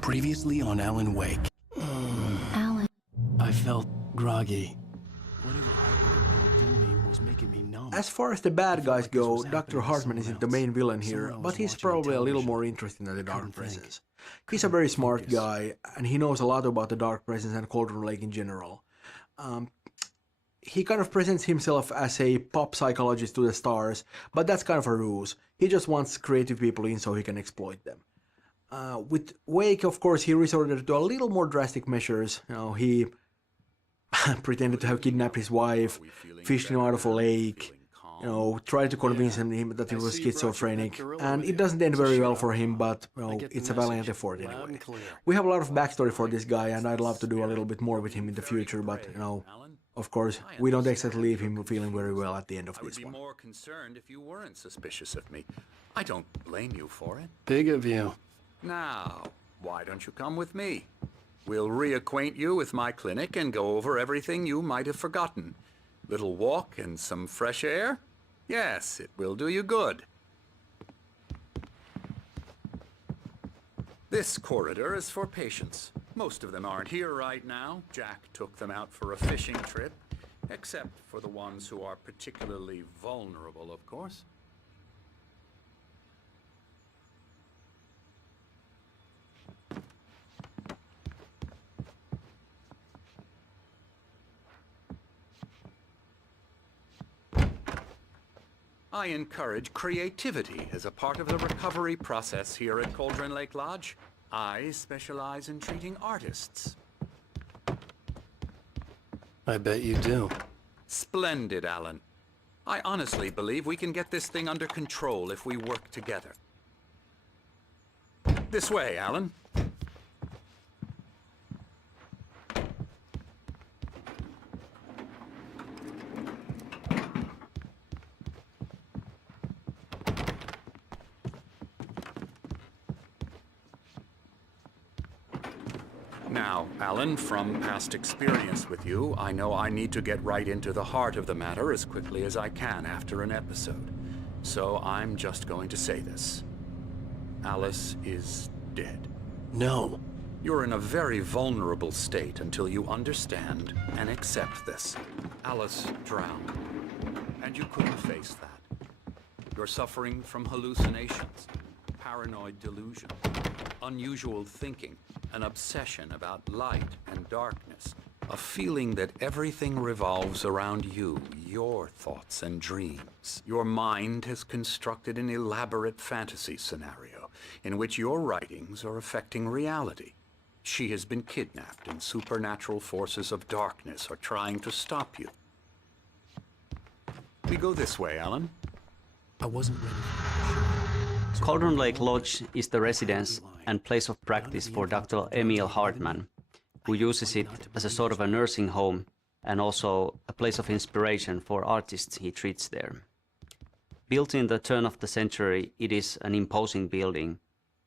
Previously on Alan Wake. Alan. I felt groggy. Whatever Hartman in me was making me numb. As far as the bad guys go, Dr. Hartman isn't the main villain here, but he's probably a little more interesting than the Dark Presence. He's a very smart guy, and he knows a lot about the Dark Presence and Cauldron Lake in general. He kind of presents himself as a pop psychologist to the stars, but that's kind of a ruse. He just wants creative people in so he can exploit them. With Wake, of course, he resorted to a little more drastic measures. He pretended to have kidnapped his wife, fished him out of a lake, tried to convince him that he was schizophrenic, and it doesn't end very well for him, but it's a valiant effort anyway. We have a lot of backstory for this guy, and I'd love to do a little bit more with him in the future, but of course, we don't exactly leave him feeling very well at the end of this one. I would be more concerned if you weren't suspicious of me. I don't blame you for it. Big of you. Now, why don't you come with me? We'll reacquaint you with my clinic and go over everything you might have forgotten. Little walk and some fresh air? Yes, it will do you good. This corridor is for patients. Most of them aren't here right now. Jack took them out for a fishing trip, except for the ones who are particularly vulnerable, of course. I encourage creativity as a part of the recovery process here at Cauldron Lake Lodge. I specialize in treating artists. I bet you do. Splendid, Alan. I honestly believe we can get this thing under control if we work together. This way, Alan. Now, Alan, from past experience with you, I know I need to get right into the heart of the matter as quickly as I can after an episode. So I'm just going to say this. Alice is dead. No. You're in a very vulnerable state until you understand and accept this. Alice drowned, and you couldn't face that. You're suffering from hallucinations, paranoid delusion, unusual thinking, an obsession about light and darkness, a feeling that everything revolves around you, your thoughts and dreams. Your mind has constructed an elaborate fantasy scenario in which your writings are affecting reality. She has been kidnapped and supernatural forces of darkness are trying to stop you. We go this way, Alan. I wasn't ready. Cauldron Lake Lodge is the residence and place of practice for Dr. Emil Hartman, who uses it as a sort of a nursing home and also a place of inspiration for artists he treats there. Built in the turn of the century, it is an imposing building,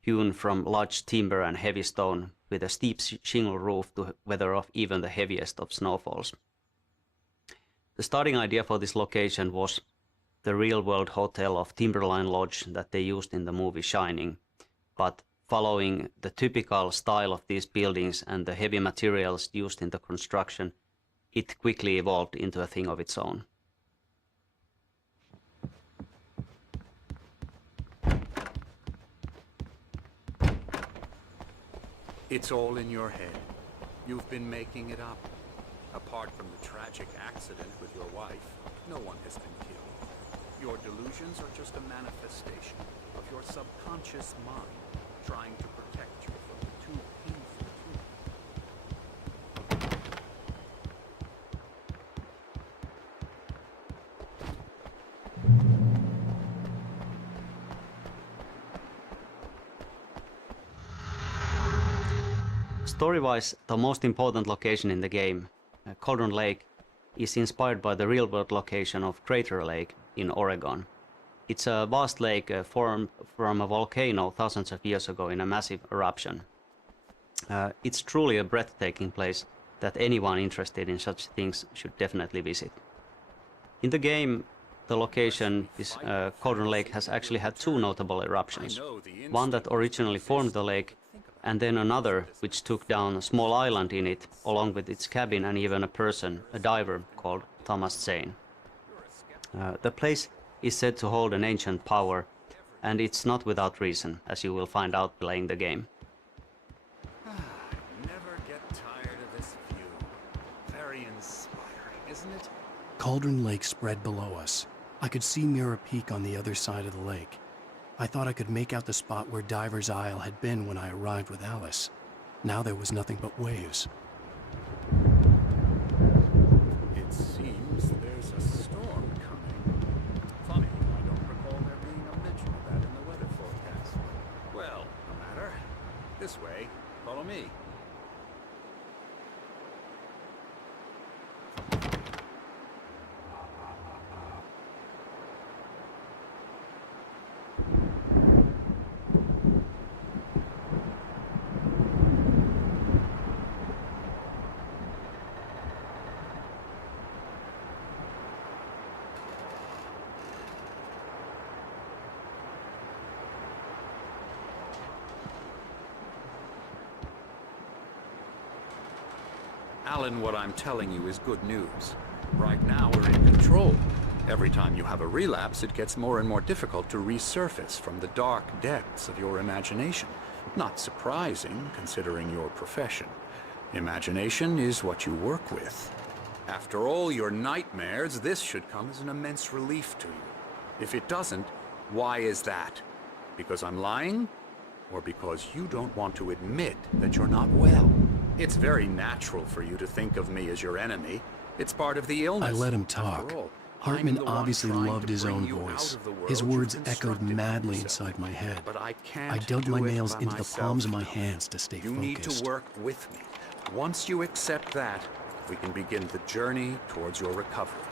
hewn from large timber and heavy stone, with a steep shingle roof to weather off even the heaviest of snowfalls. The starting idea for this location was the real-world hotel of Timberline Lodge that they used in the movie Shining, but following the typical style of these buildings and the heavy materials used in the construction, it quickly evolved into a thing of its own. It's all in your head. You've been making it up. Apart from the tragic accident with your wife, no one has been killed. Your delusions are just a manifestation of your subconscious mind trying to protect you from the too painful truth. Story-wise, the most important location in the game, Cauldron Lake, is inspired by the real-world location of Crater Lake in Oregon. It's a vast lake formed from a volcano thousands of years ago in a massive eruption. It's truly a breathtaking place that anyone interested in such things should definitely visit. In the game, the location, this Cauldron Lake, has actually had two notable eruptions. One that originally formed the lake, and then another which took down a small island in it, along with its cabin and even a person, a diver called Thomas Zane. The place is said to hold an ancient power, and it's not without reason, as you will find out playing the game. Never get tired of this view. Very inspiring, isn't it? Cauldron Lake spread below us. I could see Mirror Peak on the other side of the lake. I thought I could make out the spot where Diver's Isle had been when I arrived with Alice. Now there was nothing but waves. It seems there's a storm coming. Funny, I don't recall there being a mention of that in the weather forecast. Well, no matter. This way. Follow me. Alan, what I'm telling you is good news. Right now, we're in control. Every time you have a relapse, it gets more and more difficult to resurface from the dark depths of your imagination. Not surprising, considering your profession. Imagination is what you work with. After all your nightmares, this should come as an immense relief to you. If it doesn't, why is that? Because I'm lying? Or because you don't want to admit that you're not well? It's very natural for you to think of me as your enemy. It's part of the illness. I let him talk. Hartman obviously loved his own voice. His words echoed madly inside my head. But I can't I dug my do it nails by into the myself, palms of my Phil. hands to stay You need to focused. work with me. Once you accept that, we can begin the journey towards your recovery.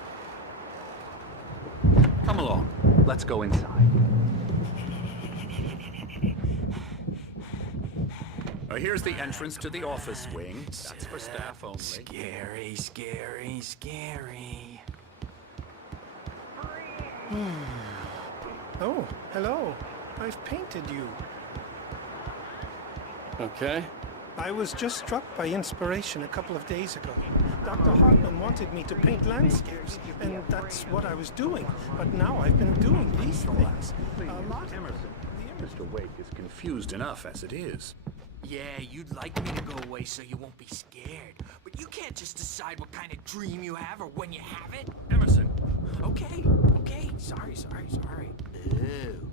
Come along. Let's go inside. Here's the entrance to the office wing. That's for staff only. Scary, scary, scary. Oh, hello. I've painted you. Okay. I was just struck by inspiration a couple of days ago. Dr. Hartman wanted me to paint landscapes, and that's what I was doing. But now I've been doing these things. A lot. Emerson, Mr. Wake is confused enough as it is. Yeah, you'd like me to go away so you won't be scared. But you can't just decide what kind of dream you have or when you have it. Emerson. Okay, okay. Sorry. Ew.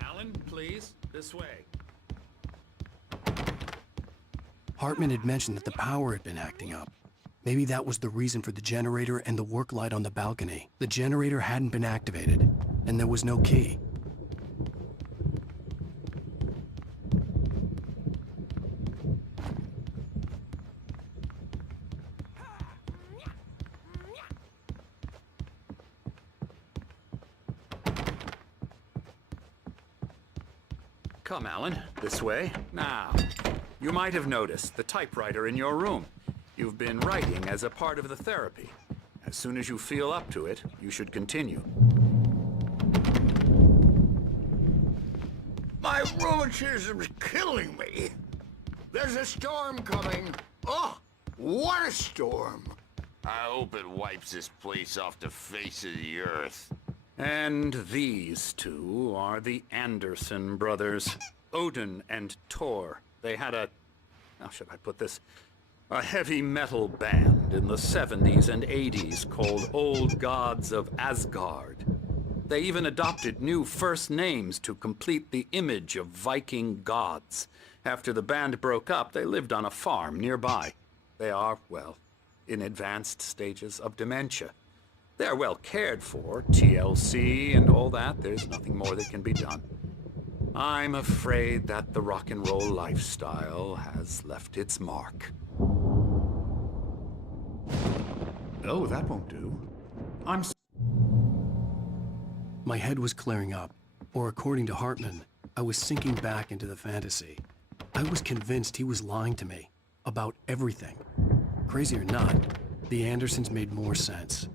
Alan, please, this way. Hartman had mentioned that the power had been acting up. Maybe that was the reason for the generator and the work light on the balcony. The generator hadn't been activated, and there was no key. Come, Alan, this way. Now, you might have noticed the typewriter in your room. You've been writing as a part of the therapy. As soon as you feel up to it, you should continue. My rheumatism's killing me. There's a storm coming. Oh, what a storm. I hope it wipes this place off the face of the earth. And these two are the Anderson brothers, Odin and Tor. They had a, how should I put this? A heavy metal band in the 70s and 80s called Old Gods of Asgard. They even adopted new first names to complete the image of Viking gods. After the band broke up, they lived on a farm nearby. They are, well, in advanced stages of dementia. They're well cared for, TLC and all that. There's nothing more that can be done. I'm afraid that the rock and roll lifestyle has left its mark. Oh, that won't do. My head was clearing up, or according to Hartman, I was sinking back into the fantasy. I was convinced he was lying to me about everything. Crazy or not, the Andersons made more sense.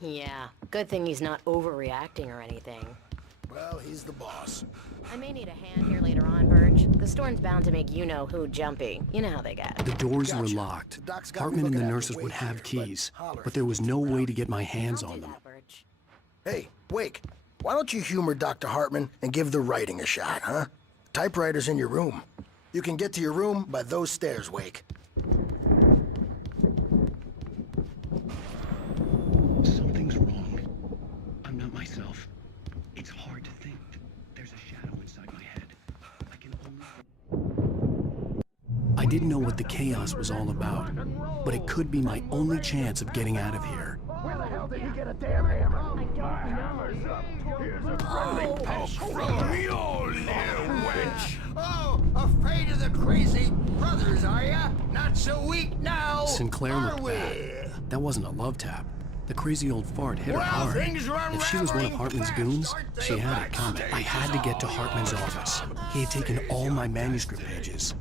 Yeah, good thing he's not overreacting or anything. Well, he's the boss. I may need a hand here later on, Birch. The storm's bound to make you-know-who jumpy. You know how they get. The doors were locked. Hartman and the nurses would have keys, but there was no way to get my hands on them. Hey, Wake, why don't you humor Dr. Hartman and give the writing a shot, huh? Typewriter's in your room. You can get to your room by those stairs, Wake. Something's wrong. I'm not myself. It's hard to think. There's a shadow inside my head. I can only... I didn't know what the chaos was all about, but it could be my only chance of getting out of here. Where the hell did he get a damn hammer? I don't know. Hammer's up. Here's a friendly poke from your little wench. Oh, afraid of the crazy brothers, are ya? Not so weak now, Sinclair are looked we? bad. That wasn't a love tap. The crazy old fart hit her hard. things are If she was one of unraveling Hartman's fast, goons, aren't they, she had it coming. I had to get to Hartman's office. He had taken all my manuscript pages.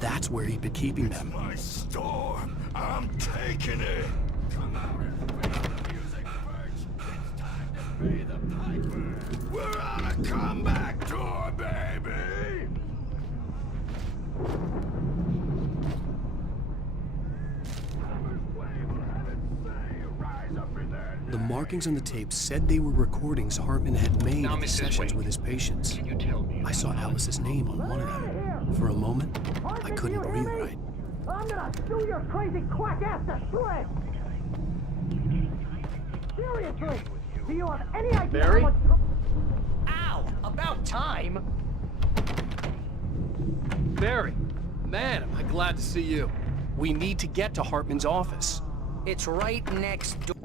That's where he'd been keeping them. My storm. I'm taking it. Come out and play the music first. It's time to pay the piper. We're on a comeback tour, baby. The markings on the tape said they were recordings Hartman had made Now, of the Mrs. sessions Wake, with his patients. Can you tell me? I saw Alice's name on one of them. For a moment, I couldn't breathe right. I'm gonna chew your crazy quack ass to shreds! Seriously! Do you have any idea Barry? how much... Ow! About time! Barry, man, am I glad to see you. We need to get to Hartman's office. It's right next door.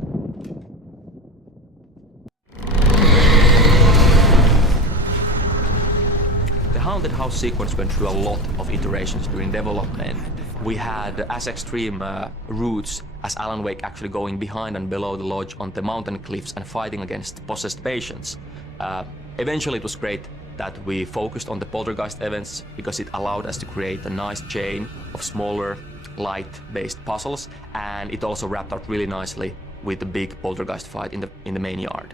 The Haunted House sequence went through a lot of iterations during development. We had as extreme routes as Alan Wake actually going behind and below the lodge on the mountain cliffs and fighting against possessed patients. Eventually it was great that we focused on the poltergeist events because it allowed us to create a nice chain of smaller, light-based puzzles, and it also wrapped up really nicely with the big poltergeist fight in the main yard.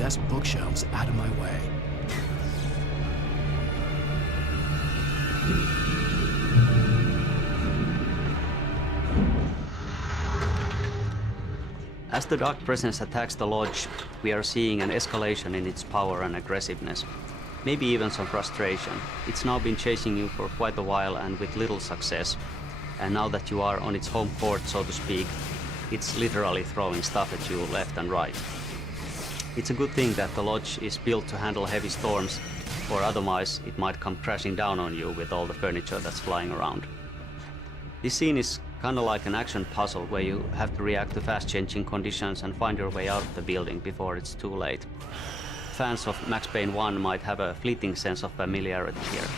possessed bookshelves out of my way. As the Dark Presence attacks the Lodge, we are seeing an escalation in its power and aggressiveness. Maybe even some frustration. It's now been chasing you for quite a while and with little success. And now that you are on its home court, so to speak, it's literally throwing stuff at you left and right. It's a good thing that the Lodge is built to handle heavy storms, or otherwise it might come crashing down on you with all the furniture that's flying around. This scene is kinda like an action puzzle where you have to react to fast-changing conditions and find your way out of the building before it's too late. Fans of Max Payne 1 might have a fleeting sense of familiarity here.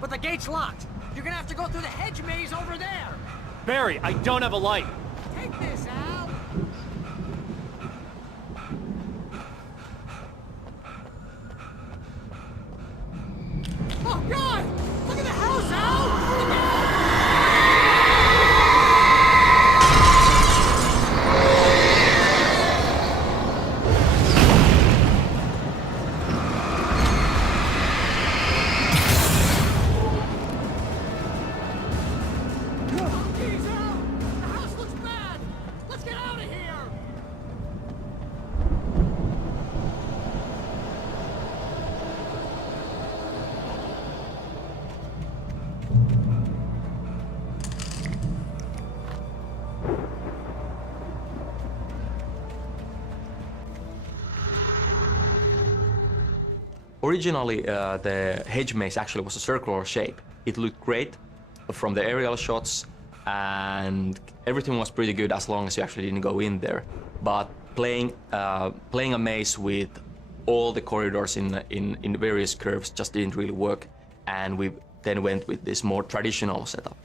but the gate's locked. You're gonna have to go through the hedge maze over there. Barry, I don't have a light. Take this, Al. Oh, God! Look at the house, Al! Originally, the hedge maze actually was a circular shape. It looked great from the aerial shots, and everything was pretty good as long as you actually didn't go in there. But playing a maze with all the corridors in various curves just didn't really work, and we then went with this more traditional setup.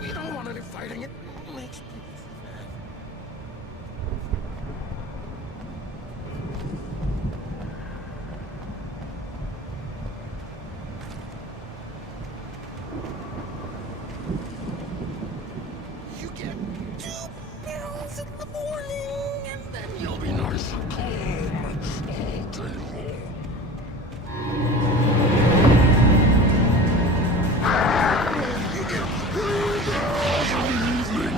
We don't want any fighting. It makes me... You get 2 pills in the morning, and then you'll be nice and calm all day long. You get 3 pills in the evening.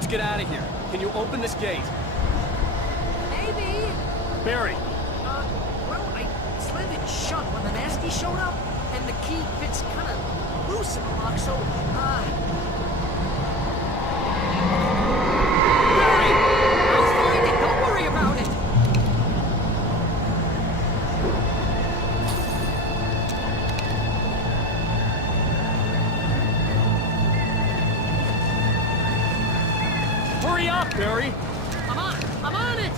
Let's get out of here. Can you open this gate? Maybe. Barry! Well, I slammed it shut when the nasty showed up, and the key fits kind of loose in the lock, so, Barry! I'll find it! Don't worry about it! Hurry up, Barry! I'm on it!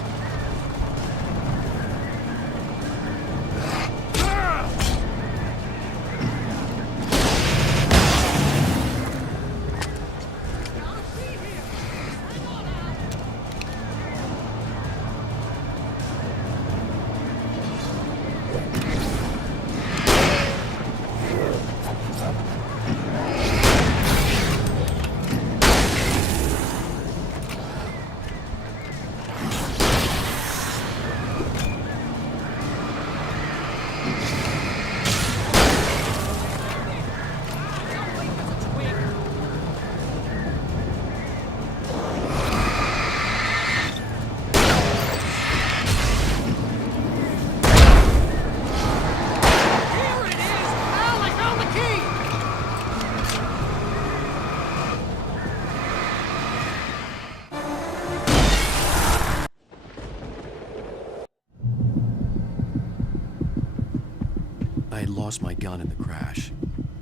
I had lost my gun in the crash.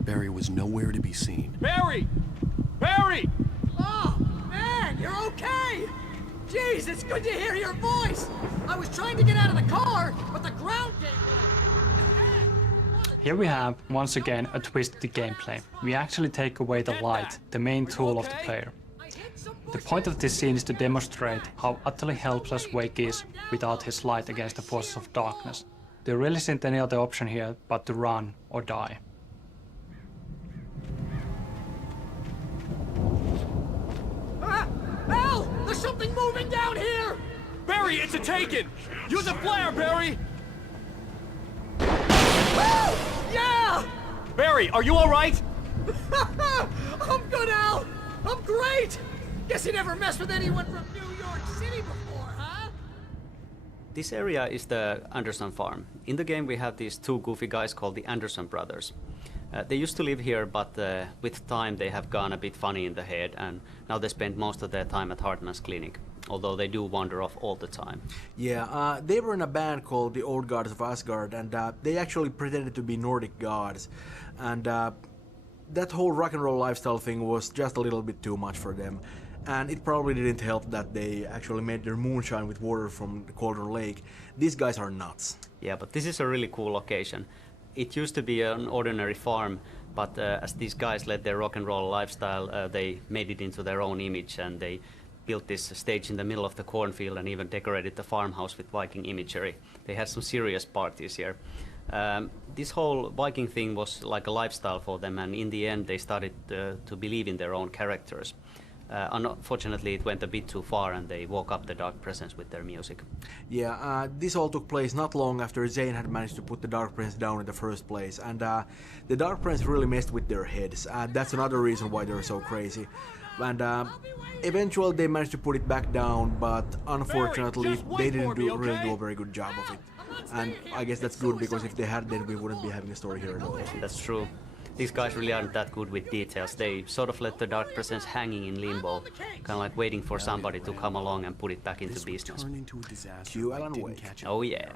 Barry was nowhere to be seen. Barry! Barry! Oh, man, you're okay! Jeez, it's good to hear your voice! I was trying to get out of the car, but the ground gave way. Here we have, once again, a twist to the gameplay. We actually take away the light, the main tool of the player. The point of this scene is to demonstrate how utterly helpless Wake is without his light against the forces of darkness. There really isn't any other option here but to run or die. Al! There's something moving down here! Barry, it's a taken! Use a flare, Barry! Woo! Yeah! Barry, are you alright? I'm good, Al! I'm great! Guess you never messed with anyone from New York City before, huh? This area is the Anderson farm. In the game we have these two goofy guys called the Anderson brothers. They used to live here, but with time they have gone a bit funny in the head, and now they spend most of their time at Hartman's clinic, although they do wander off all the time. Yeah, they were in a band called the Old Gods of Asgard, and they actually pretended to be Nordic gods. And that whole rock and roll lifestyle thing was just a little bit too much for them. And it probably didn't help that they actually made their moonshine with water from the Cauldron Lake. These guys are nuts. Yeah, but this is a really cool location. It used to be an ordinary farm, but as these guys led their rock and roll lifestyle, they made it into their own image, and they built this stage in the middle of the cornfield and even decorated the farmhouse with Viking imagery. They had some serious parties here. This whole Viking thing was like a lifestyle for them, and in the end they started to believe in their own characters. Unfortunately, it went a bit too far, and they woke up the Dark Presence with their music. Yeah, this all took place not long after Zane had managed to put the Dark Prince down in the first place, and the Dark Prince really messed with their heads. That's another reason why they're so crazy. And eventually they managed to put it back down, but unfortunately they didn't really do a very good job of it. And I guess that's good, because if they had, then we wouldn't be having a story here at all. That's true. These guys really aren't that good with details. They sort of let the Dark Presence hanging in limbo, kind of like waiting for somebody to come along and put it back into business. Cue Alan Wake. Oh yeah.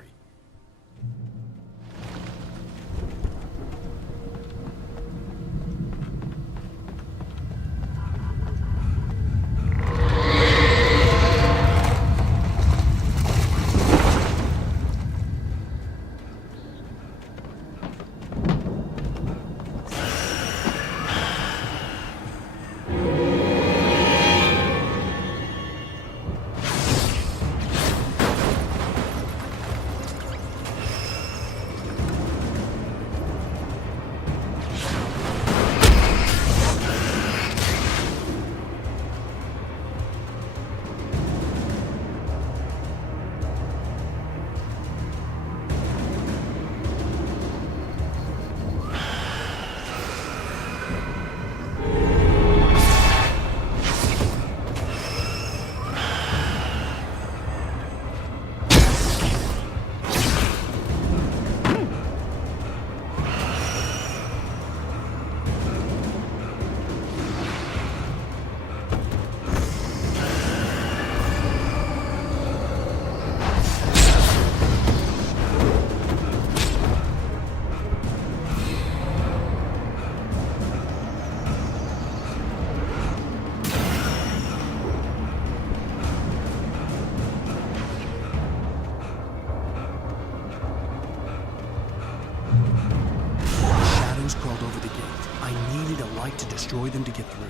needed a light to destroy them to get through.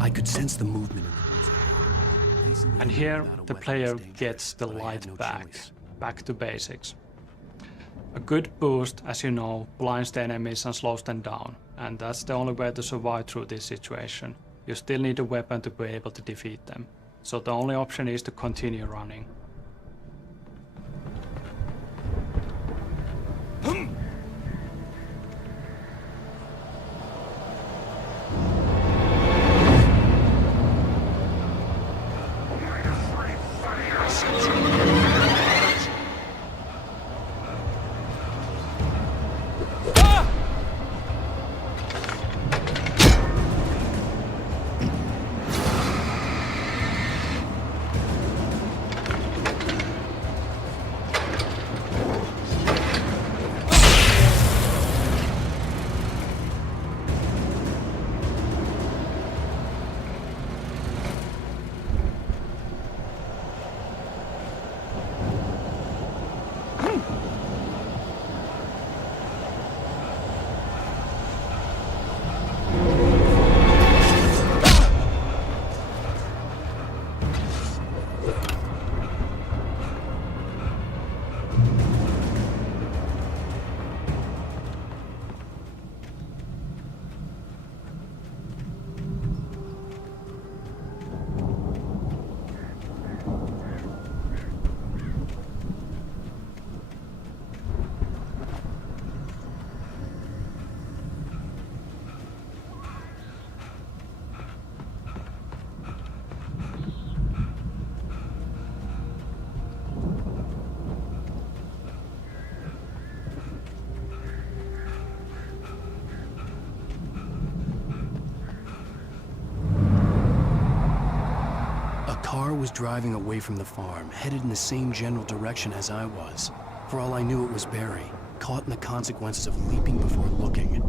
I could sense the movement in the woods ahead. And here the player gets the light back to basics. A good boost, as you know, blinds the enemies and slows them down, and that's the only way to survive through this situation. You still need a weapon to be able to defeat them, so the only option is to continue running. Was driving away from the farm, headed in the same general direction as I was. For all I knew, it was Barry, caught in the consequences of leaping before looking.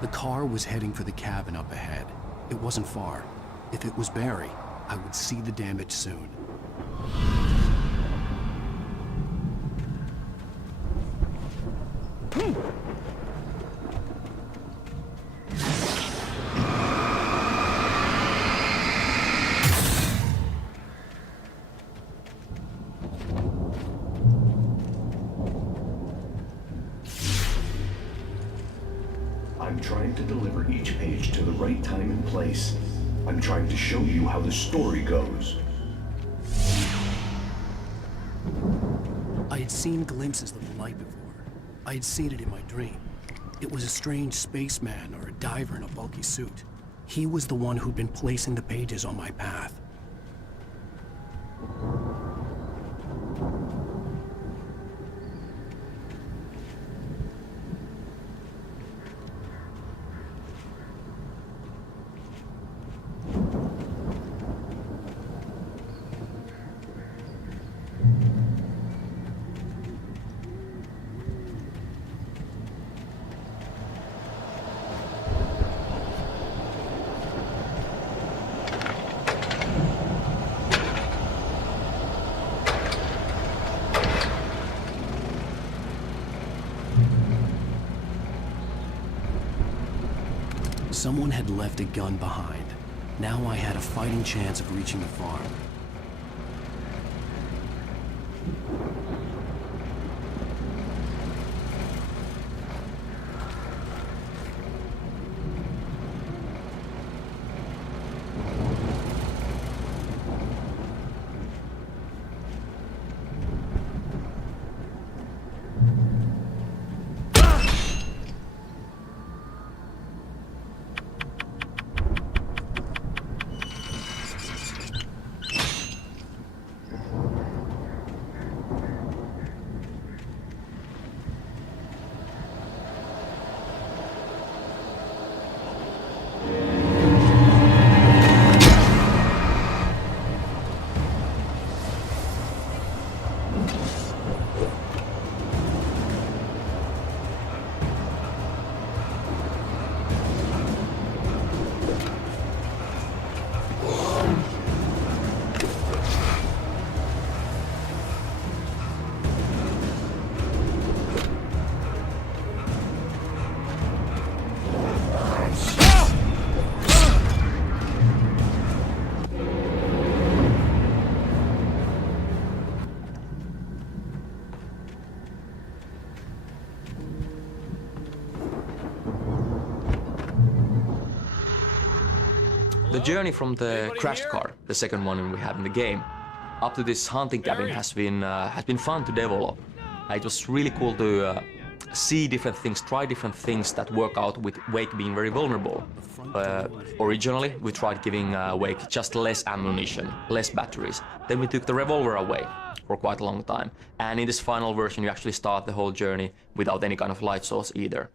The car was heading for the cabin up ahead. It wasn't far. If it was Barry, I would see the damage soon. I'm trying to deliver each page to the right time and place. I'm trying to show you how the story goes. I had seen glimpses of the light before. I had seen it in my dream. It was a strange spaceman or a diver in a bulky suit. He was the one who'd been placing the pages on my path. Someone had left a gun behind. Now I had a fighting chance of reaching the farm. The journey from the crashed car, the second one we have in the game, up to this hunting cabin has been fun to develop. It was really cool to see different things, try different things that work out with Wake being very vulnerable. Originally, we tried giving Wake just less ammunition, less batteries. Then we took the revolver away for quite a long time. And in this final version, you actually start the whole journey without any kind of light source either.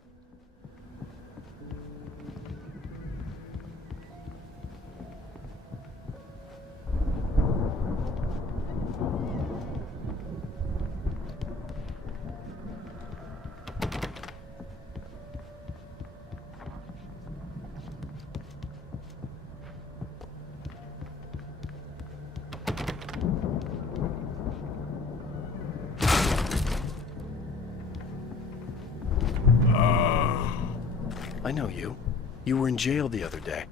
I know you. You were in jail the other day.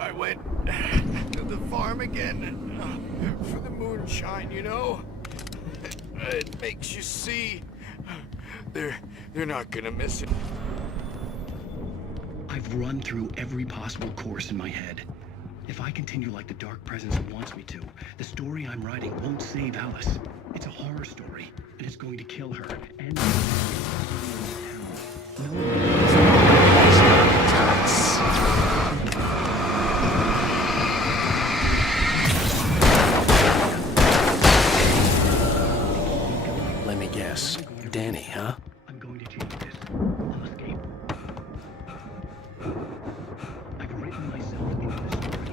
I went to the farm again for the moonshine, you know? It makes you see. They're not gonna miss it. I've run through every possible course in my head. If I continue like the Dark Presence wants me to, the story I'm writing won't save Alice. It's a horror story, and it's going to kill her, and... Let me guess. Danny, huh? I'm going to change this. I'll escape. I've written myself into the story.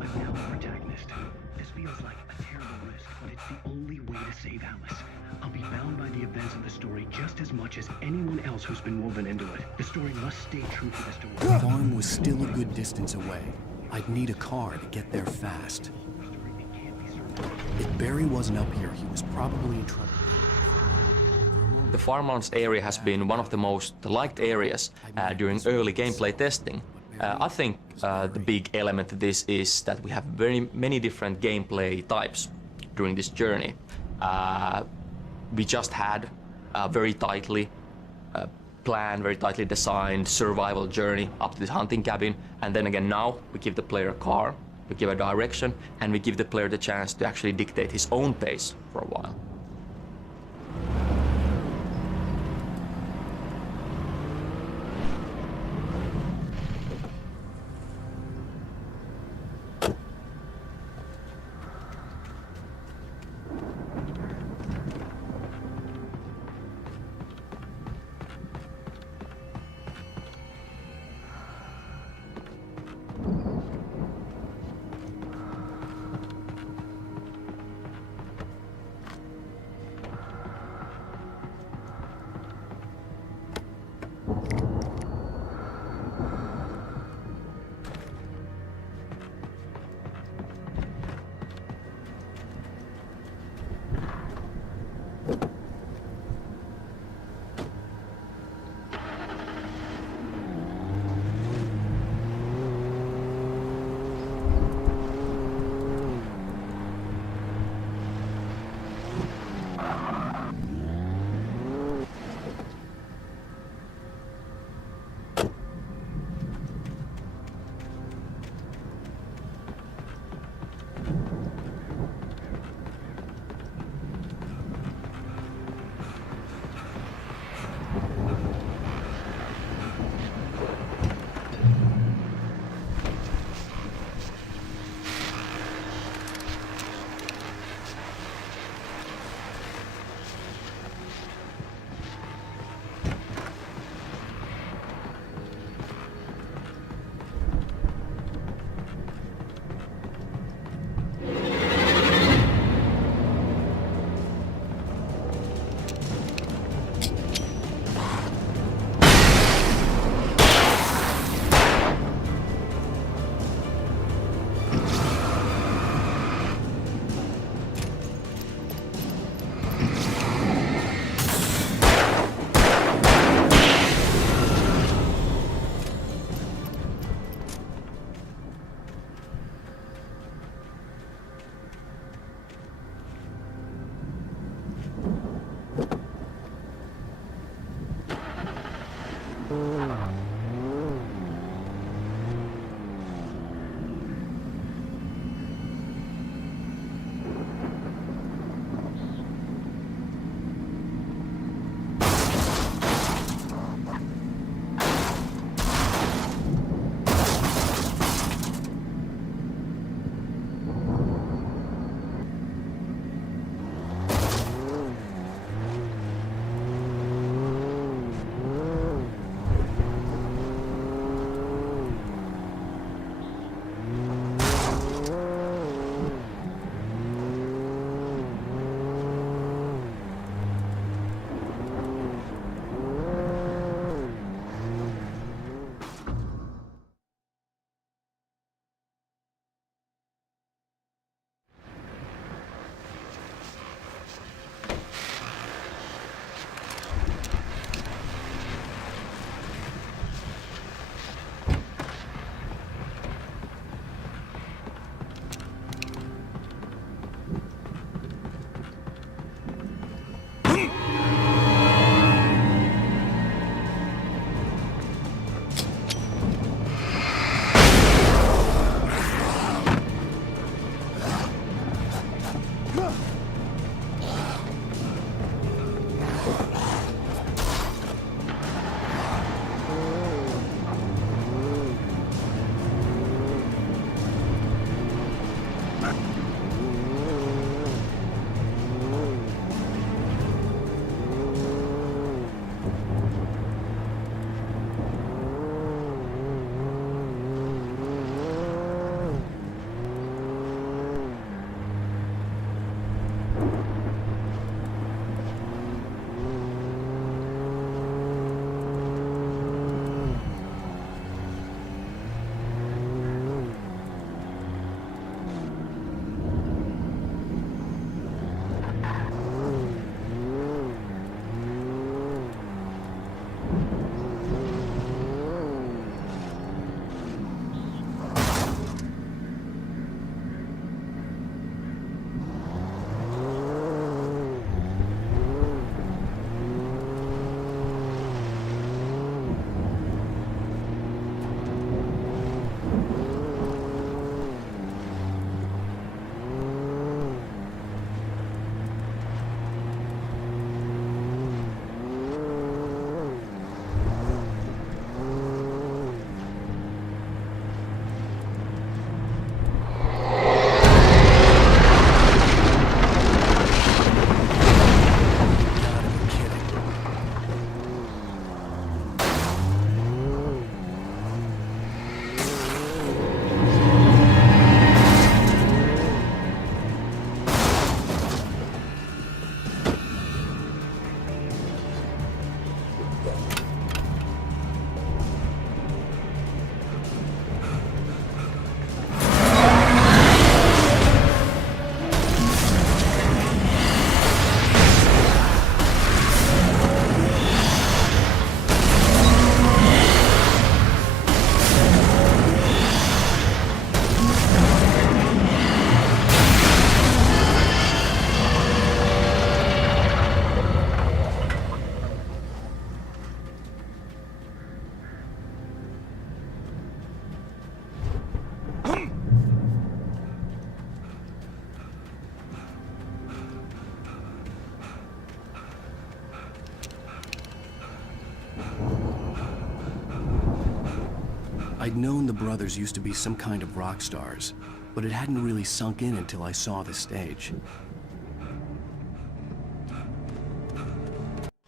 I'm now the protagonist. This feels like a terrible risk, but it's the only way to save Alice. I'll be bound by the events of the story just as much as anyone else who's been woven into it. The story must stay true to the story. The farm was still a good distance away. I'd need a car to get there fast. If Barry wasn't up here, he was probably in trouble. The farmlands area has been one of the most liked areas during early gameplay testing. I think the big element to this is that we have very many different gameplay types during this journey. We just had a very tightly planned, very tightly designed survival journey up to this hunting cabin, and then again now we give the player a car, we give a direction, and we give the player the chance to actually dictate his own pace for a while. I'd known the brothers used to be some kind of rock stars, but it hadn't really sunk in until I saw the stage.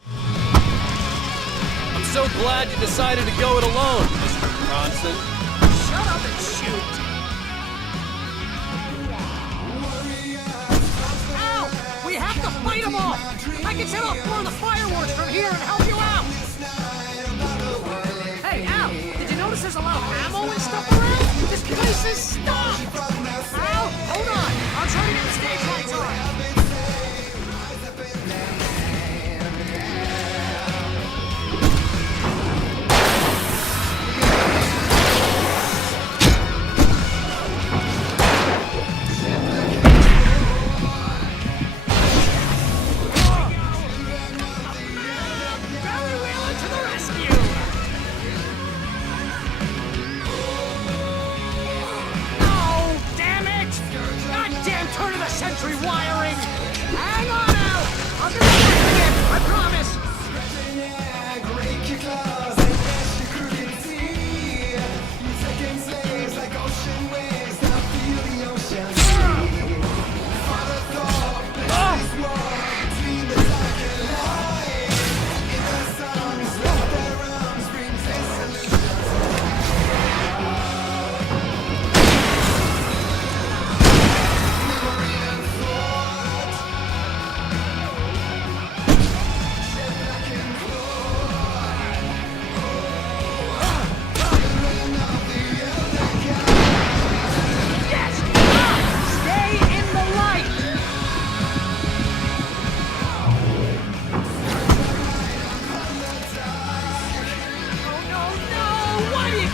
I'm so glad you decided to go it alone, Mr. Bronson. Shut up and shoot! Ow! We have to fight them off! I can set off more of the fireworks from here and help you out! Hey, Al! Did you notice there's a lot of ammo and stuff around? This place is stocked! Al, hold on! I'll try to get the stage lights on!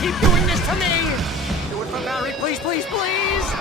keep doing this to me! Do it for Barry, please, please, please!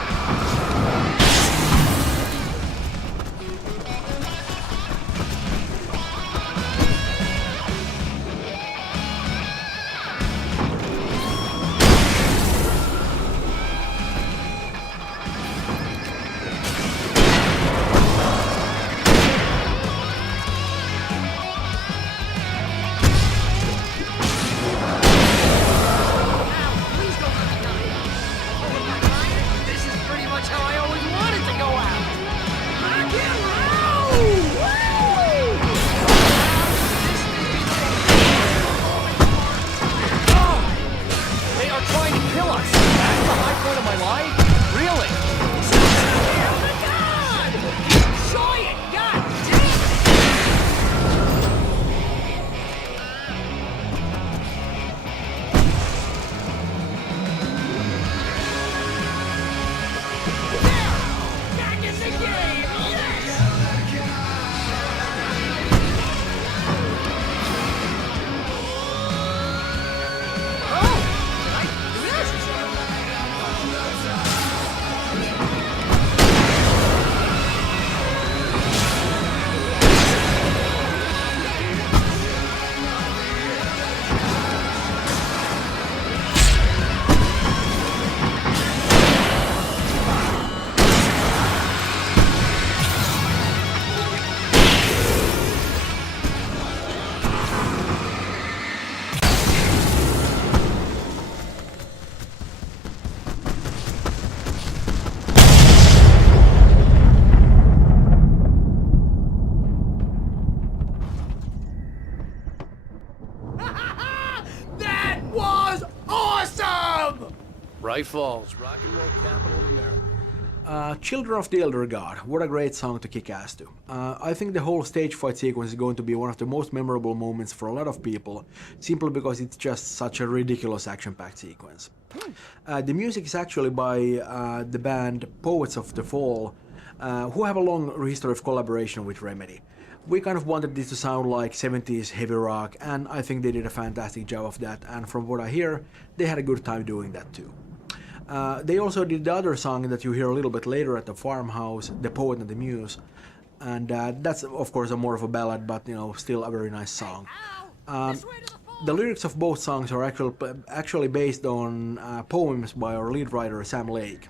Bright Falls, rock and roll capital of America. Children of the Elder God, what a great song to kick ass to. I think the whole stage fight sequence is going to be one of the most memorable moments for a lot of people, simply because it's just such a ridiculous action-packed sequence. The music is actually by the band Poets of the Fall, who have a long history of collaboration with Remedy. We kind of wanted this to sound like 70s heavy rock, and I think they did a fantastic job of that, and from what I hear, they had a good time doing that too. They also did the other song that you hear a little bit later at the farmhouse, The Poet and the Muse, and that's of course a more of a ballad, but you know, still a very nice song. The lyrics of both songs are actually based on poems by our lead writer Sam Lake.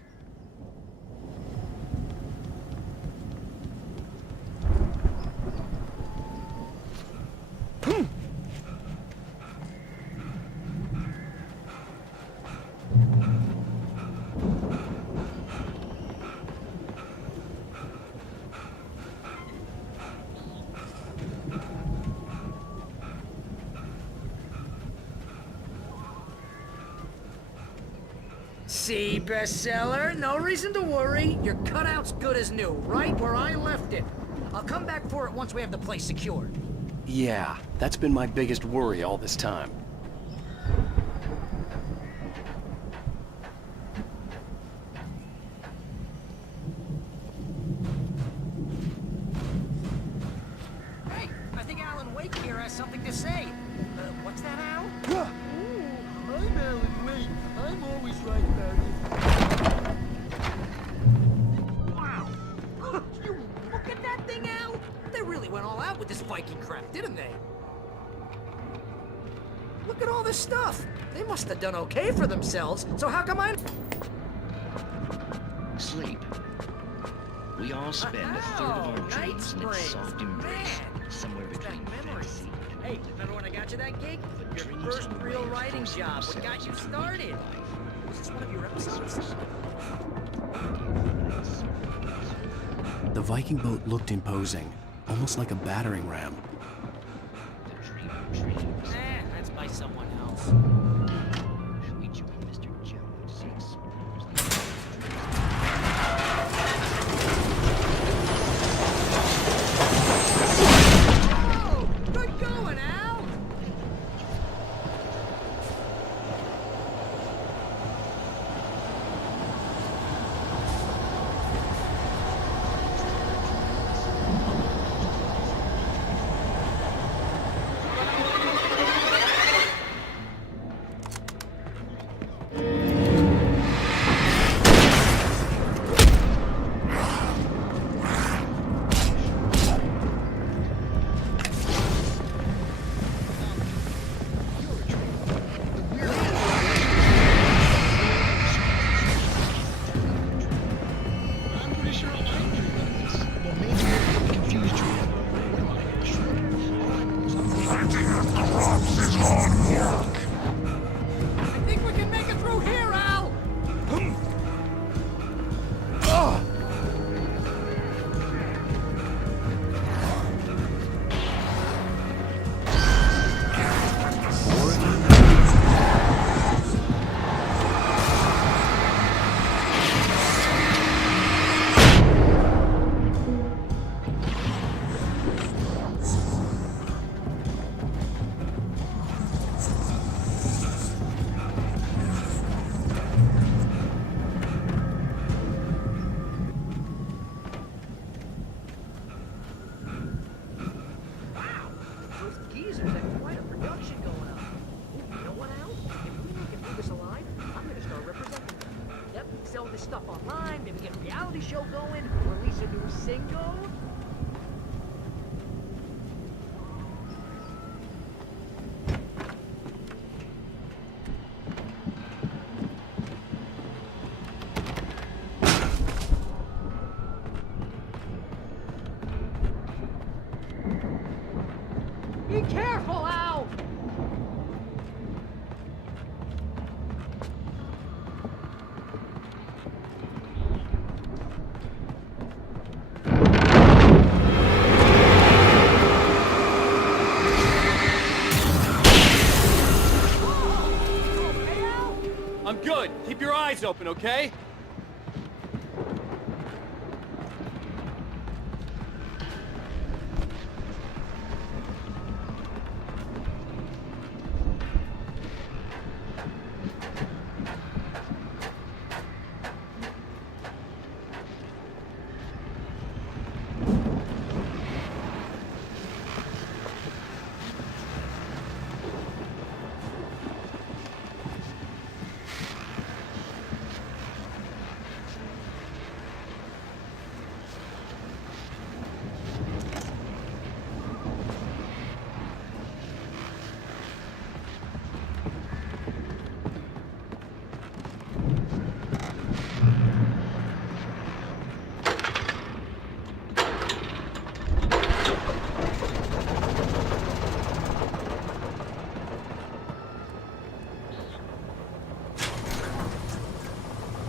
See, bestseller? No reason to worry. Your cutout's good as new, right where I left it. I'll come back for it once we have the place secured. Yeah, that's been my biggest worry all this time. Hey, I think Alan Wake here has something to say. What's that, Al? I'm Alan Wake. I'm always right about it. Wow! You look at that thing, Al! They really went all out with this Viking crap, didn't they? Look at all this stuff. They must have done okay for themselves, so how come I... Sleep. We all spend a third of our dreams in its soft embrace, somewhere between fantasy. Hey, remember when I got you that gig? Your first real writing job, what got you started? Was this one of your episodes? The Viking boat looked imposing, almost like a battering ram. That's by someone else. Good going, Al! Cutting across is hard work. I think we can make it through here, Al! Those geezers have quite a production going on. Ooh, you know what, Al? If we make it through this alive, I'm gonna start representing them. Yep, sell this stuff online, maybe get a reality show going, release a new single. Be careful, Al! I'm good. Keep your eyes open, okay?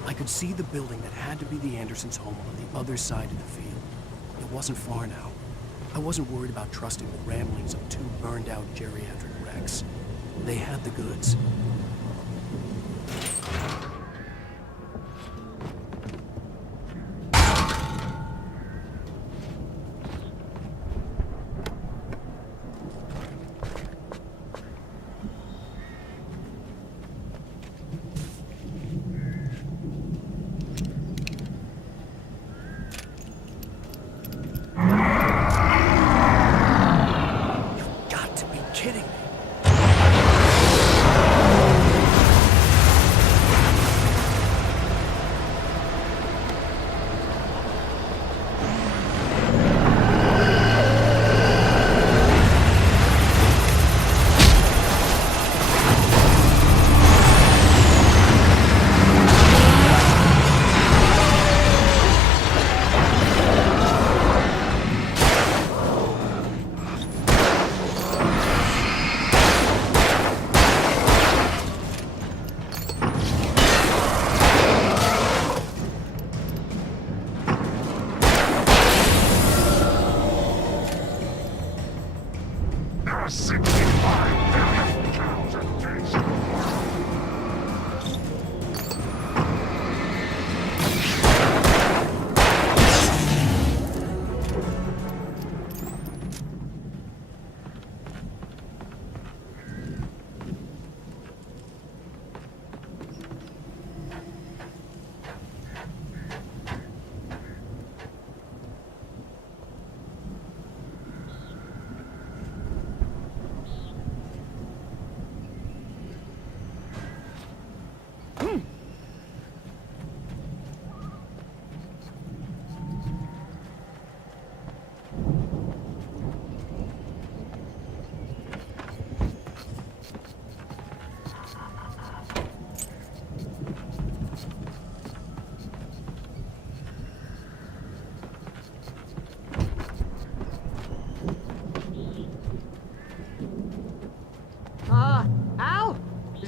I could see the building that had to be the Andersons' home on the other side of the field. It wasn't far now. I wasn't worried about trusting the ramblings of two burned-out geriatric wrecks. They had the goods.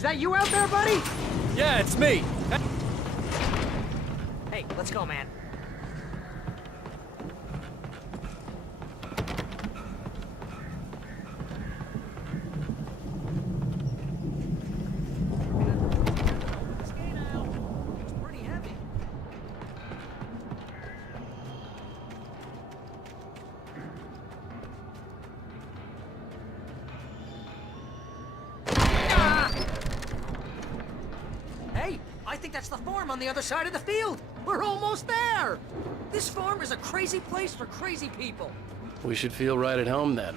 Is that you out there, buddy? Yeah, it's me. Hey, let's go, man. Hey, I think that's the farm on the other side of the field. We're almost there. This farm is a crazy place for crazy people. We should feel right at home then.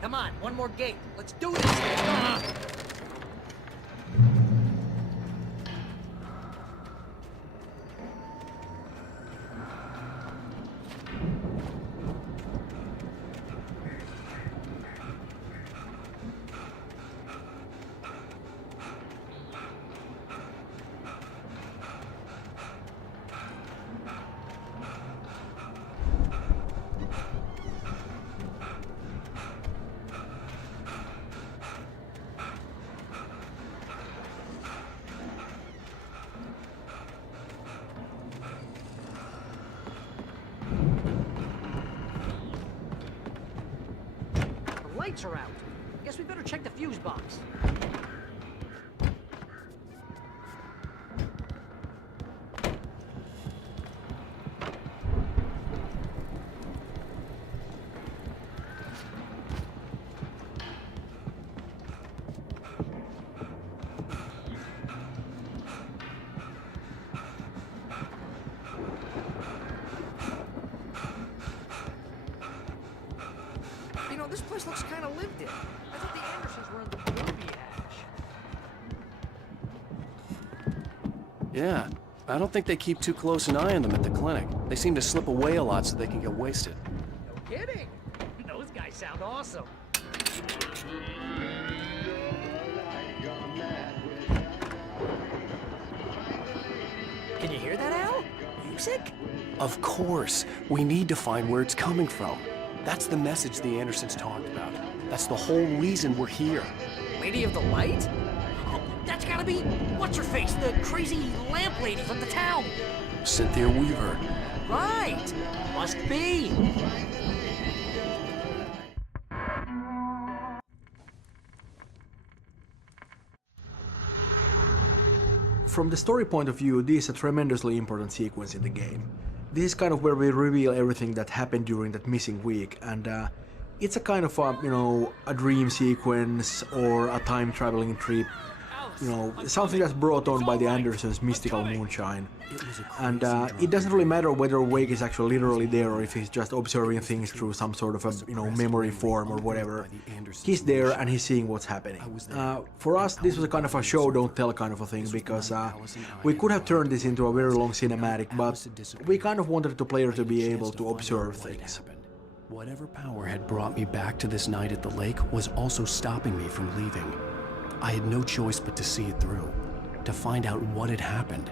Come on, one more gate. Let's do this thing. Lights are out. Guess we better check the fuse box. You know, this place looks kind of lived in. I thought the Andersons were in the movie ash. Yeah, I don't think they keep too close an eye on them at the clinic. They seem to slip away a lot so they can get wasted. No kidding. Those guys sound awesome. Can you hear that, Al? Music? Of course. We need to find where it's coming from. That's the message the Andersons talked about. That's the whole reason we're here. Lady of the Light? Oh, that's gotta be... What's-her-face? The crazy lamp lady from the town. Cynthia Weaver. Right. Must be. From the story point of view, this is a tremendously important sequence in the game. This is kind of where we reveal everything that happened during that missing week, and it's a kind of a, you know, a dream sequence or a time traveling trip, you know, something that's brought on by the Andersons' mystical moonshine. And it doesn't really matter whether Wake is actually literally there or if he's just observing things through some sort of a, you know, memory form or whatever. He's there and he's seeing what's happening. For us, this was a kind of a show don't tell kind of a thing, because we could have turned this into a very long cinematic, but we kind of wanted the player to be able to observe things. Whatever power had brought me back to this night at the lake was also stopping me from leaving. I had no choice but to see it through, to find out what had happened.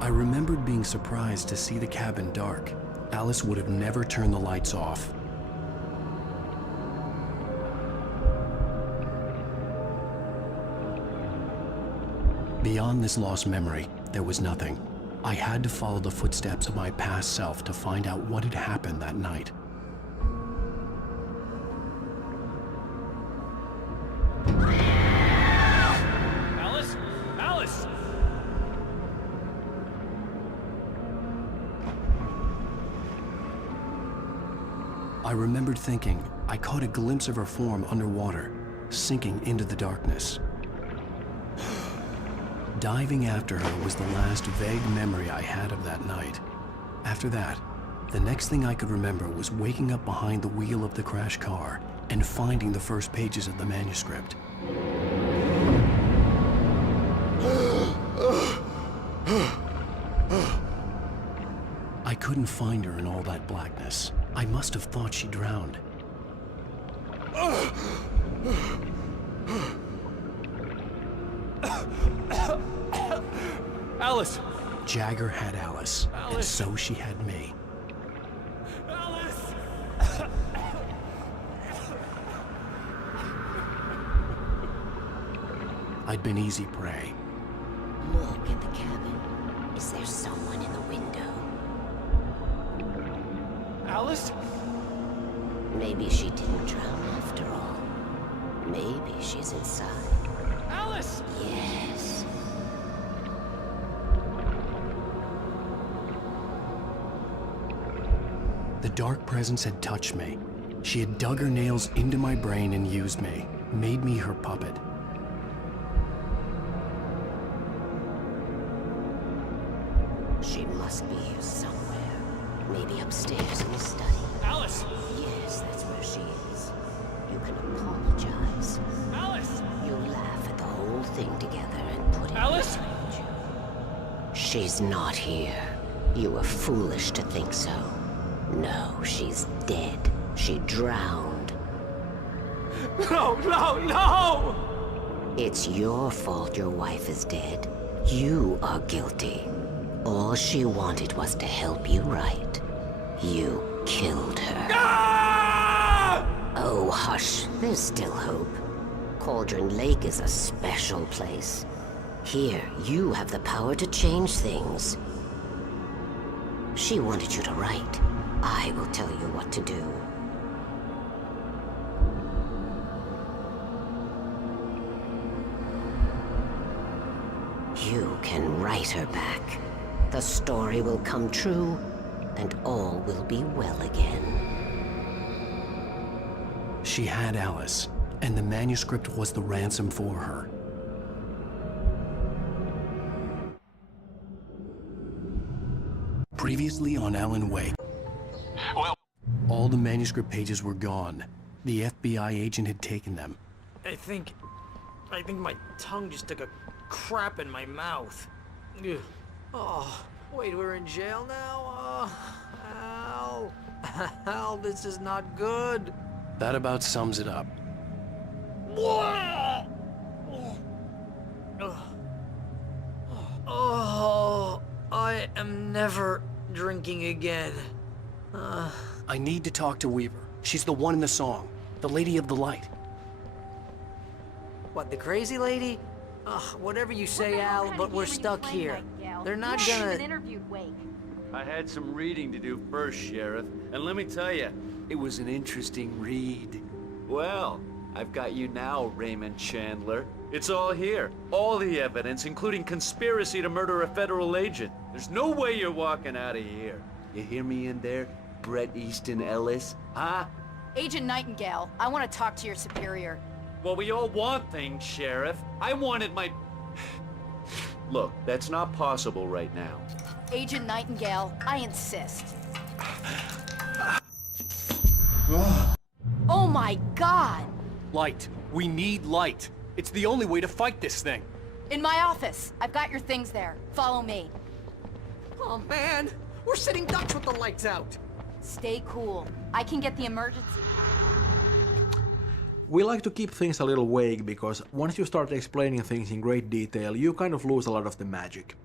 I remembered being surprised to see the cabin dark. Alice would have never turned the lights off. Beyond this lost memory, there was nothing. I had to follow the footsteps of my past self to find out what had happened that night. Alice? Alice! I remembered thinking I caught a glimpse of her form underwater, sinking into the darkness. Diving after her was the last vague memory I had of that night. After that, the next thing I could remember was waking up behind the wheel of the crashed car and finding the first pages of the manuscript. couldn't find her in all that blackness. I must have thought she drowned. Alice! Jagger had Alice, and so she had me. Alice! I'd been easy prey. Look at the cabin. Is there someone in the window? Alice? Maybe she didn't drown after all. Maybe she's inside. Alice! Yes. The dark presence had touched me. She had dug her nails into my brain and used me, made me her puppet. She must be here somewhere. Maybe upstairs in the study. Alice! Yes, that's where she is. You can apologize. Alice! You'll laugh at the whole thing together and put it Alice! behind you. She's not here. You were foolish to think so. No, she's dead. She drowned. No, no, no! It's your fault your wife is dead. You are guilty. All she wanted was to help you right. You killed her. Ah! Oh, hush. There's still hope. Cauldron Lake is a special place. Here, you have the power to change things. She wanted you to write. I will tell you what to do. You can write her back. The story will come true, and all will be well again. She had Alice, and the manuscript was the ransom for her. Previously on Alan Wake. Well, all the manuscript pages were gone. The FBI agent had taken them. I think my tongue just took a crap in my mouth. Ugh. Oh, wait, we're in jail now? Al. Al, this is not good. That about sums it up. Oh, I am never drinking again. I need to talk to Weaver. She's the one in the song. The Lady of the Light. What, the crazy lady? Whatever you say, Al, but we're stuck here. They're not gonna... interviewed Wake. I had some reading to do first, Sheriff, and let me tell you, it was an interesting read. Well, I've got you now, Raymond Chandler. It's all here. All the evidence, including conspiracy to murder a federal agent. There's no way you're walking out of here. You hear me in there, Bret Easton Ellis? Huh? Agent Nightingale, I want to talk to your superior. Well, we all want things, Sheriff. I wanted my... Look, that's not possible right now. Agent Nightingale, I insist. Oh my God! Light. We need light. It's the only way to fight this thing. In my office. I've got your things there. Follow me. Oh man, we're sitting ducks with the lights out. Stay cool. I can get the emergency. We like to keep things a little vague because once you start explaining things in great detail, you kind of lose a lot of the magic.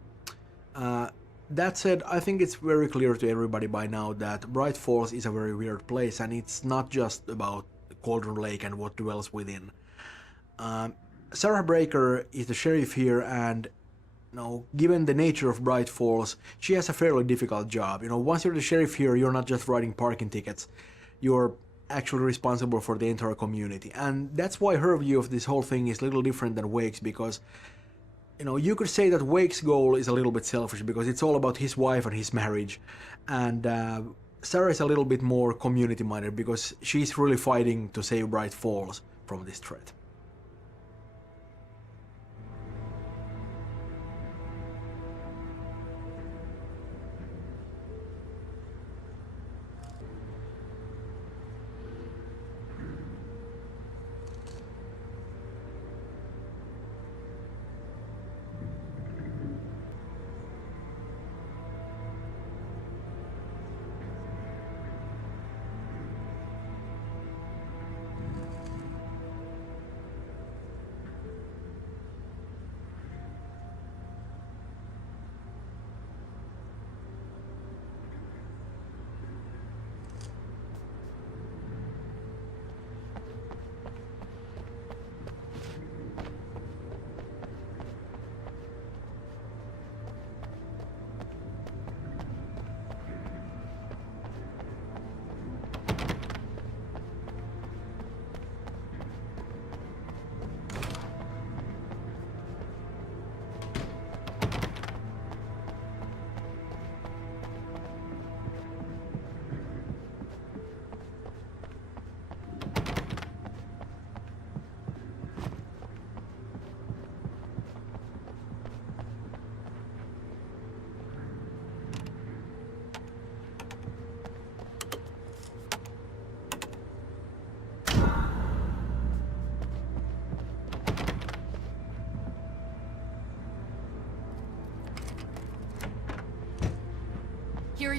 That said, I think it's very clear to everybody by now that Bright Falls is a very weird place, and it's not just about Cauldron Lake and what dwells within. Sarah Breaker is the sheriff here, and given the nature of Bright Falls, she has a fairly difficult job. Once you're the sheriff here, you're not just writing parking tickets. You're actually responsible for the entire community, and that's why her view of this whole thing is a little different than Wake's, because you could say that Wake's goal is a little bit selfish because it's all about his wife and his marriage, and Sarah is a little bit more community minded because she's really fighting to save Bright Falls from this threat.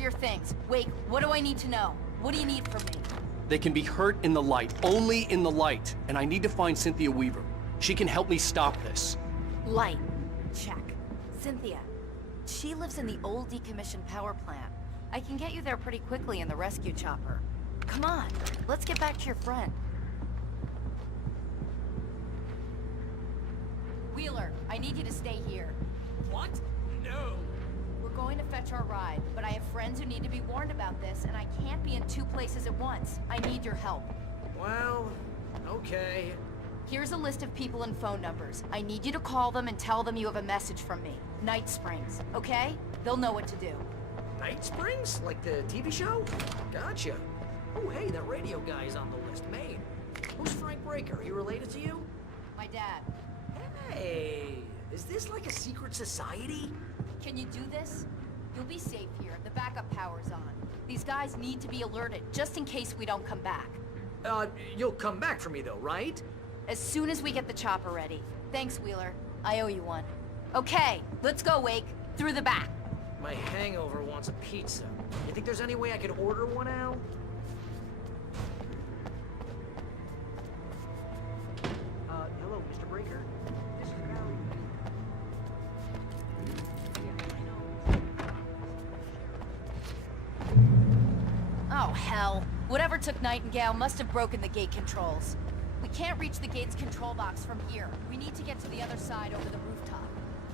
your things. Wake, what do I need to know? What do you need from me? They can be hurt in the light, only in the light. And I need to find Cynthia Weaver. She can help me stop this. Light. Check. Cynthia. She lives in the old decommissioned power plant. I can get you there pretty quickly in the rescue chopper. Come on, let's get back to your friend. Wheeler, I need you to stay here. What? No. We're going to fetch our ride, but I have friends who need to be warned about this, and I can't be in 2 places at once. I need your help. Well, okay. Here's a list of people and phone numbers. I need you to call them and tell them you have a message from me. Night Springs, okay? They'll know what to do. Night Springs? Like the TV show? Gotcha. Oh, hey, that radio guy is on the list. Maine. Who's Frank Breaker? He related to you? My dad. Hey, is this like a secret society? Can you do this? You'll be safe here. The backup power's on. These guys need to be alerted, just in case we don't come back. You'll come back for me though, right? As soon as we get the chopper ready. Thanks, Wheeler. I owe you one. Okay, let's go, Wake. Through the back. My hangover wants a pizza. You think there's any way I could order one, Al? Hello, Mr. Breaker. This is Barry. Oh, hell. Whatever took Nightingale must have broken the gate controls. We can't reach the gate's control box from here. We need to get to the other side over the rooftop.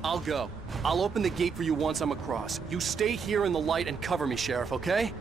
I'll go. I'll open the gate for you once I'm across. You stay here in the light and cover me, Sheriff, okay?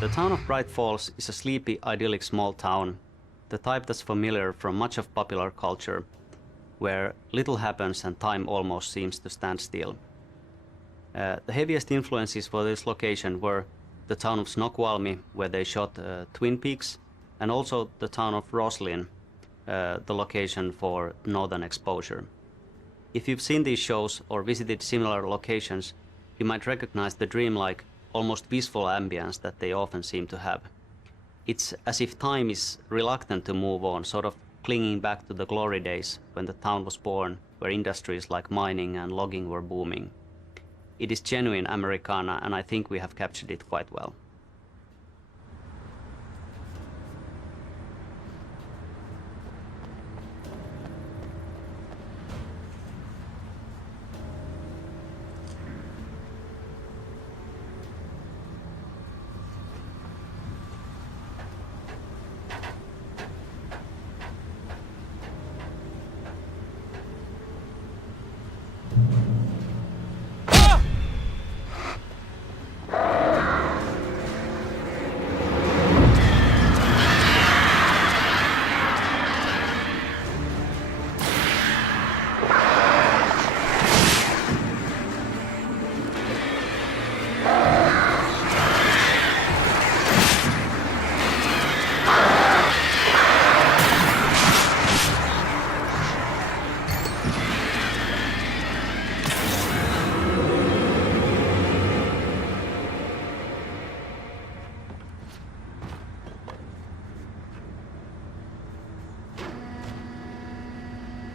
The town of Bright Falls is a sleepy, idyllic small town, the type that's familiar from much of popular culture, where little happens and time almost seems to stand still. The heaviest influences for this location were the town of Snoqualmie, where they shot Twin Peaks, and also the town of Roslyn, the location for Northern Exposure. If you've seen these shows or visited similar locations, you might recognize the dreamlike, almost peaceful ambience that they often seem to have. It's as if time is reluctant to move on, sort of clinging back to the glory days when the town was born, where industries like mining and logging were booming. It is genuine Americana, and I think we have captured it quite well.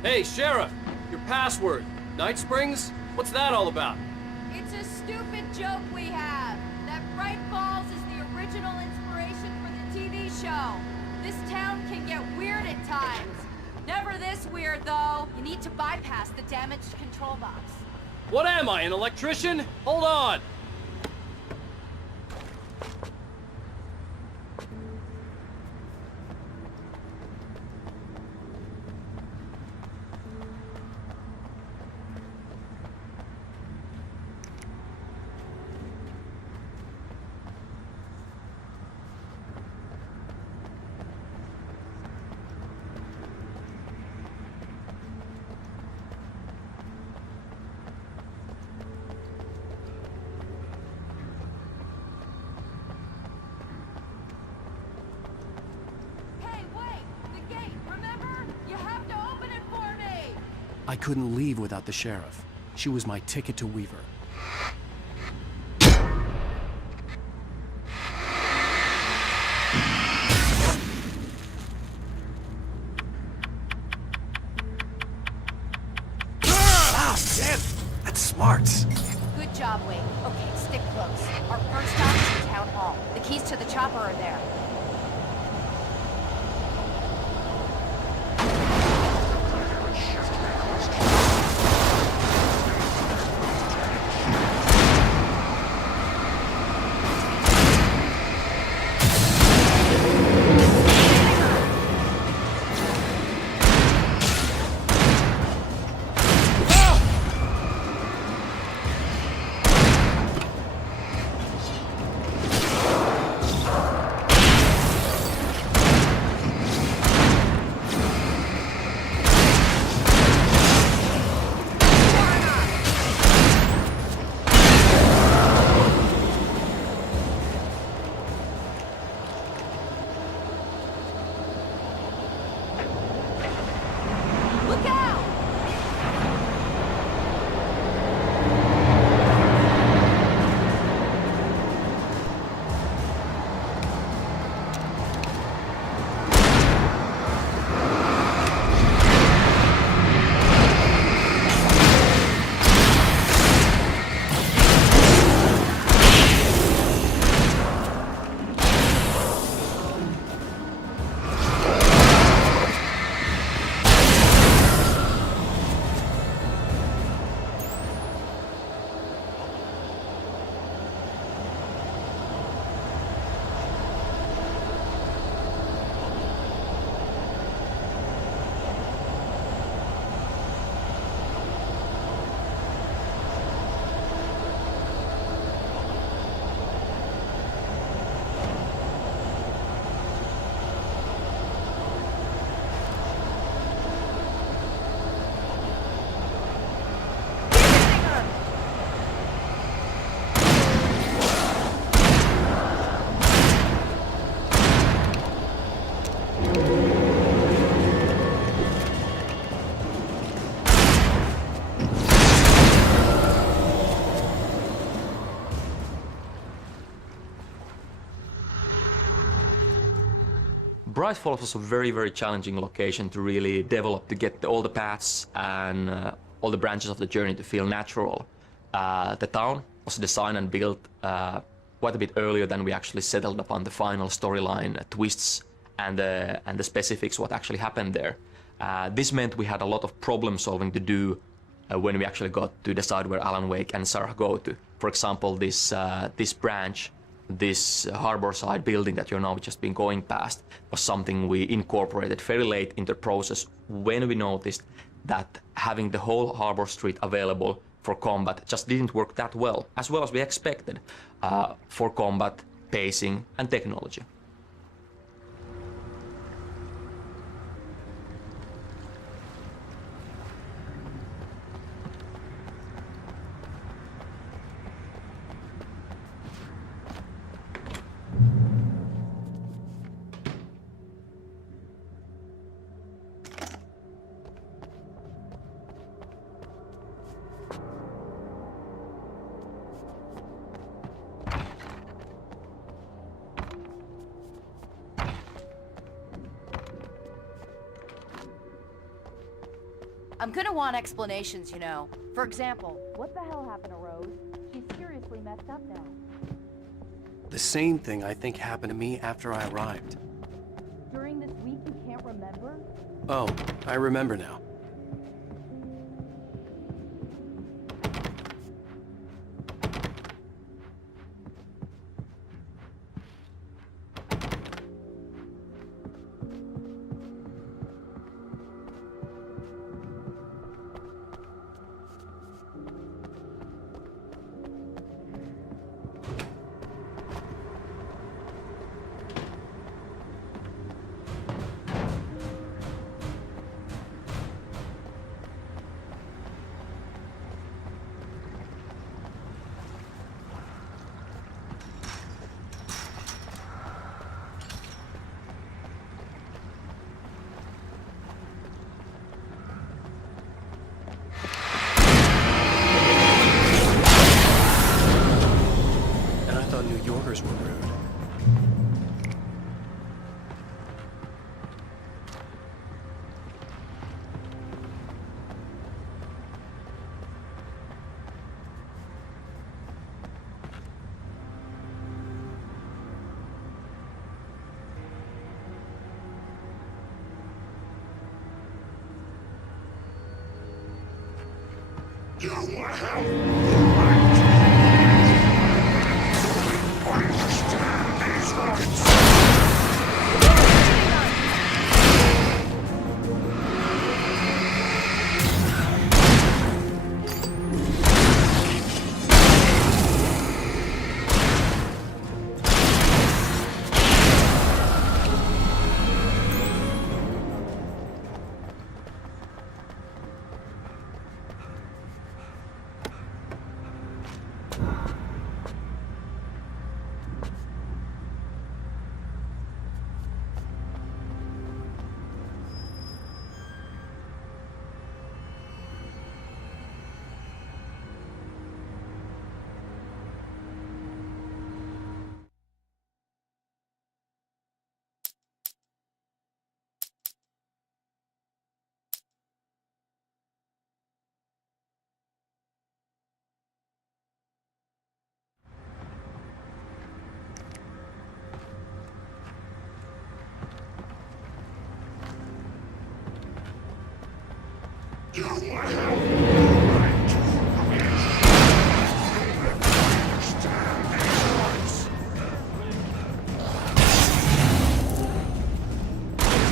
Hey, Sheriff! Your password. Night Springs? What's that all about? It's a stupid joke we have. That Bright Falls is the original inspiration for the TV show. This town can get weird at times. Never this weird, though. You need to bypass the damaged control box. What am I, an electrician? Hold on! I couldn't leave without the sheriff. She was my ticket to Weaver. Smart. Good job, Wade. Okay, stick close. Our first stop is in Town Hall. The keys to the chopper are there. Bright Falls was a very, very challenging location to really develop, to get all the paths and all the branches of the journey to feel natural. The town was designed and built quite a bit earlier than we actually settled upon the final storyline twists and the specifics what actually happened there. This meant we had a lot of problem solving to do when we actually got to decide where Alan Wake and Sarah go to. For example, this branch, this harborside building that you're now just been going past, was something we incorporated very late in the process when we noticed that having the whole harbor street available for combat just didn't work that well as we expected for combat, pacing and technology. I'm gonna want explanations, you know. For example, what the hell happened to Rose? She's seriously messed up now. The same thing I think happened to me after I arrived. During this week you can't remember? Oh, I remember now.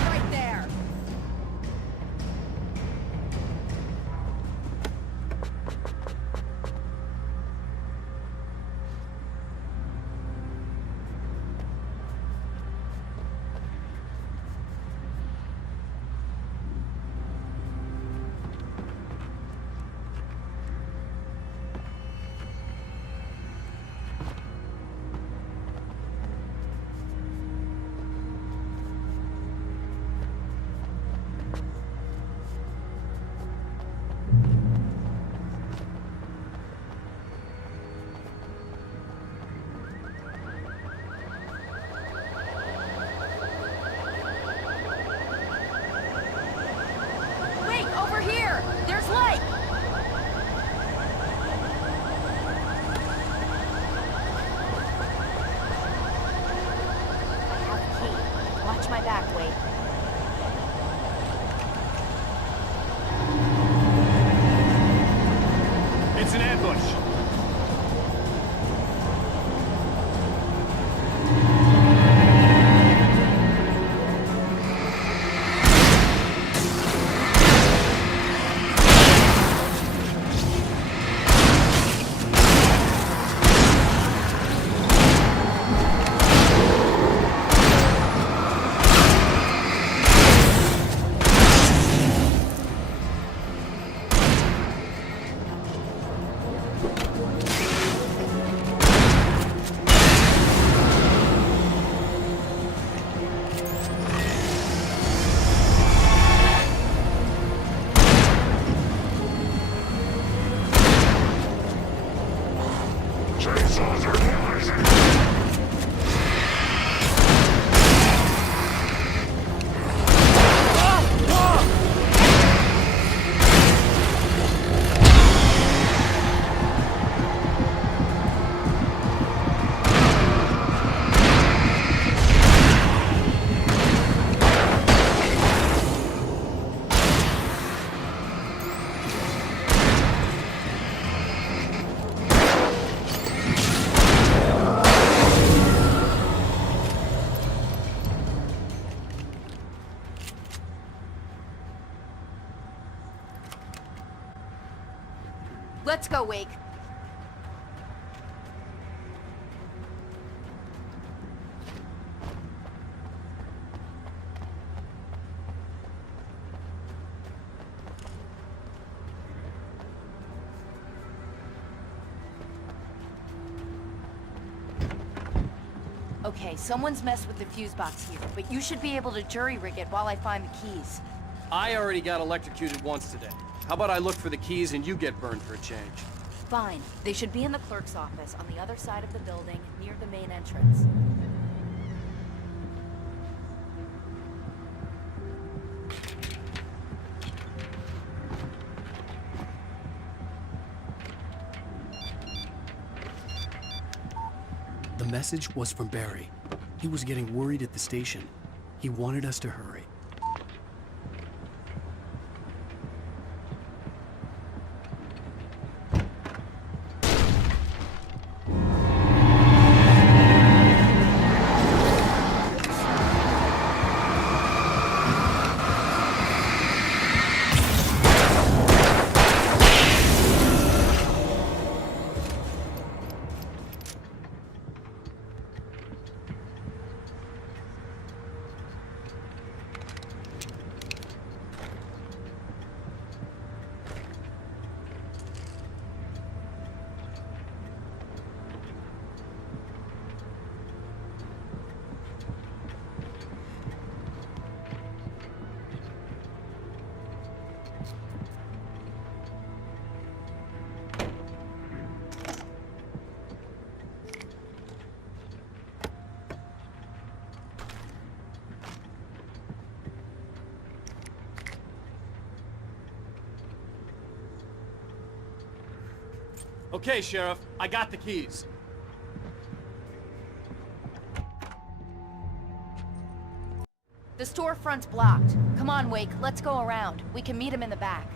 Right there. Wait, over here! There's light! I have a key. Watch my back, Wade. It's an ambush. Let's go, Wake. Okay, someone's messed with the fuse box here, but you should be able to jury-rig it while I find the keys. I already got electrocuted once today. How about I look for the keys and you get burned for a change? Fine. They should be in the clerk's office on the other side of the building, near the main entrance. The message was from Barry. He was getting worried at the station. He wanted us to hurry. Okay, Sheriff, I got the keys. The storefront's blocked. Come on, Wake, let's go around. We can meet him in the back.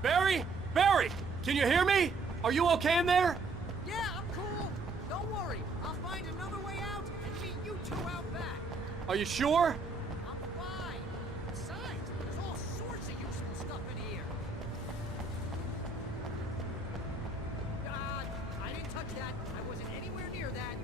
Barry? Barry! Can you hear me? Are you okay in there? Yeah, I'm cool. Don't worry. I'll find another way out and meet you two out back. Are you sure? I'm fine. Besides, there's all sorts of useful stuff in here. God, I didn't touch that. I wasn't anywhere near that.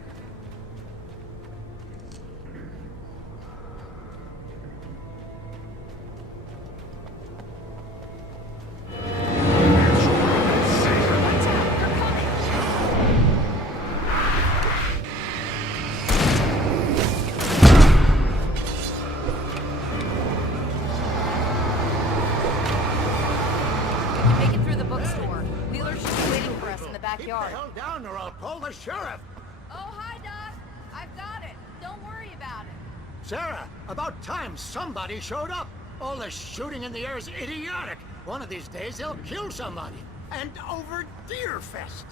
Make it through the bookstore. Wheeler should be waiting for us in the backyard. Keep the hell down or I'll call the sheriff. Oh, hi, Doc. I've got it. Don't worry about it. Sarah, about time somebody showed up. All the shooting in the air is idiotic. One of these days they'll kill somebody. And over Deerfest.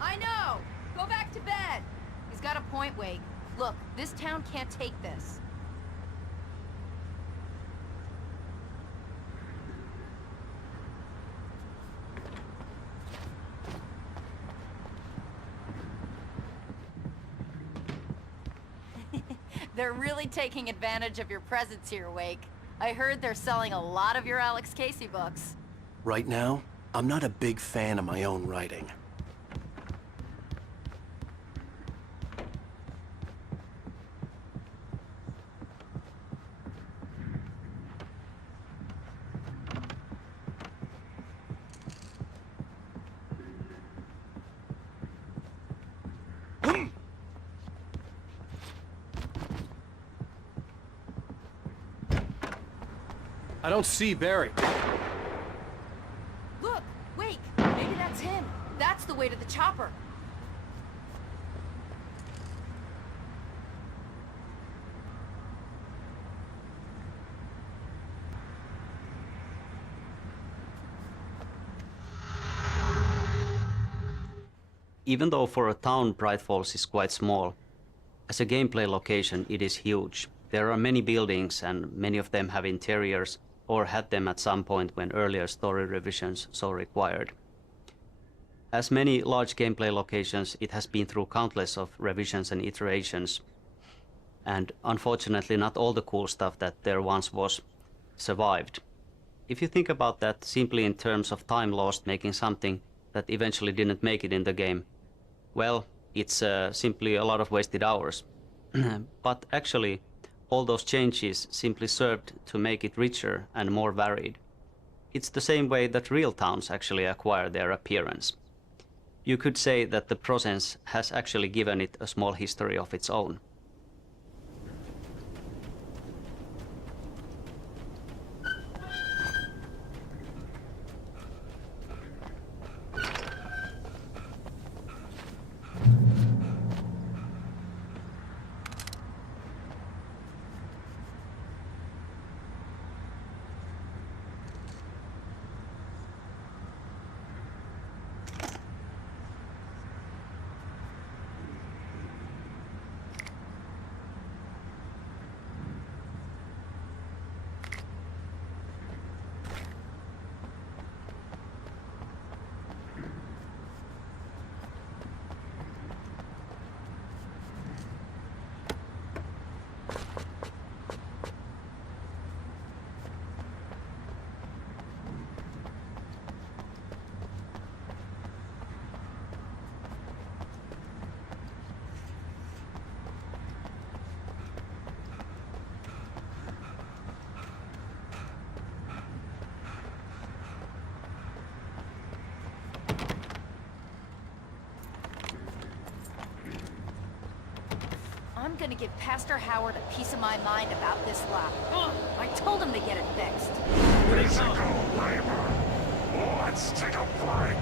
I know. Go back to bed. He's got a point, Wake. Look, this town can't take this. They're really taking advantage of your presence here, Wake. I heard they're selling a lot of your Alex Casey books. Right now, I'm not a big fan of my own writing. I don't see Barry. Look, Wake. Maybe that's him. That's the way to the chopper. Even though for a town Bright Falls is quite small, as a gameplay location it is huge. There are many buildings and many of them have interiors or had them at some point when earlier story revisions so required. As many large gameplay locations, it has been through countless of revisions and iterations, and unfortunately not all the cool stuff that there once was survived. If you think about that simply in terms of time lost making something that eventually didn't make it in the game, well, it's simply a lot of wasted hours. But actually, all those changes simply served to make it richer and more varied. It's the same way that real towns actually acquire their appearance. You could say that the process has actually given it a small history of its own. gonna give Pastor Howard a piece of my mind about this lock. I told him to get it fixed. Let's take a break.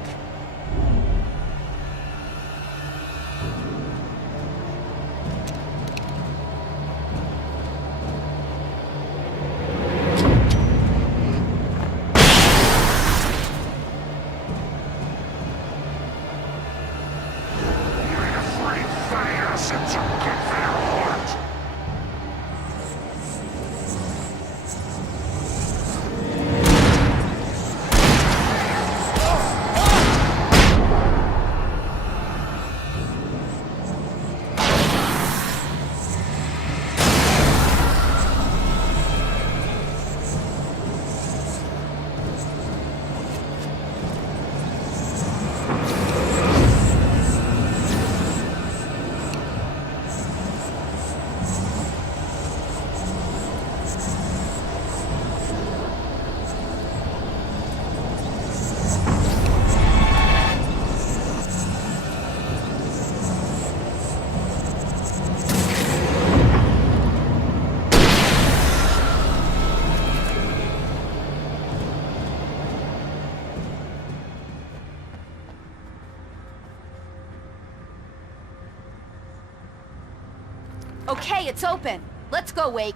Okay, it's open. Let's go, Wake.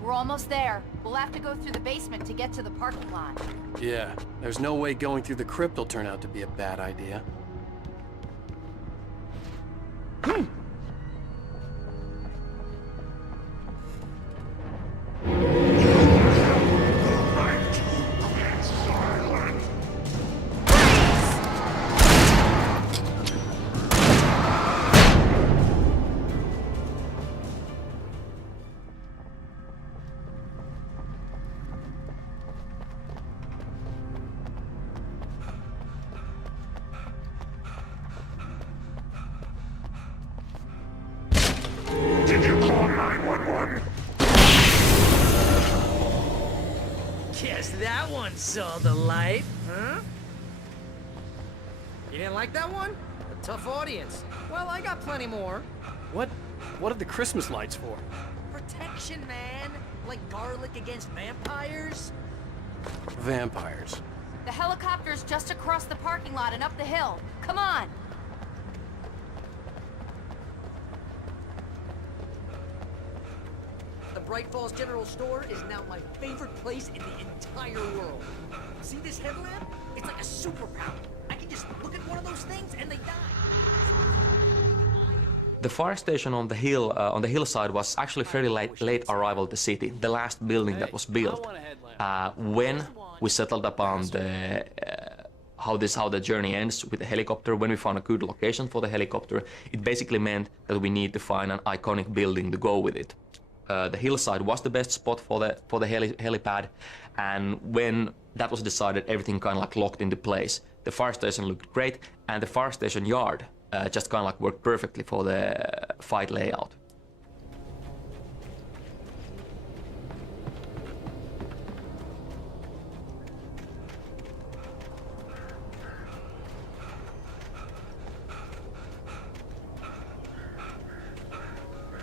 We're almost there. We'll have to go through the basement to get to the parking lot. Yeah, there's no way going through the crypt will turn out to be a bad idea. Did you call 911? Guess that one saw the light, huh? You didn't like that one? A tough audience. Well, I got plenty more. What are the Christmas lights for? Protection, man. Like garlic against vampires. Vampires. The helicopter's just across the parking lot and up the hill. Come on! The Bright Falls General Store is now my favorite place in the entire world. See this headlamp? It's like a superpower. I can just look at one of those things and they die. The fire station on the hill, on the hillside, was actually fairly late arrival to the city. The last building that was built. When we settled upon the how the journey ends with the helicopter, when we found a good location for the helicopter, it basically meant that we need to find an iconic building to go with it. The hillside was the best spot for the helipad, and when that was decided, everything kind of like locked into place. The fire station looked great, and the fire station yard just kind of like worked perfectly for the fight layout.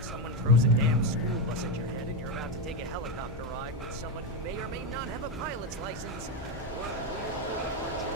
Someone throws a damn school bus at your head and you're about to take a helicopter ride with someone who may or may not have a pilot's license. Or a weird departure.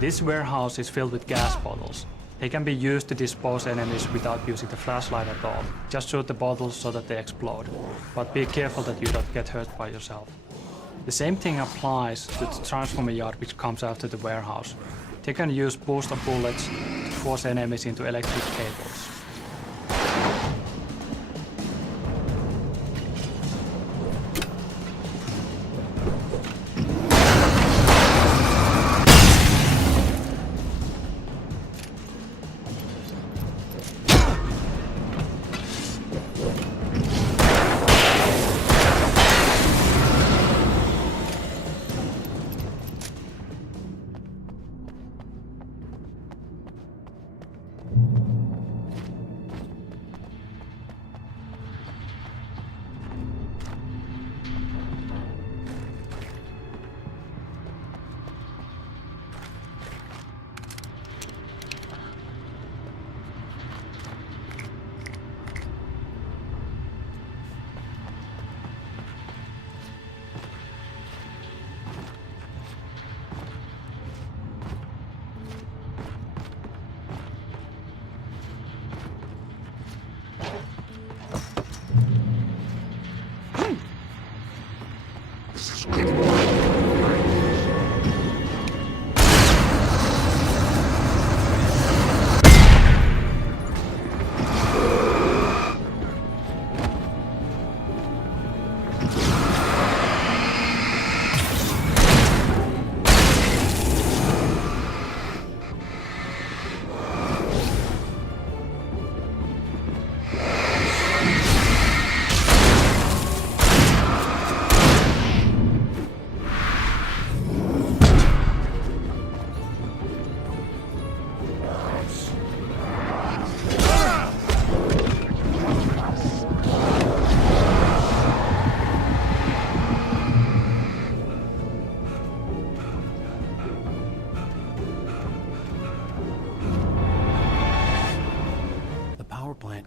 This warehouse is filled with gas bottles. They can be used to dispose enemies without using the flashlight at all. Just shoot the bottles so that they explode. But be careful that you don't get hurt by yourself. The same thing applies to the transformer yard which comes after the warehouse. They can use booster bullets to force enemies into electric cables.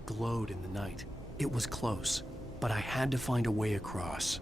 Glowed in the night. It was close, but I had to find a way across.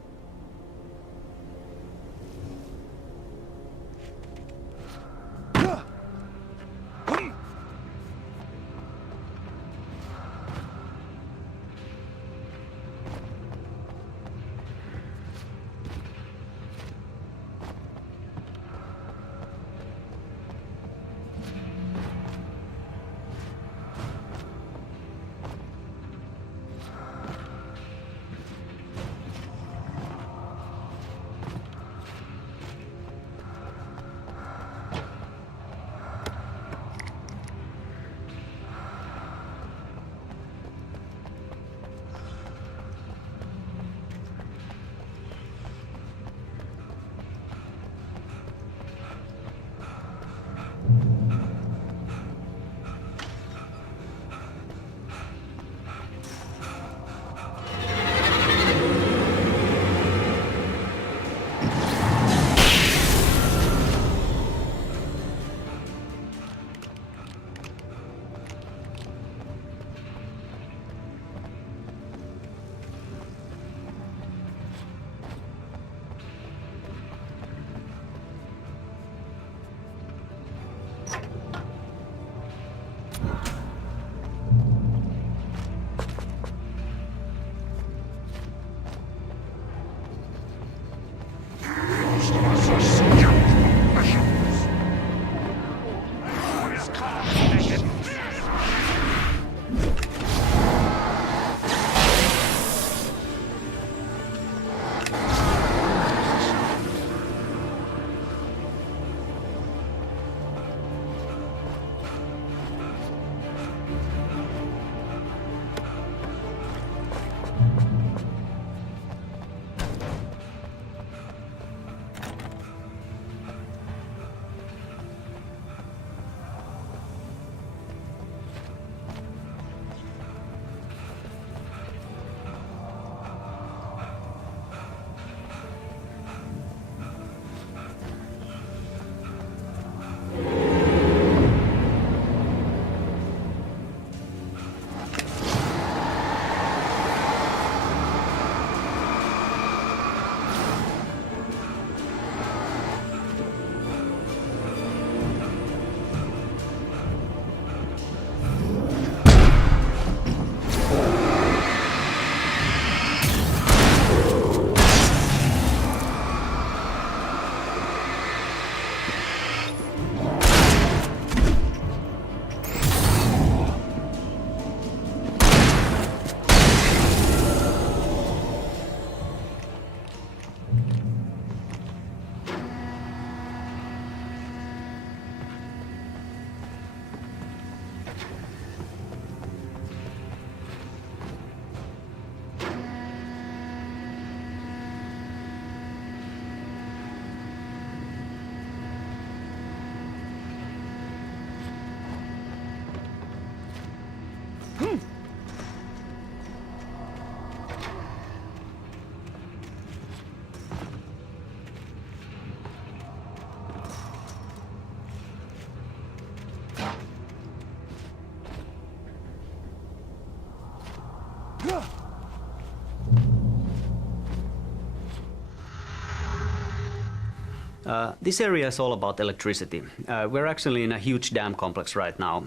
This area is all about electricity. We're actually in a huge dam complex right now.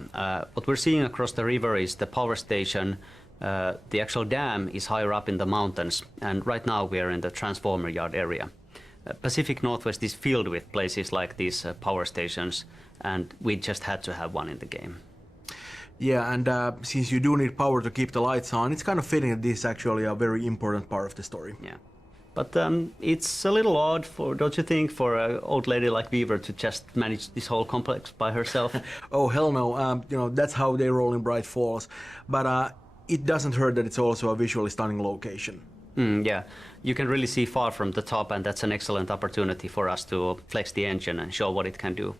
What we're seeing across the river is the power station. The actual dam is higher up in the mountains, and right now we're in the transformer yard area. Pacific Northwest is filled with places like these power stations, and we just had to have one in the game. Yeah, and since you do need power to keep the lights on, it's kind of fitting that this is actually a very important part of the story. Yeah. But it's a little odd, don't you think, for an old lady like Weaver to just manage this whole complex by herself? Oh, hell no. That's how they roll in Bright Falls. But it doesn't hurt that it's also a visually stunning location. Yeah, you can really see far from the top, and that's an excellent opportunity for us to flex the engine and show what it can do.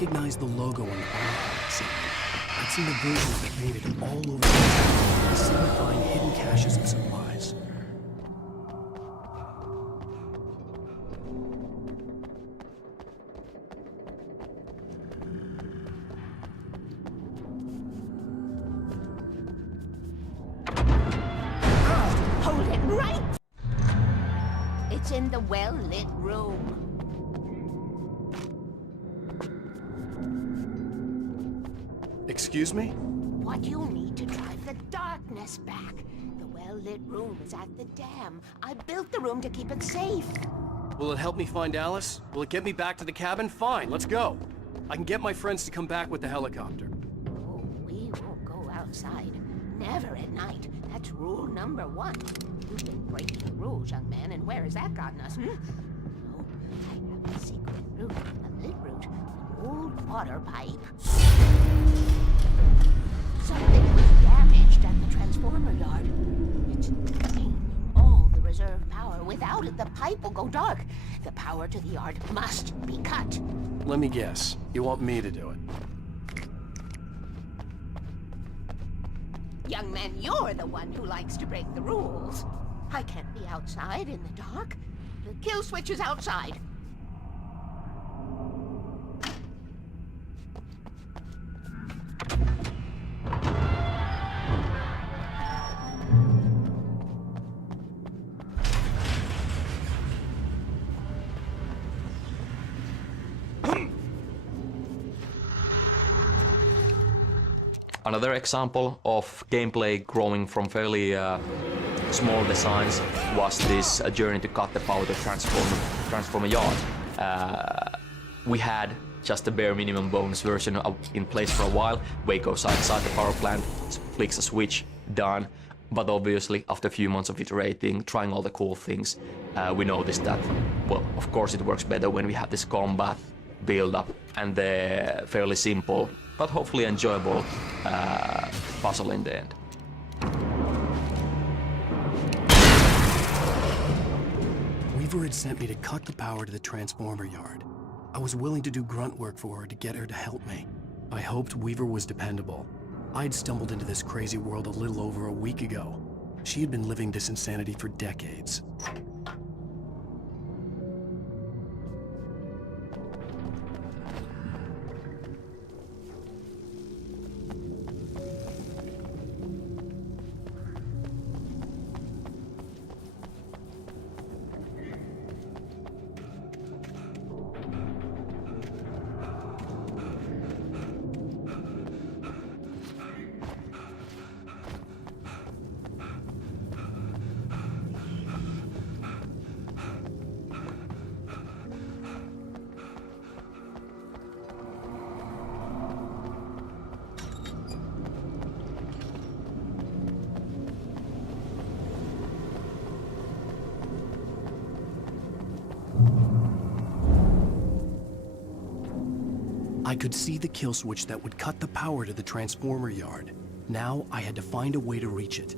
recognized the logo on the box. I'd seen the version of it painted all over the town, signifying hidden caches of supplies. Hold it right! It's in the well-lit room. Excuse me? What you need to drive the darkness back. The well-lit room is at the dam. I built the room to keep it safe. Will it help me find Alice? Will it get me back to the cabin? Fine, let's go. I can get my friends to come back with the helicopter. Oh, we won't go outside. Never at night. That's rule number 1. You've been breaking the rules, young man, and where has that gotten us, Oh, I have a secret route, a lit route, an old water pipe. Something was damaged at the transformer yard. It's draining all the reserve power. Without it, the pipe will go dark. The power to the yard must be cut. Let me guess. You want me to do it? Young man, you're the one who likes to break the rules. I can't be outside in the dark. The kill switch is outside. Another example of gameplay growing from fairly small designs was this journey to cut the power to transform a yard. We had just a bare minimum bonus version in place for a while. Wake goes outside the power plant, flicks a switch, done. But obviously, after a few months of iterating, trying all the cool things, we noticed that, well, of course it works better when we have this combat, build-up, and the fairly simple, but hopefully enjoyable puzzle in the end. Weaver had sent me to cut the power to the transformer yard. I was willing to do grunt work for her to get her to help me. I hoped Weaver was dependable. I'd stumbled into this crazy world a little over a week ago. She had been living this insanity for decades. I could see the kill switch that would cut the power to the transformer yard. Now I had to find a way to reach it.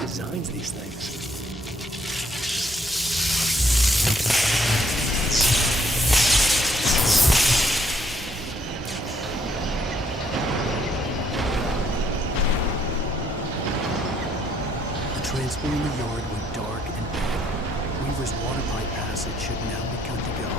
Designs these things. The transformer yard went dark and dead. Weaver's water pipe passage should now be good to go.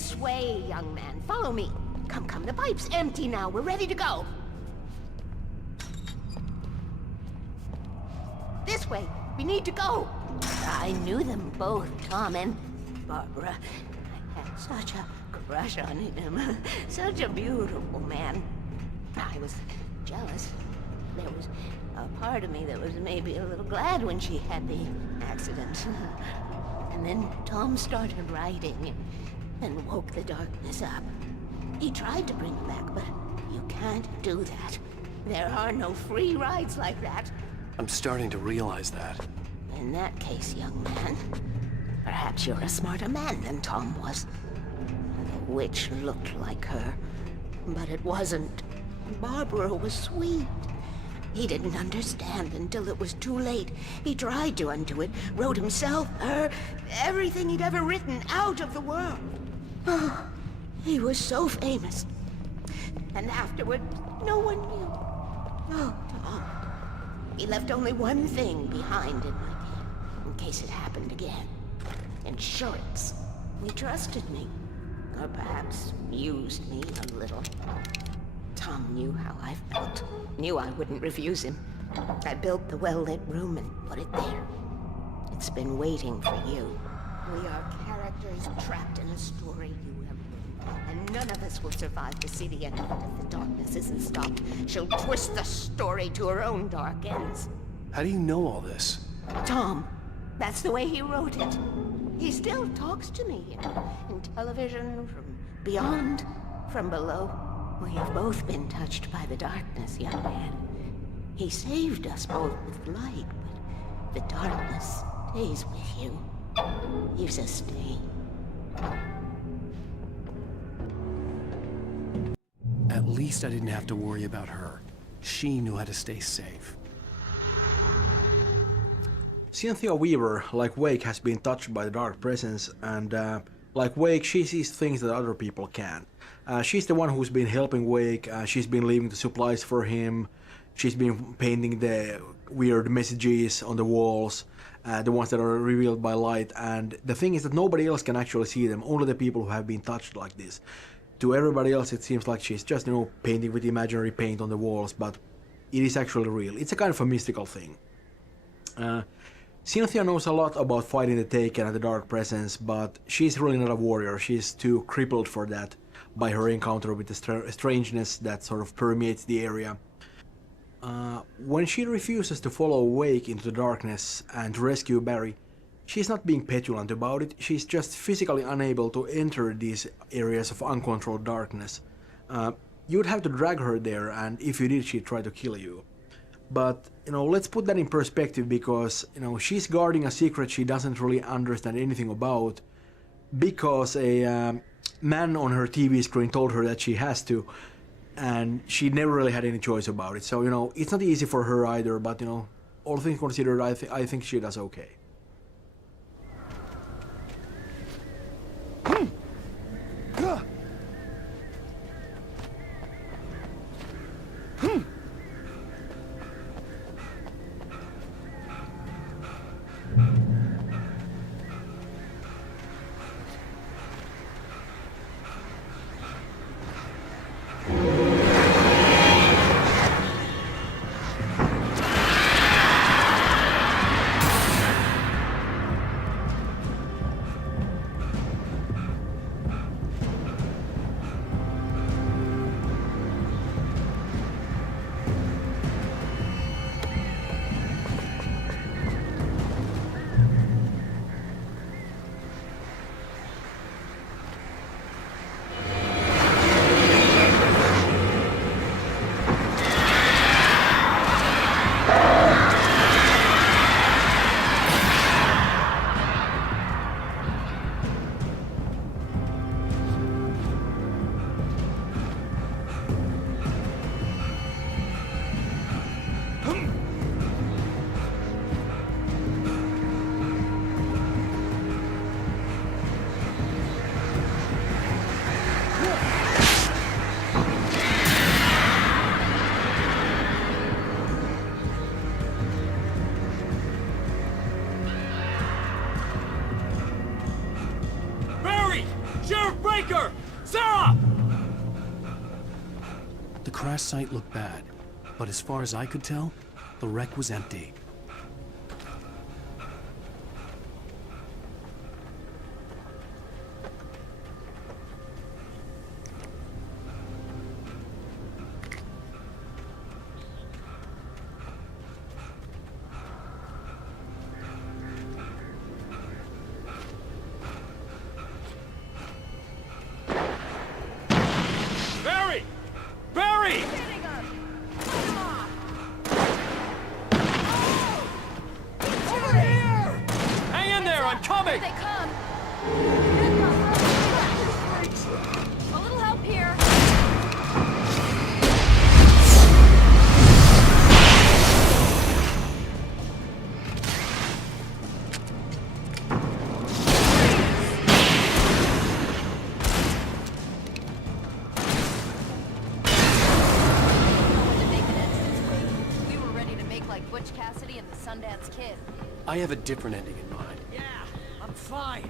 This way, young man. Follow me. Come, come, the pipe's empty now. We're ready to go. This way. We need to go. I knew them both, Tom and Barbara. I had such a crush on him. Such a beautiful man. I was jealous. There was a part of me that was maybe a little glad when she had the accident. And then Tom started writing and woke the darkness up. He tried to bring it back, but you can't do that. There are no free rides like that. I'm starting to realize that. In that case, young man, perhaps you're a smarter man than Tom was. The witch looked like her, but it wasn't. Barbara was sweet. He didn't understand until it was too late. He tried to undo it, wrote himself, her, everything he'd ever written out of the world. Oh, he was so famous. And afterward, no one knew. Oh, Tom. He left only one thing behind in my game, in case it happened again. Insurance. He trusted me. Or perhaps used me a little. Tom knew how I felt. Knew I wouldn't refuse him. I built the well-lit room and put it there. It's been waiting for you. We are characters trapped in a story you have written. And none of us will survive to see the end of it if the darkness isn't stopped. She'll twist the story to her own dark ends. How do you know all this? Tom. That's the way he wrote it. He still talks to me in television, from beyond, from below. We have both been touched by the darkness, young man. He saved us both with light, but the darkness stays with you. Leaves a stain. At least I didn't have to worry about her. She knew how to stay safe. Cynthia Weaver, like Wake, has been touched by the dark presence, and like Wake, she sees things that other people can't. She's the one who's been helping Wake, she's been leaving the supplies for him, she's been painting the weird messages on the walls, the ones that are revealed by light, and the thing is that nobody else can actually see them, only the people who have been touched like this. To everybody else it seems like she's just, painting with imaginary paint on the walls, but it is actually real. It's a kind of a mystical thing. Cynthia knows a lot about fighting the Taken and the Dark Presence, but she's really not a warrior. She's too crippled for that by her encounter with the strangeness that sort of permeates the area. When she refuses to follow Wake into the darkness and to rescue Barry, she's not being petulant about it, she's just physically unable to enter these areas of uncontrolled darkness. You'd have to drag her there, and if you did, she'd try to kill you. But, let's put that in perspective because, she's guarding a secret she doesn't really understand anything about because a man on her TV screen told her that she has to, and she never really had any choice about it. So, it's not easy for her either, but, all things considered, I think she does okay. Breaker! Sarah! The crash site looked bad, but as far as I could tell, the wreck was empty. Barry! Barry! Hang in there, I'm coming! Here they come. A little help here. We were ready to make like Butch Cassidy and the Sundance Kid. I have a different ending in mind. Yeah, I'm fine.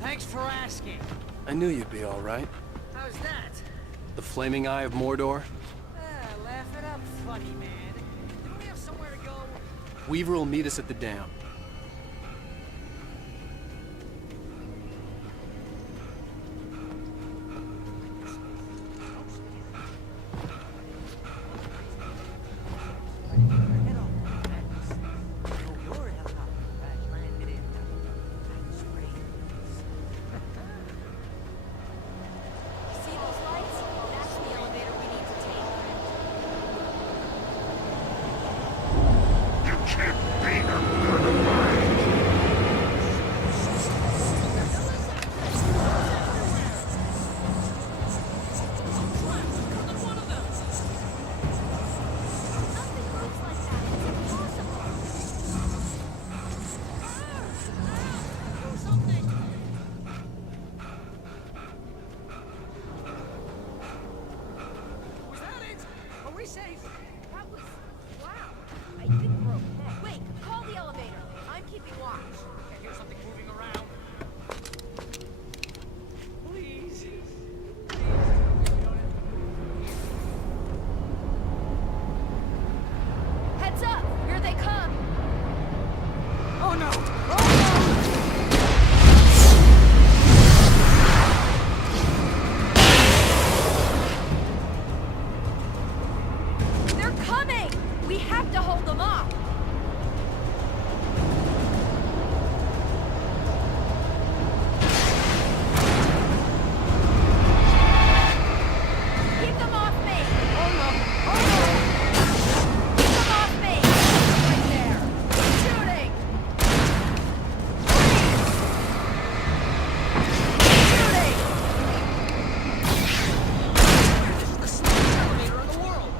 Thanks for asking. I knew you'd be all right. How's that? The flaming eye of Mordor? Laugh it up, funny man. Do we have somewhere to go? Weaver will meet us at the dam. See those lights? That's the elevator we need to take. You can't beat her for the mind. Was that it? Are we safe? That was... wow. I think we're okay. Wait, call the elevator. I'm keeping watch. I hear something moving around. Please. Heads up! Here they come! Oh no! Oh They're coming! We have to hold them off! Keep them off me! Oh no! Oh no! Keep them off me! Right there! Keep shooting! This is the slowest elevator in the world.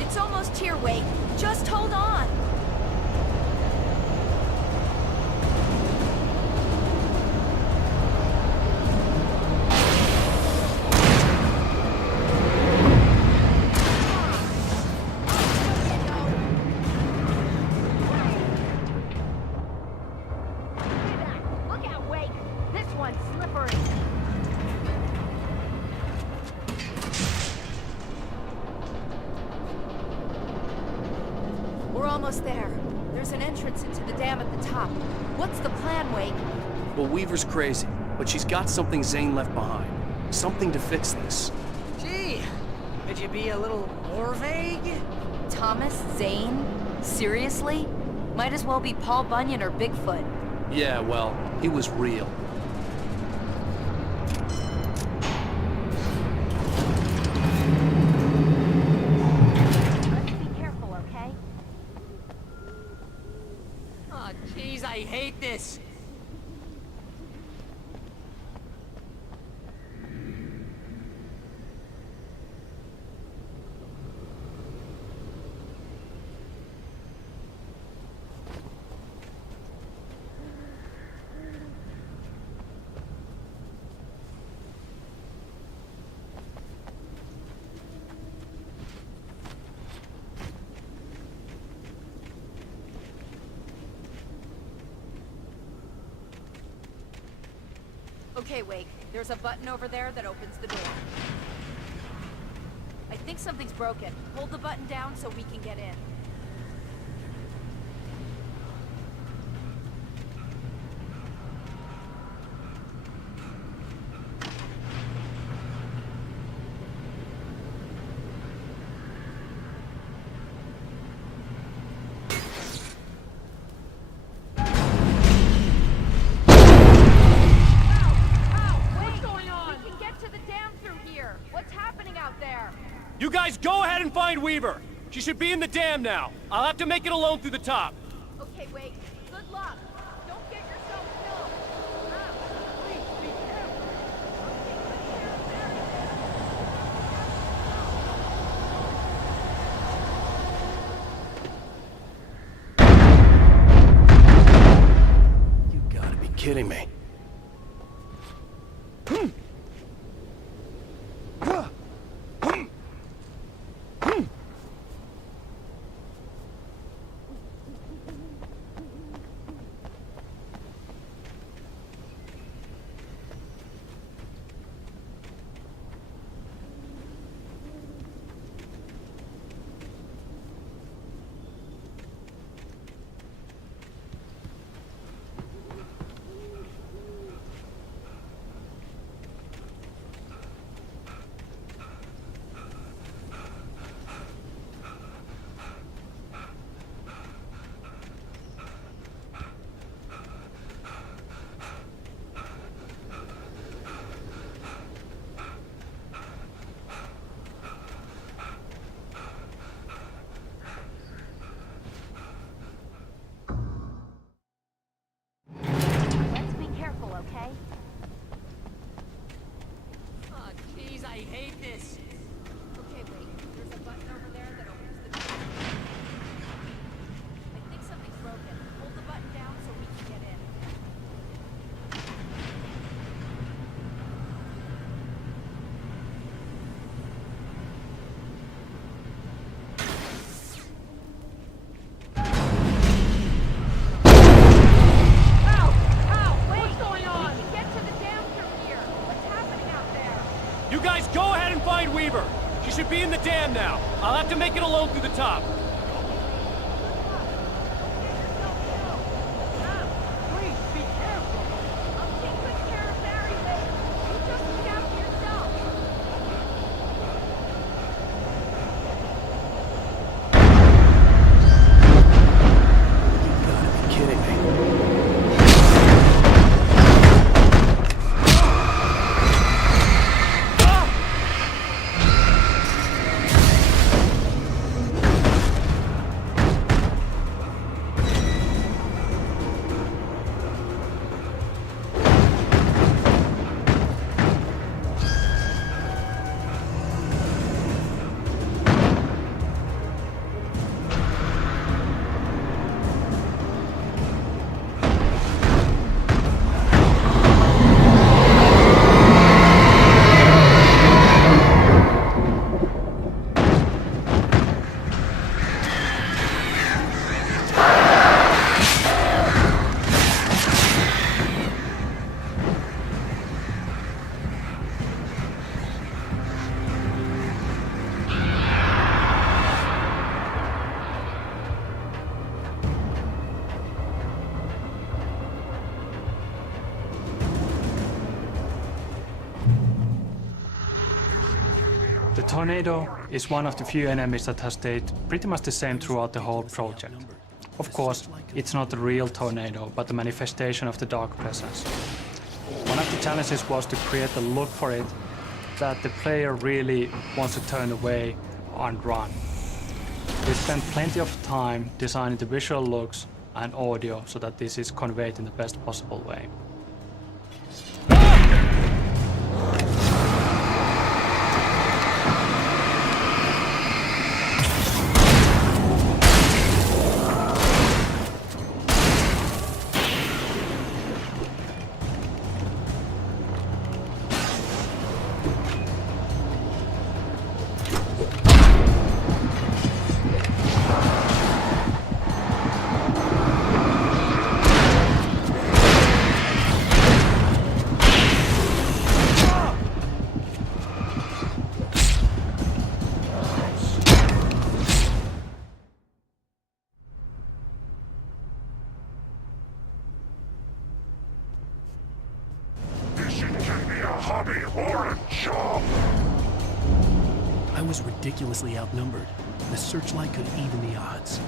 It's almost here, Wade. Just hold on! Look out, Wade! This one's slippery! We're almost there. There's an entrance into the dam at the top. What's the plan, Wade? Well, Weaver's crazy, but she's got something Zane left behind. Something to fix this. Gee, could you be a little more vague? Thomas Zane? Seriously? Might as well be Paul Bunyan or Bigfoot. Yeah, well, he was real. Let's be careful, okay? Oh, jeez, I hate this. Okay, Wake. There's a button over there that opens the door. I think something's broken. Hold the button down so we can get in. You guys go ahead and find Weaver. She should be in the dam now. I'll have to make it alone through the top. Okay, Wake. Good luck. Don't get yourself killed. Please be careful. You gotta be kidding me. Let's be careful, okay? Oh, jeez, I hate this. Okay, Wake. There's a button over there that opens the door. I think something's broken. Hold the button down so we can get in. You guys go ahead and find Weaver. She should be in the dam now. I'll have to make it alone through the top. The tornado is one of the few enemies that has stayed pretty much the same throughout the whole project. Of course, it's not a real tornado, but a manifestation of the dark presence. One of the challenges was to create a look for it that the player really wants to turn away and run. We spent plenty of time designing the visual looks and audio so that this is conveyed in the best possible way. I was ridiculously outnumbered. The searchlight could even the odds.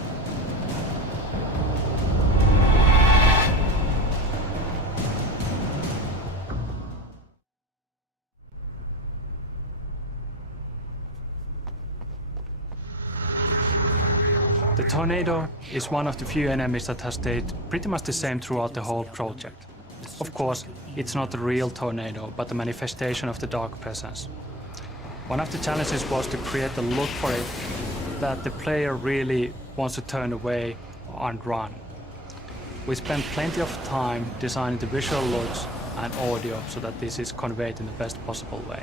The tornado is one of the few enemies that has stayed pretty much the same throughout the whole project. Of course, it's not a real tornado, but a manifestation of the dark presence. One of the challenges was to create a look for it that the player really wants to turn away and run. We spent plenty of time designing the visual looks and audio so that this is conveyed in the best possible way.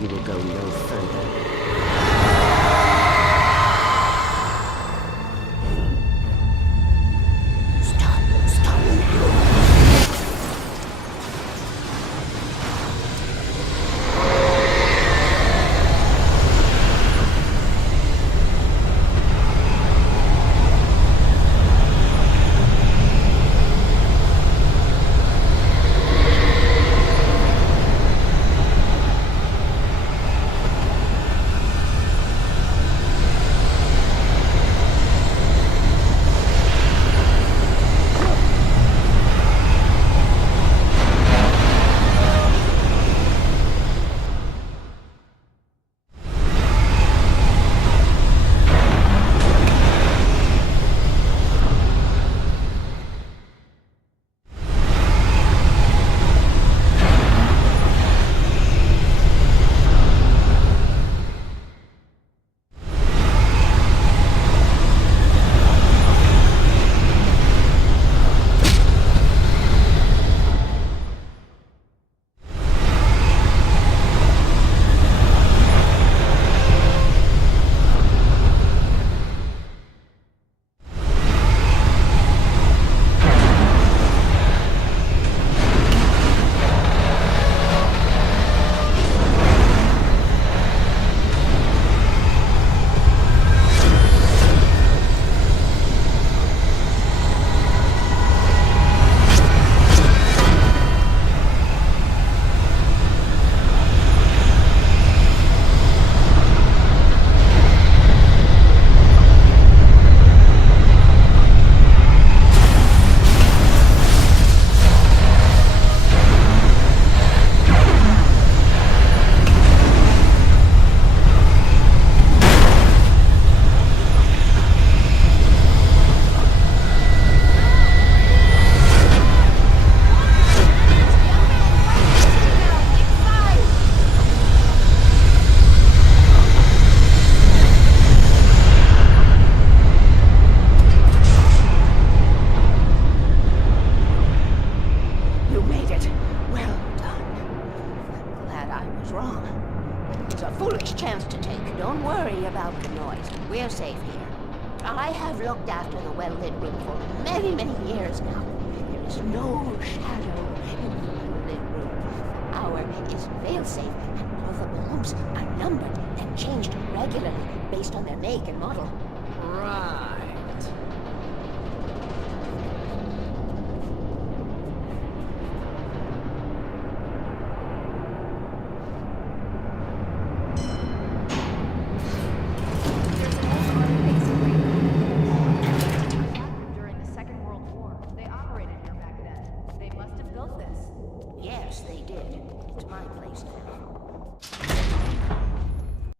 You will go no further. Don't worry about the noise. We're safe here. I have looked after the well-lit room for many, many years now. There is no shadow in the well-lit room. Our is fail-safe, and all the bulbs are numbered and changed regularly based on their make and model. Right.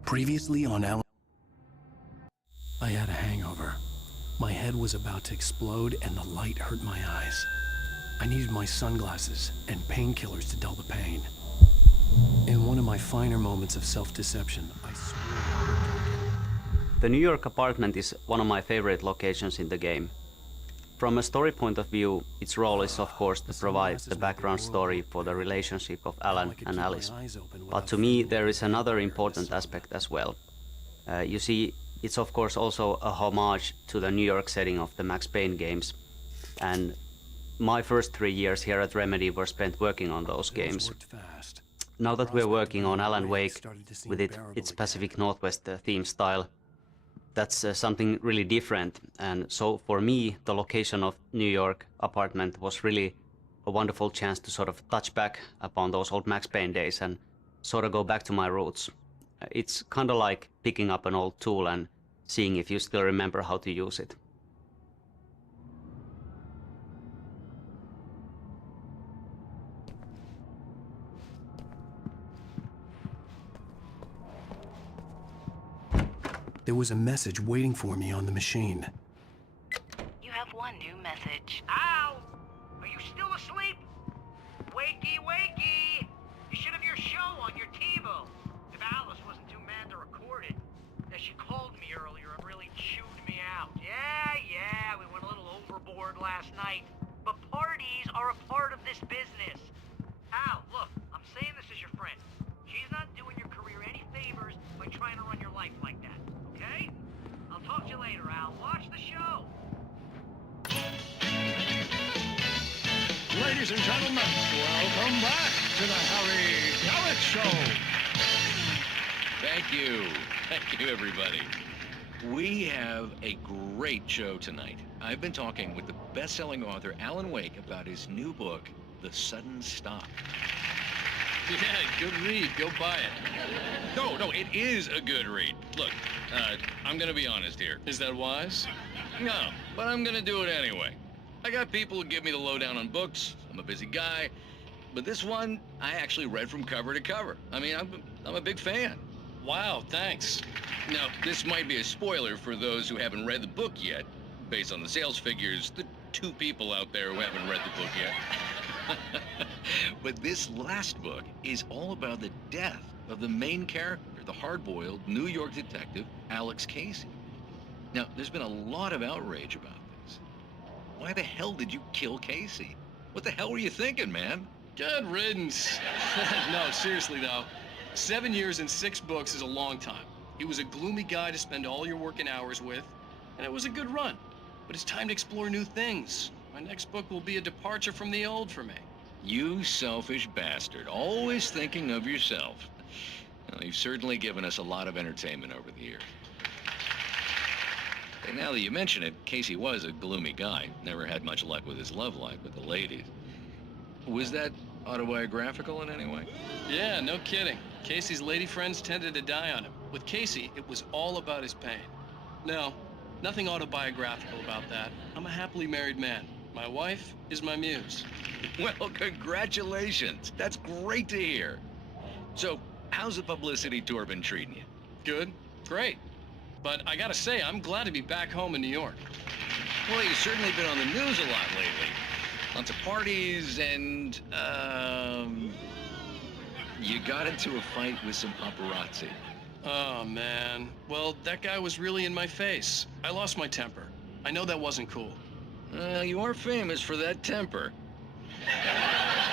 Previously on Alan... I had a hangover. My head was about to explode and the light hurt my eyes. I needed my sunglasses and painkillers to dull the pain. In one of my finer moments of self-deception, I swore. The New York apartment is one of my favorite locations in the game. From a story point of view, its role is of course to provide the background story for the relationship of Alan and Alice. But to me there is another important aspect as well. You see, it's of course also a homage to the New York setting of the Max Payne games, and my first 3 years here at Remedy were spent working on those games. Now that we're working on Alan Wake with its Pacific Northwest theme style, that's something really different, and so for me the location of New York apartment was really a wonderful chance to sort of touch back upon those old Max Payne days and sort of go back to my roots. It's kind of like picking up an old tool and seeing if you still remember how to use it. There was a message waiting for me on the machine. You have one new message. Al! Are you still asleep? Wakey, wakey! You should have your show on your TiVo. If Alice wasn't too mad to record it. She called me earlier and really chewed me out. Yeah, we went a little overboard last night. But parties are a part of this business. Al, look, I'm saying this as your friend. She's not doing your career any favors by trying to run your life like that. Okay? I'll talk to you later, Al. Watch the show. Ladies and gentlemen, welcome back to the Harry Garrett Show. Thank you. Thank you, everybody. We have a great show tonight. I've been talking with the best-selling author Alan Wake about his new book, The Sudden Stop. Yeah, good read. Go buy it. No, it is a good read. Look, I'm gonna be honest here. Is that wise? No, but I'm gonna do it anyway. I got people who give me the lowdown on books. I'm a busy guy. But this one, I actually read from cover to cover. I mean, I'm a big fan. Wow, thanks. Now, this might be a spoiler for those who haven't read the book yet. Based on the sales figures, the 2 people out there who haven't read the book yet. But this last book is all about the death of the main character, the hard-boiled New York detective, Alex Casey. Now, there's been a lot of outrage about this. Why the hell did you kill Casey? What the hell were you thinking, man? Good riddance. No, seriously though. 7 years and 6 books is a long time. He was a gloomy guy to spend all your working hours with, and it was a good run. But it's time to explore new things. My next book will be a departure from the old for me. You selfish bastard, always thinking of yourself. Well, you've certainly given us a lot of entertainment over the years. And now that you mention it, Casey was a gloomy guy. Never had much luck with his love life with the ladies. Was that autobiographical in any way? Yeah, no kidding. Casey's lady friends tended to die on him. With Casey, it was all about his pain. No, nothing autobiographical about that. I'm a happily married man. My wife is my muse. Well, congratulations. That's great to hear. So, how's the publicity tour been treating you? Good, great. But I gotta say, I'm glad to be back home in New York. Well, you've certainly been on the news a lot lately. Lots of parties and, you got into a fight with some paparazzi. Oh, man. Well, that guy was really in my face. I lost my temper. I know that wasn't cool. You are famous for that temper.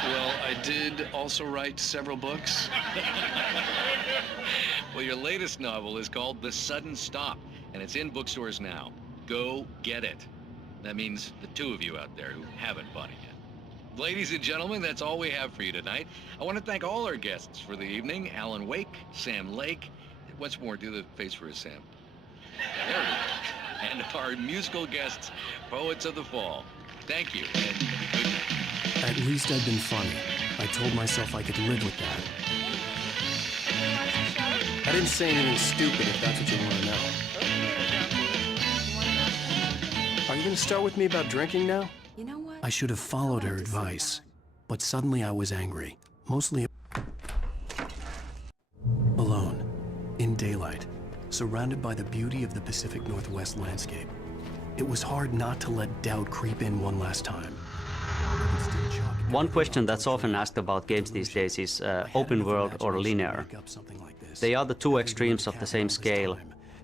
Well, I did also write several books. Well, your latest novel is called The Sudden Stop, and it's in bookstores now. Go get it. That means the 2 of you out there who haven't bought it yet. Ladies and gentlemen, that's all we have for you tonight. I want to thank all our guests for the evening. Alan Wake, Sam Lake. Once more, do the face for us, Sam. There we go. And our musical guests, Poets of the Fall. Thank you, and good night. At least I'd been funny. I told myself I could live with that. I didn't say anything stupid, if that's what you want to know. Are you going to start with me about drinking now? You know what? I should have followed her advice, but suddenly I was angry. Mostly alone, in daylight, surrounded by the beauty of the Pacific Northwest landscape. It was hard not to let doubt creep in one last time. One question that's often asked about games these days is open world or linear. They are the 2 extremes of the same scale,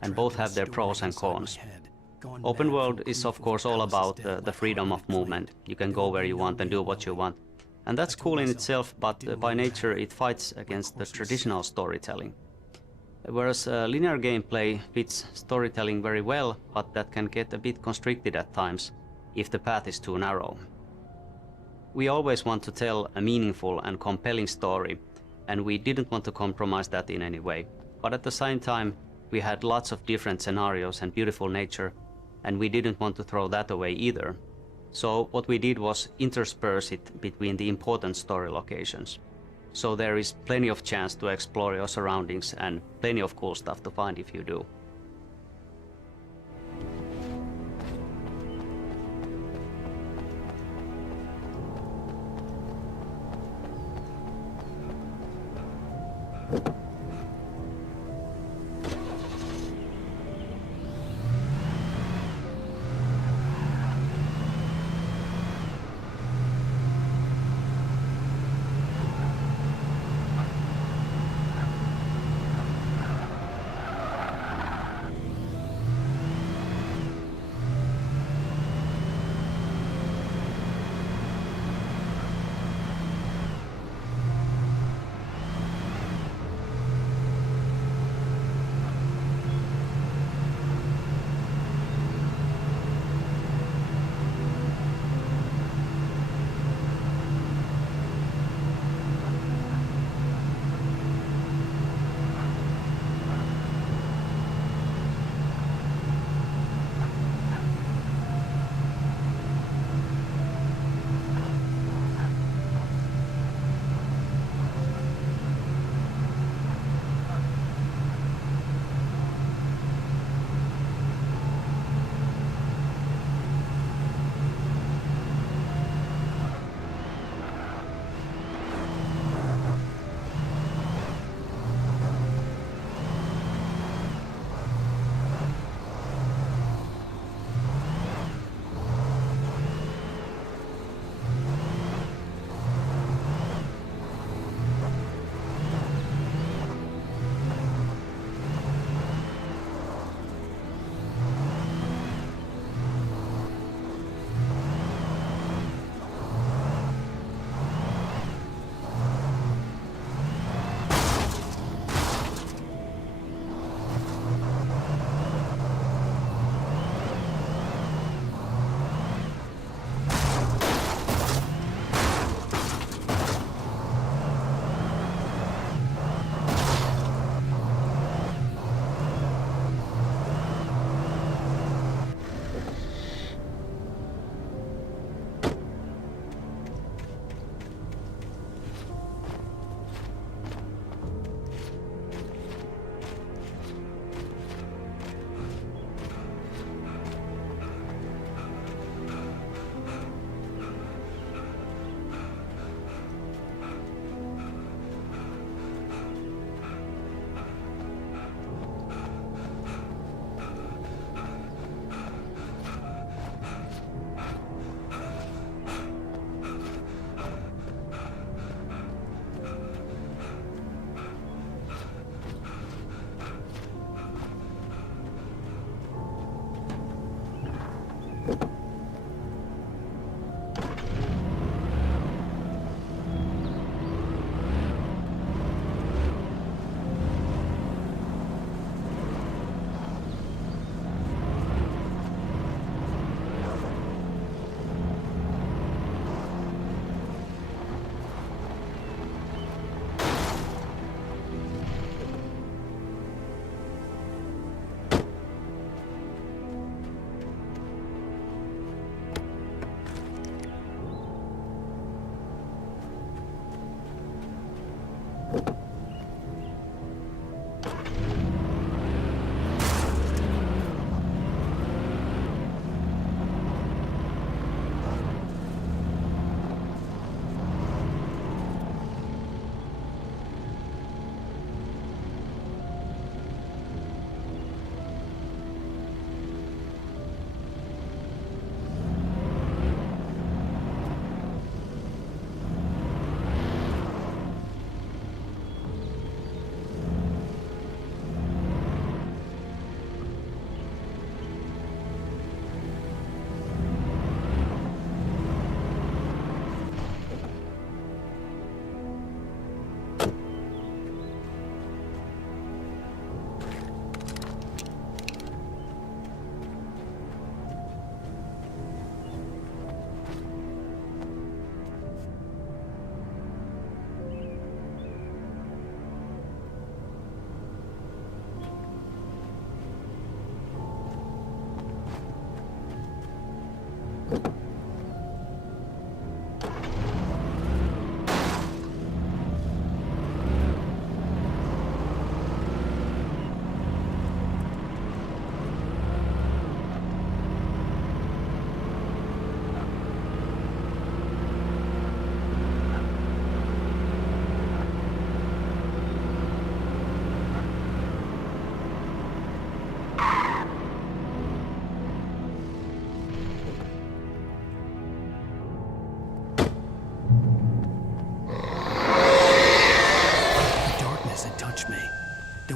and both have their pros and cons. Open world is of course all about the freedom of movement. You can go where you want and do what you want. And that's cool in itself, but by nature it fights against the traditional storytelling. Whereas linear gameplay fits storytelling very well, but that can get a bit constricted at times if the path is too narrow. We always want to tell a meaningful and compelling story, and we didn't want to compromise that in any way. But at the same time, we had lots of different scenarios and beautiful nature, and we didn't want to throw that away either. So what we did was intersperse it between the important story locations. So there is plenty of chance to explore your surroundings and plenty of cool stuff to find if you do.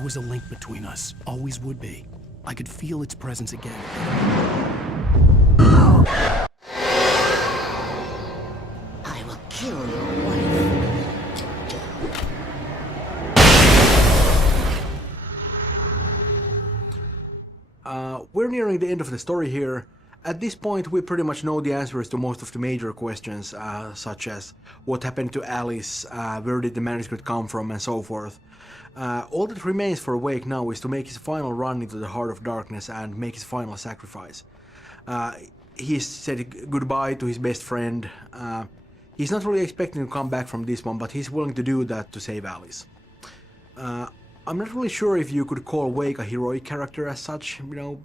was a link between us. Always would be. I could feel its presence again. I will kill your wife. We're nearing the end of the story here. At this point, we pretty much know the answers to most of the major questions, such as what happened to Alice, where did the manuscript come from, and so forth. All that remains for Wake now is to make his final run into the Heart of Darkness and make his final sacrifice. He's said goodbye to his best friend. He's not really expecting to come back from this one, but he's willing to do that to save Alice. I'm not really sure if you could call Wake a heroic character as such. You know,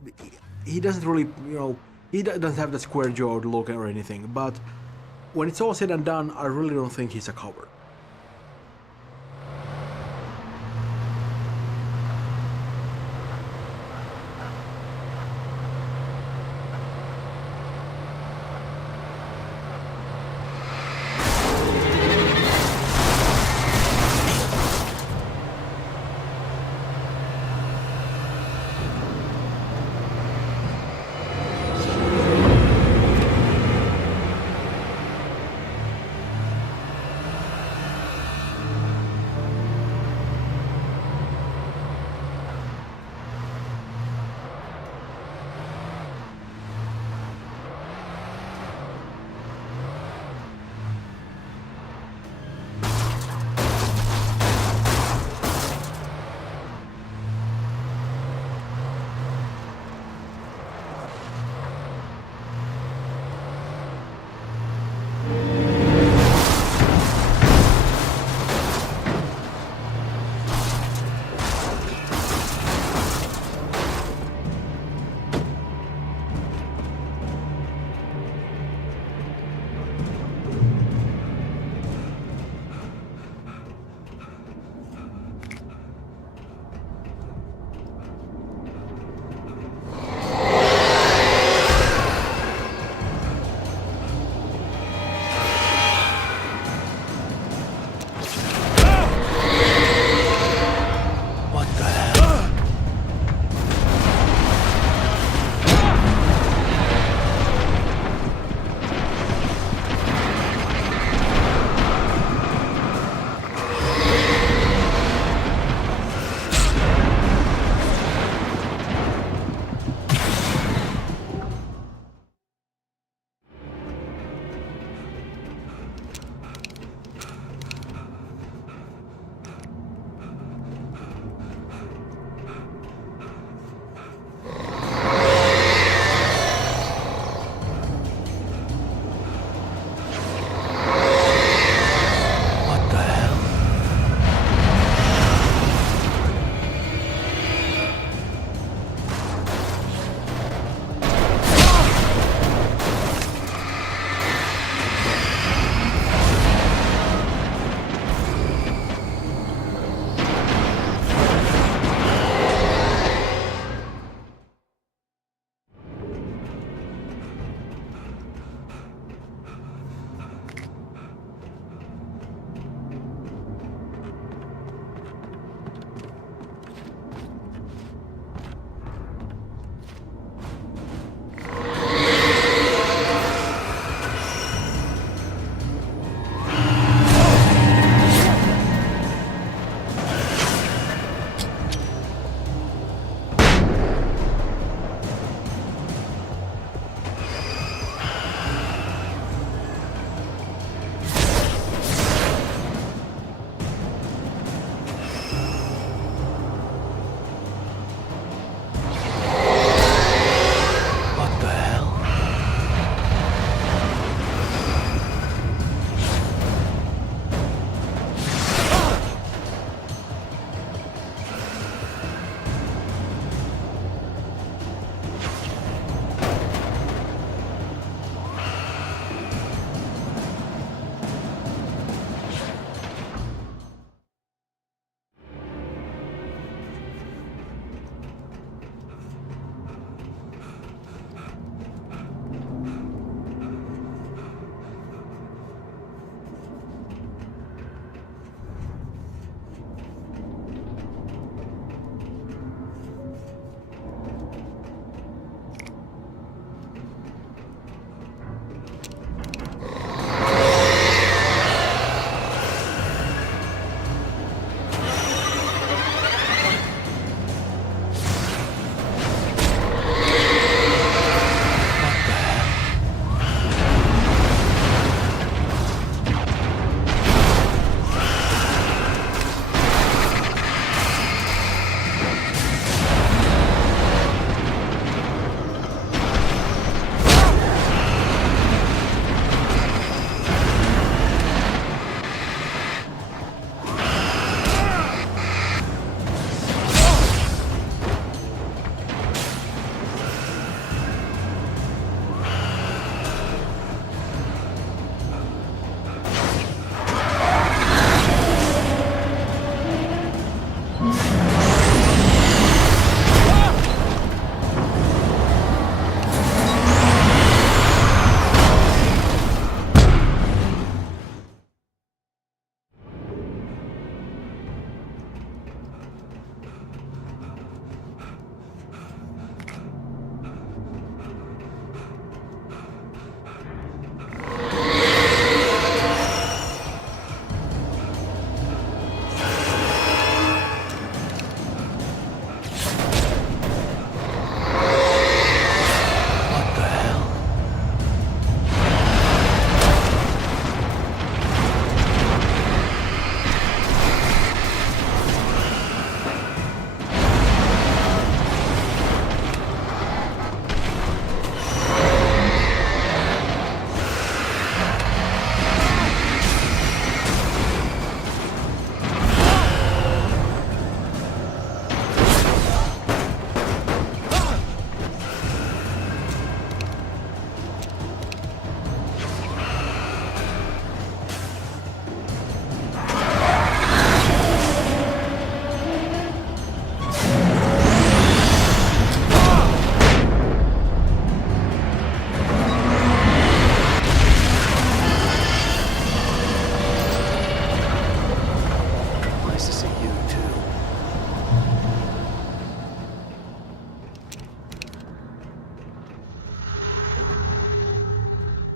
he doesn't really, he doesn't have that square-jawed look or anything, but when it's all said and done, I really don't think he's a coward.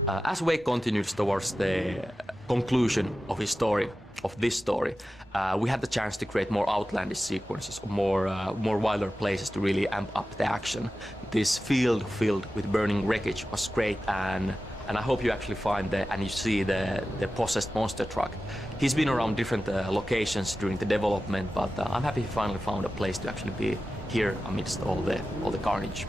As Wake continues towards the conclusion of his story, of this story, we had the chance to create more outlandish sequences, more wilder places to really amp up the action. This field filled with burning wreckage was great, and I hope you actually find and you see the possessed monster truck. He's been around different locations during the development, but I'm happy he finally found a place to actually be here amidst all the carnage.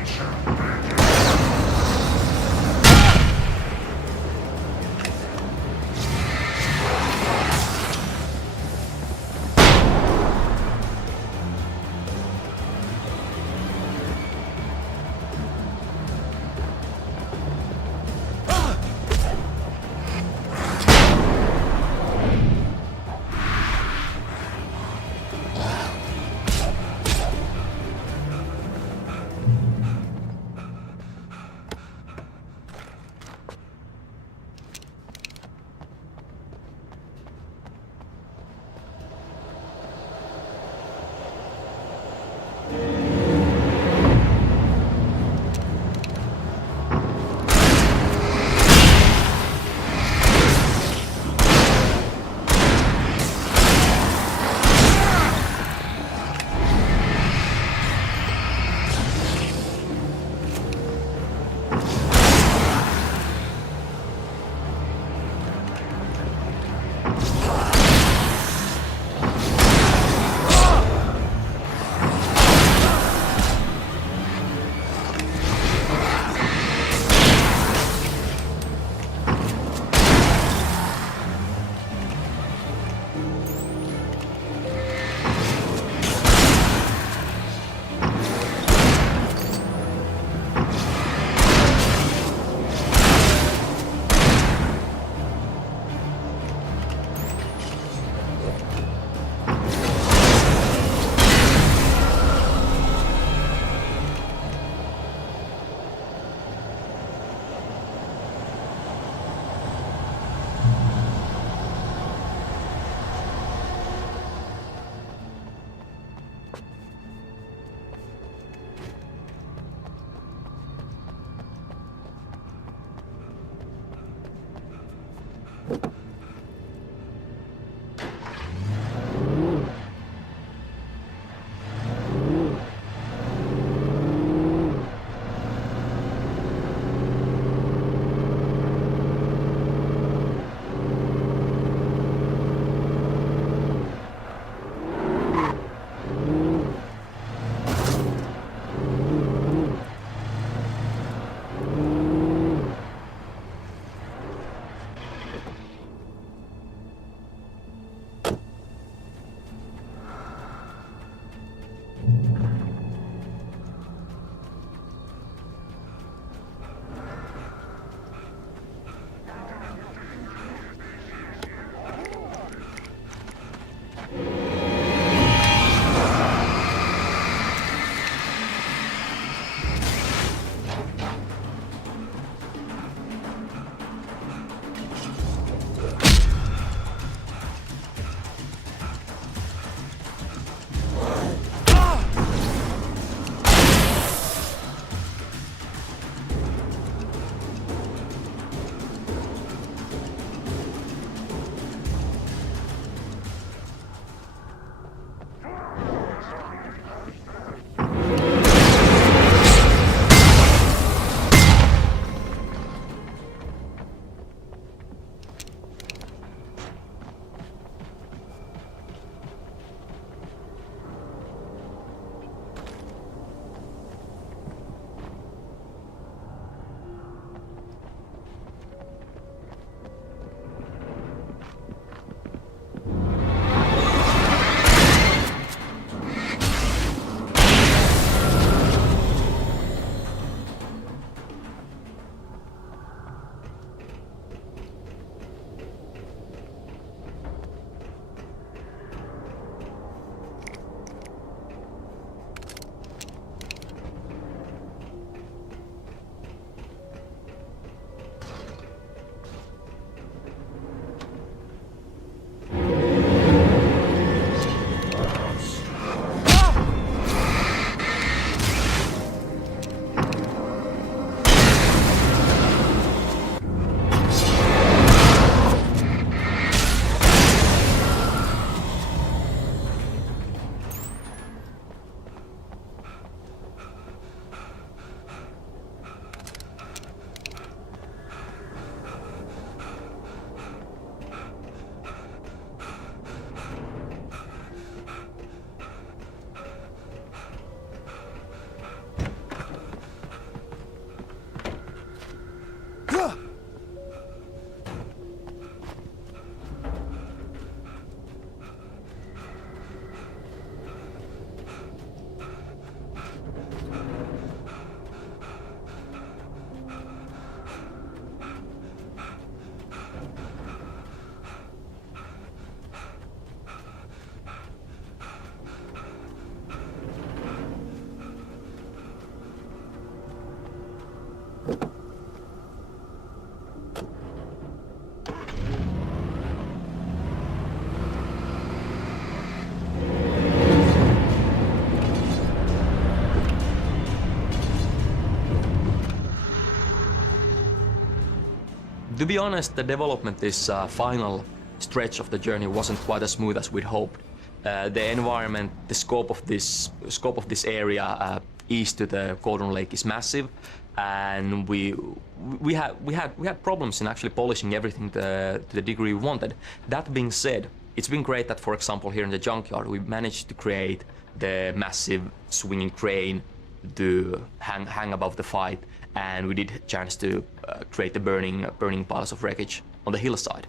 Nature. To be honest, the development this final stretch of the journey wasn't quite as smooth as we'd hoped. The environment, the scope of this area east to the Golden Lake is massive, and we had problems in actually polishing everything to the degree we wanted. That being said, it's been great that, for example, here in the junkyard, we managed to create the massive swinging crane to hang above the fight, and we did chance to create the burning piles of wreckage on the hillside.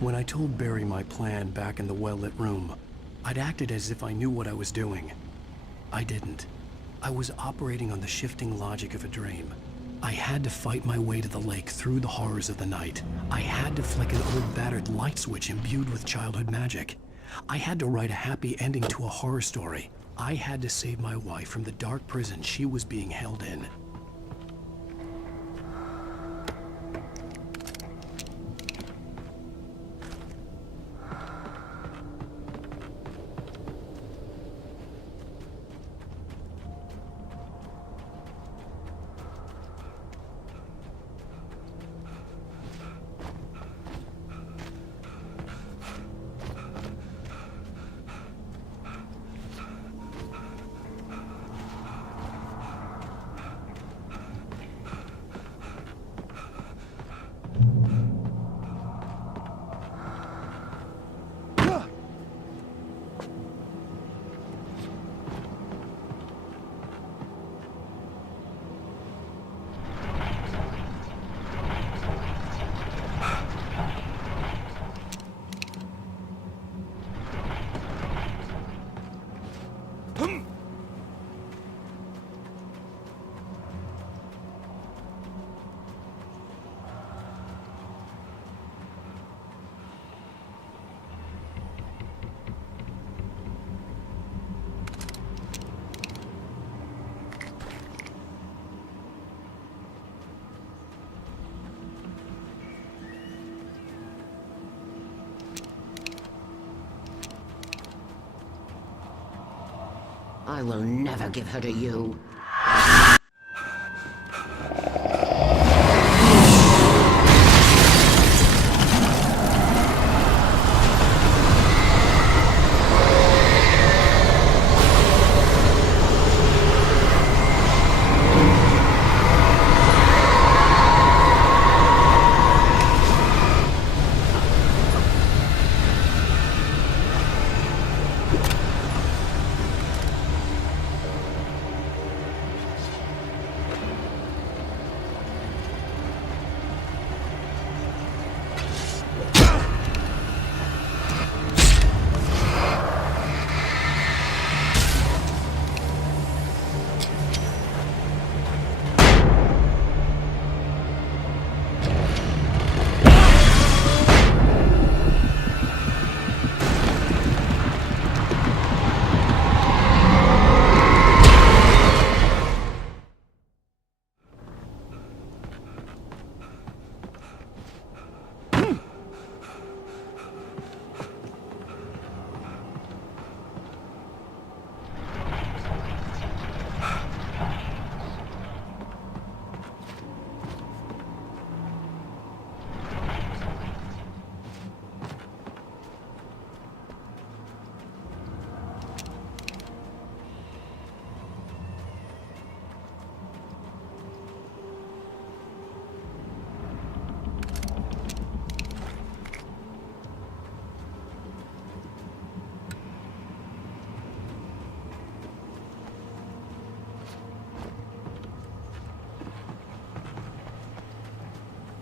When I told Barry my plan back in the well-lit room, I'd acted as if I knew what I was doing. I didn't. I was operating on the shifting logic of a dream. I had to fight my way to the lake through the horrors of the night. I had to flick an old battered light switch imbued with childhood magic. I had to write a happy ending to a horror story. I had to save my wife from the dark prison she was being held in. I will never give her to you.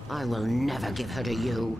I will never give her to you.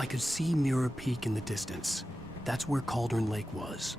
I could see Mirror Peak in the distance. That's where Cauldron Lake was.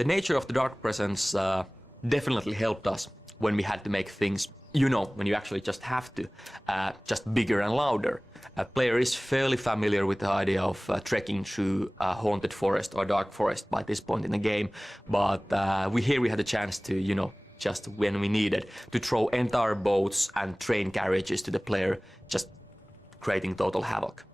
The nature of the Dark Presence definitely helped us when we had to make things, you know, when you actually just have to, just bigger and louder. A player is fairly familiar with the idea of trekking through a haunted forest or dark forest by this point in the game, but we had a chance to, you know, just when we needed, to throw entire boats and train carriages to the player, just creating total havoc.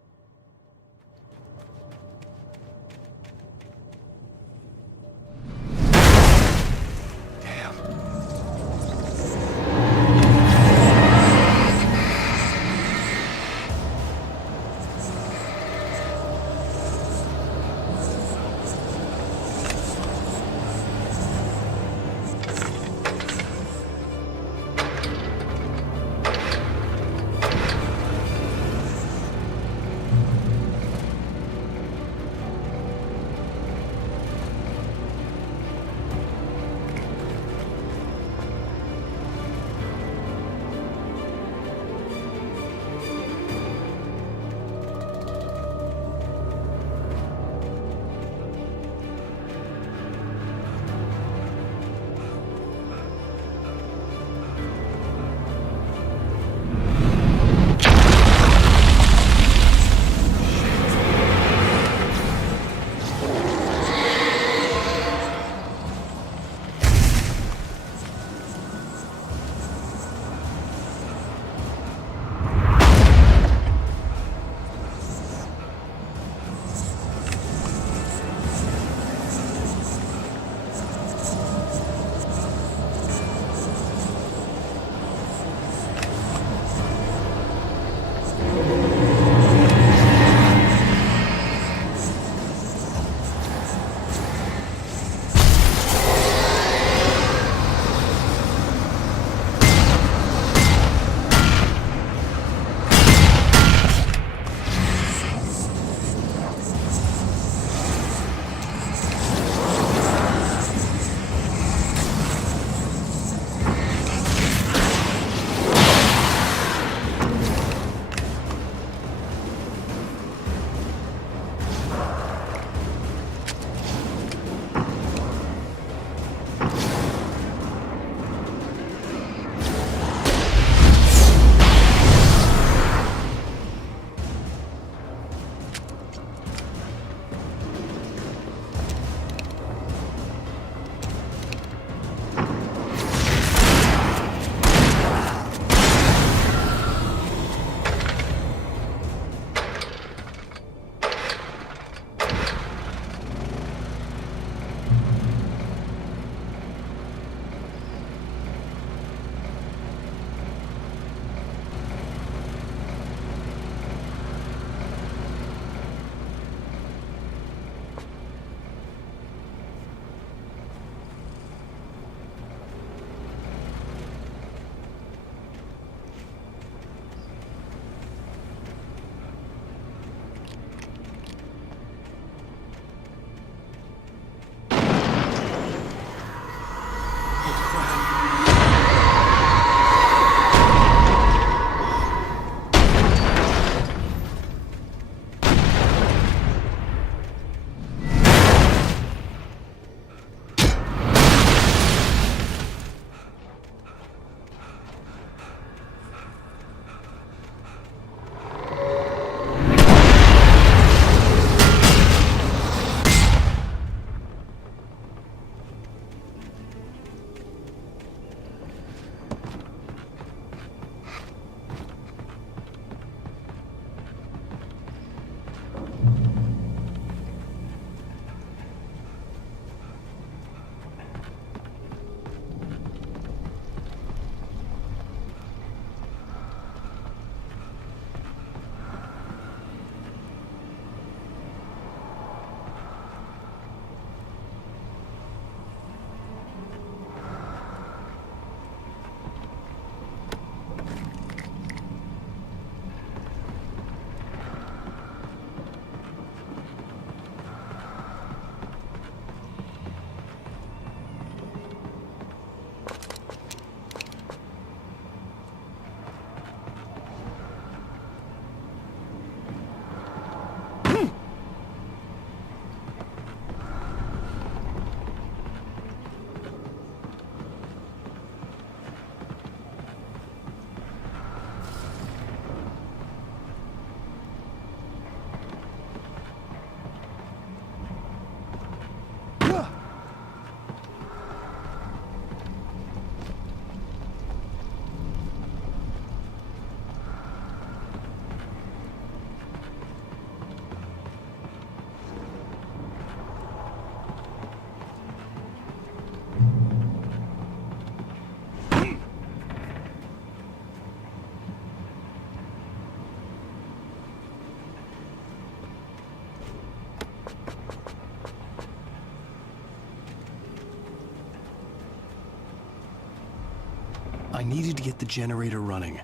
needed to get the generator running.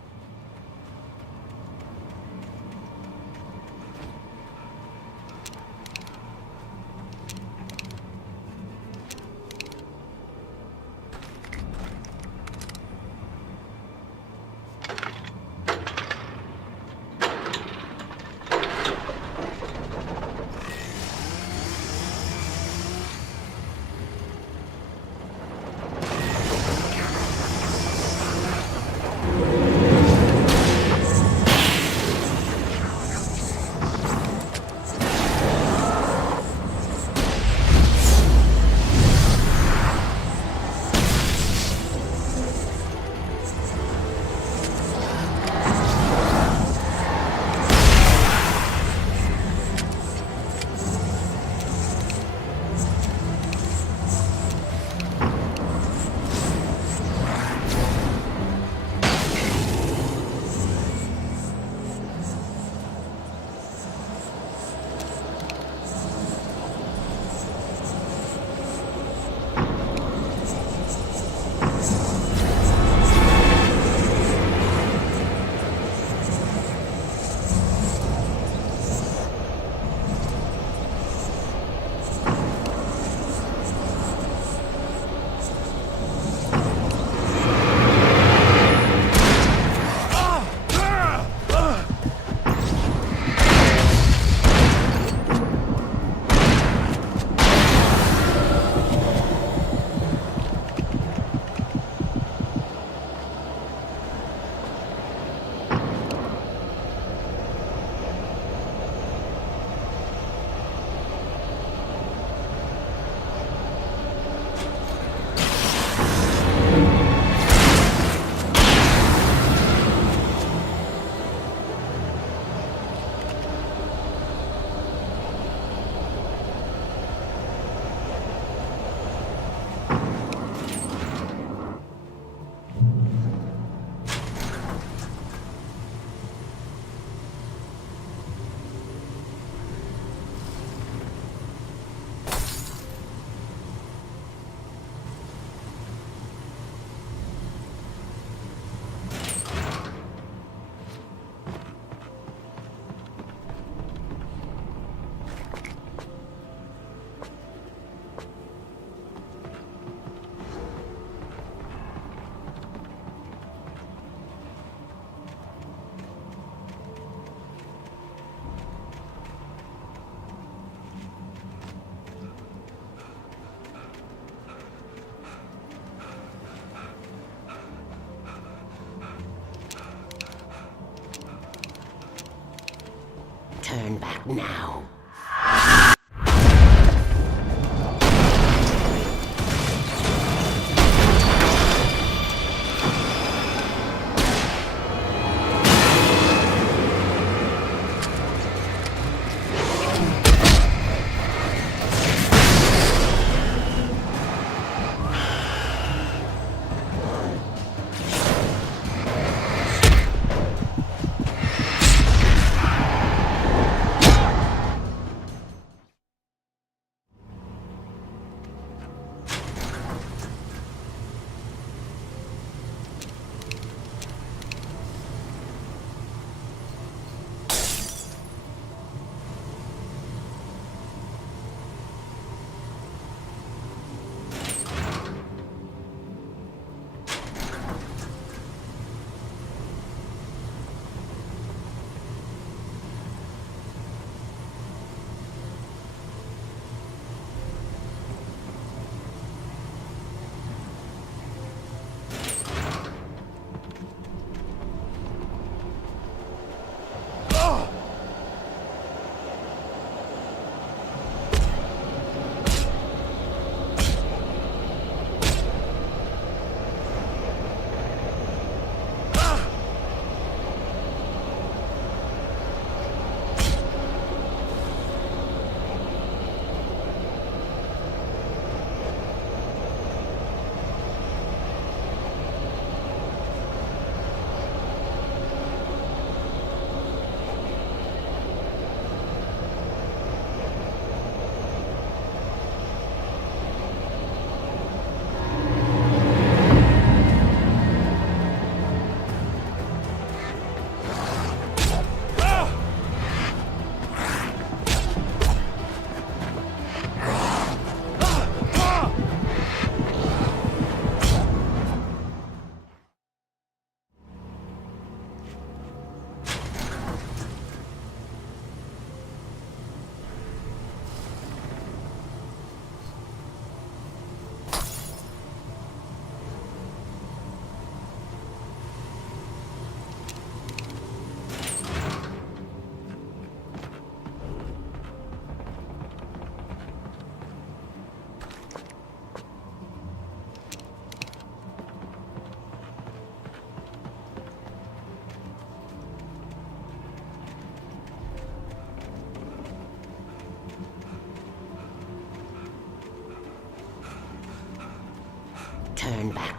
Turn back now.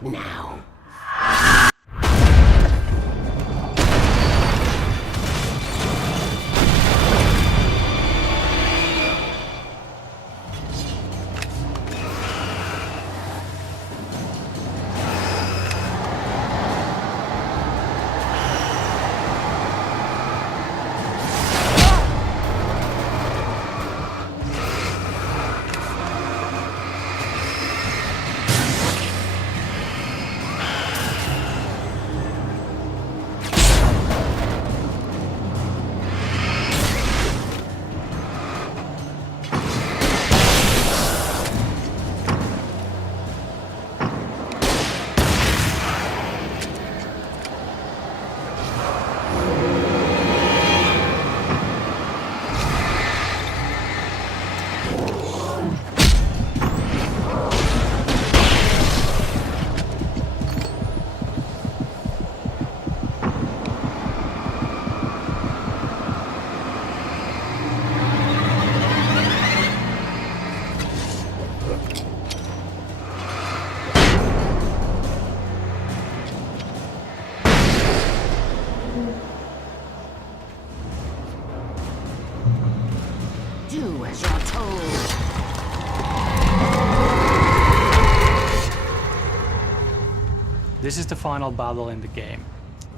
now. Do as you're told. This is the final battle in the game.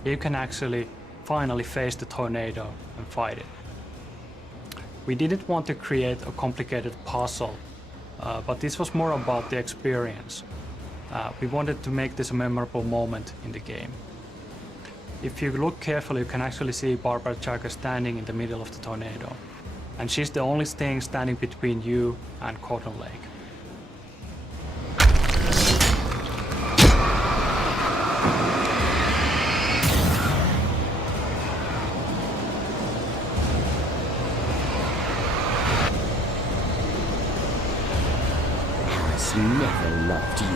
You can actually finally face the tornado and fight it. We didn't want to create a complicated puzzle, but this was more about the experience. We wanted to make this a memorable moment in the game. If you look carefully, you can actually see Barbara Jagger standing in the middle of the tornado. And she's the only thing standing between you and Cotton Lake. Alice never loved you.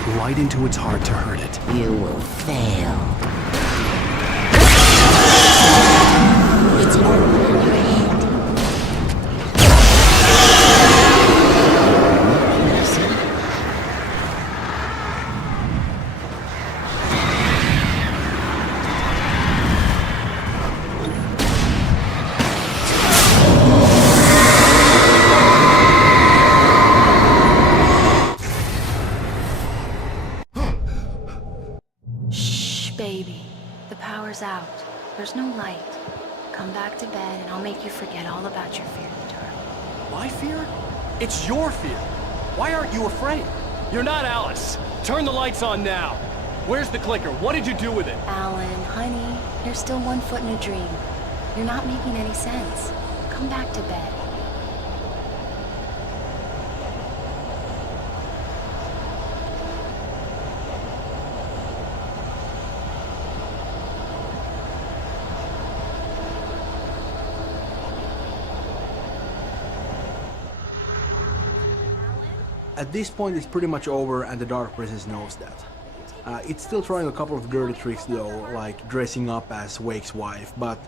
let light into its heart to hurt it. You will fail. It's all in your head. Baby, the power's out. There's no light. Come back to bed and I'll make you forget all about your fear of the dark. My fear? It's your fear. Why aren't you afraid? You're not Alice. Turn the lights on now. Where's the clicker? What did you do with it? Alan, honey, you're still 1 foot in a dream. You're not making any sense. Come back to bed. At this point it's pretty much over and the Dark Presence knows that. It's still trying a couple of dirty tricks though, like dressing up as Wake's wife, but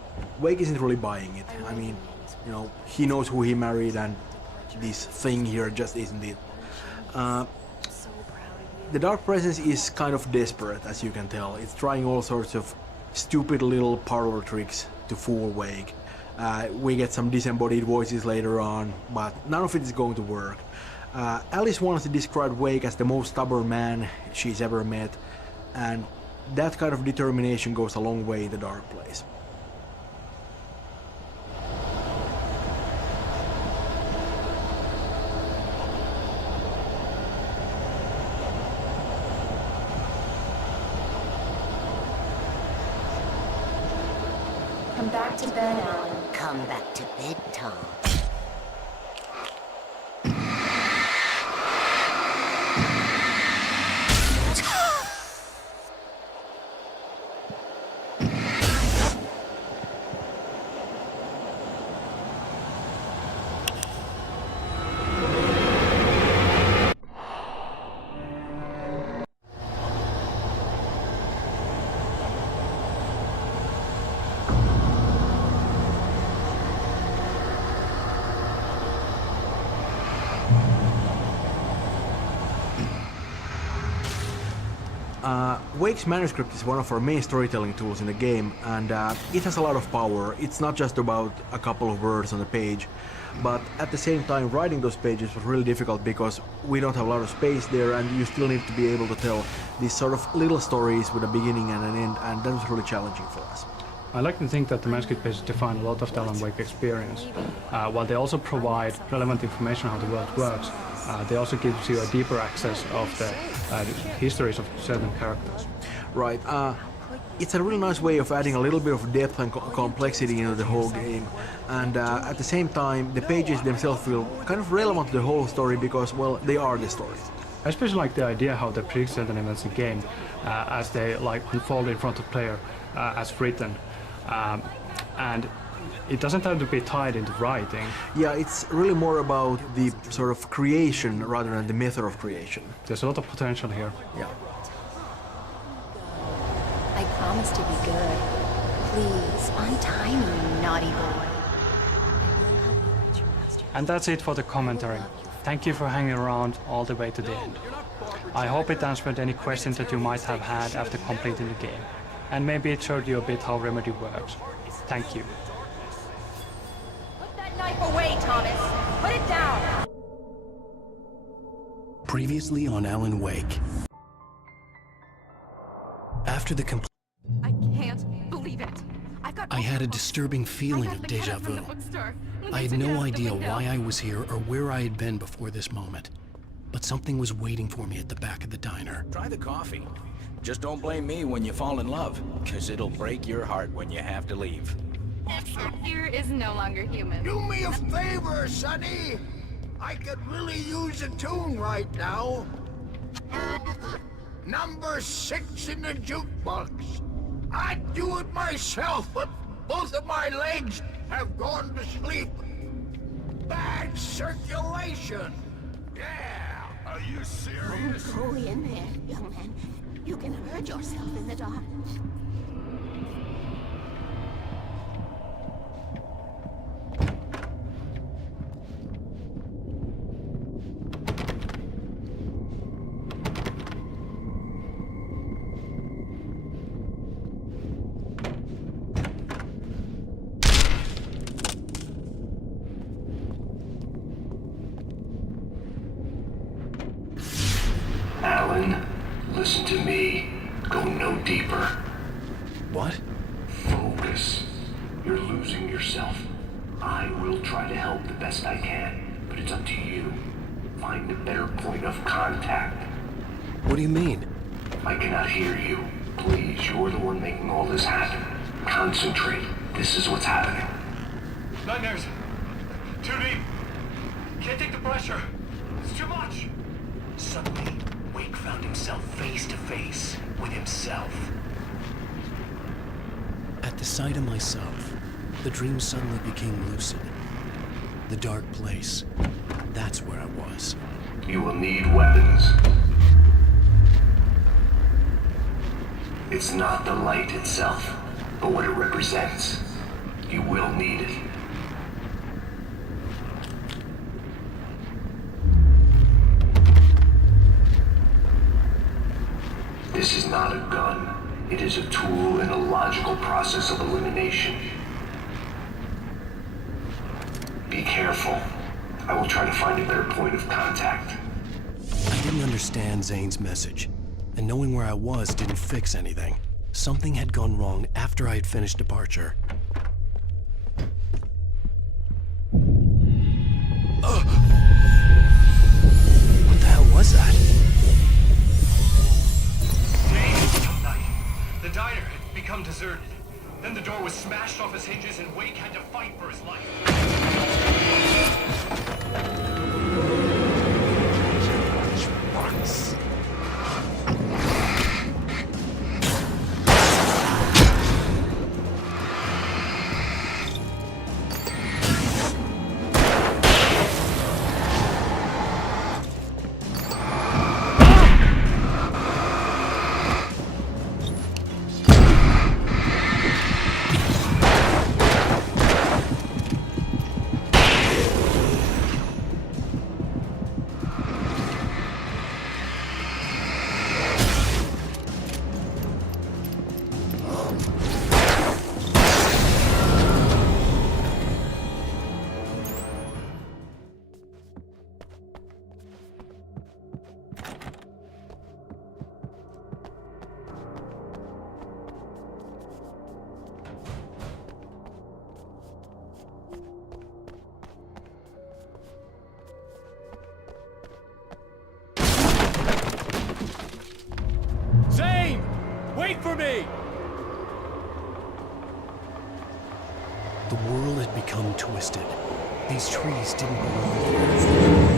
Wake isn't really buying it. I mean, you know, he knows who he married and this thing here just isn't it. The Dark Presence is kind of desperate, as you can tell. It's trying all sorts of stupid little parlor tricks to fool Wake. We get some disembodied voices later on, but none of it is going to work. Alice wants to describe Wake as the most stubborn man she's ever met, and that kind of determination goes a long way in the dark place. Come back to bed, Alan. Come back to bed, Tom. Wake's manuscript is one of our main storytelling tools in the game, and it has a lot of power. It's not just about a couple of words on the page, but at the same time writing those pages was really difficult because we don't have a lot of space there and you still need to be able to tell these sort of little stories with a beginning and an end, and that was really challenging for us. I like to think that the manuscript pages define a lot of the Alan Wake experience. While they also provide relevant information on how the world works, they also give you a deeper access of the histories of certain characters. Right. It's a really nice way of adding a little bit of depth and complexity into the whole game, and at the same time the pages themselves feel kind of relevant to the whole story because, well, they are the story. I especially like the idea how they predict certain events in the game as they unfold in front of the player as written. And it doesn't have to be tied into writing. Yeah, it's really more about the sort of creation rather than the method of creation. There's a lot of potential here. Yeah. I promise to be good. Please, untie me, you naughty boy. And that's it for the commentary. Thank you for hanging around all the way to the end. I hope it answered any questions that you might have had after completing the game. And maybe it showed you a bit how Remedy works. Thank you. Put that knife away, Thomas! Put it down! Previously on Alan Wake. After the I can't believe it. I had a disturbing feeling of deja vu. I had no idea why I was here or where I had been before this moment. But something was waiting for me at the back of the diner. Try the coffee. Just don't blame me when you fall in love, because it'll break your heart when you have to leave. Here is no longer human. Do me a favor, Sonny. I could really use a tune right now. Number 6 in the jukebox. I'd do it myself, but both of my legs have gone to sleep. Bad circulation. Yeah. Are you you serious? Don't go in there, young man. You can hurt yourself in the dark. Alan, listen to me. Go no deeper. What? Focus. You're losing yourself. I will try to help the best I can, but it's up to you. Find a better point of contact. What do you mean? I cannot hear you. Please, you're the one making all this happen. Concentrate. This is what's happening. Nightmares. Too deep. Can't take the pressure. It's too much. Suddenly, Wake found himself face to face with himself. At the sight of myself, the dream suddenly became lucid. The dark place. That's where I was. You will need weapons. It's not the light itself, but what it represents. You will need it. This is not a gun. It is a tool in a logical process of elimination. Be careful. I will try to find a better point of contact. I didn't understand Zane's message, and knowing where I was didn't fix anything. Something had gone wrong after I had finished departure. What the hell was that? The diner had become deserted. Then the door was smashed off its hinges and Wake had to fight for his life. Zane! Wait for me! The world had become twisted. These trees didn't belong here.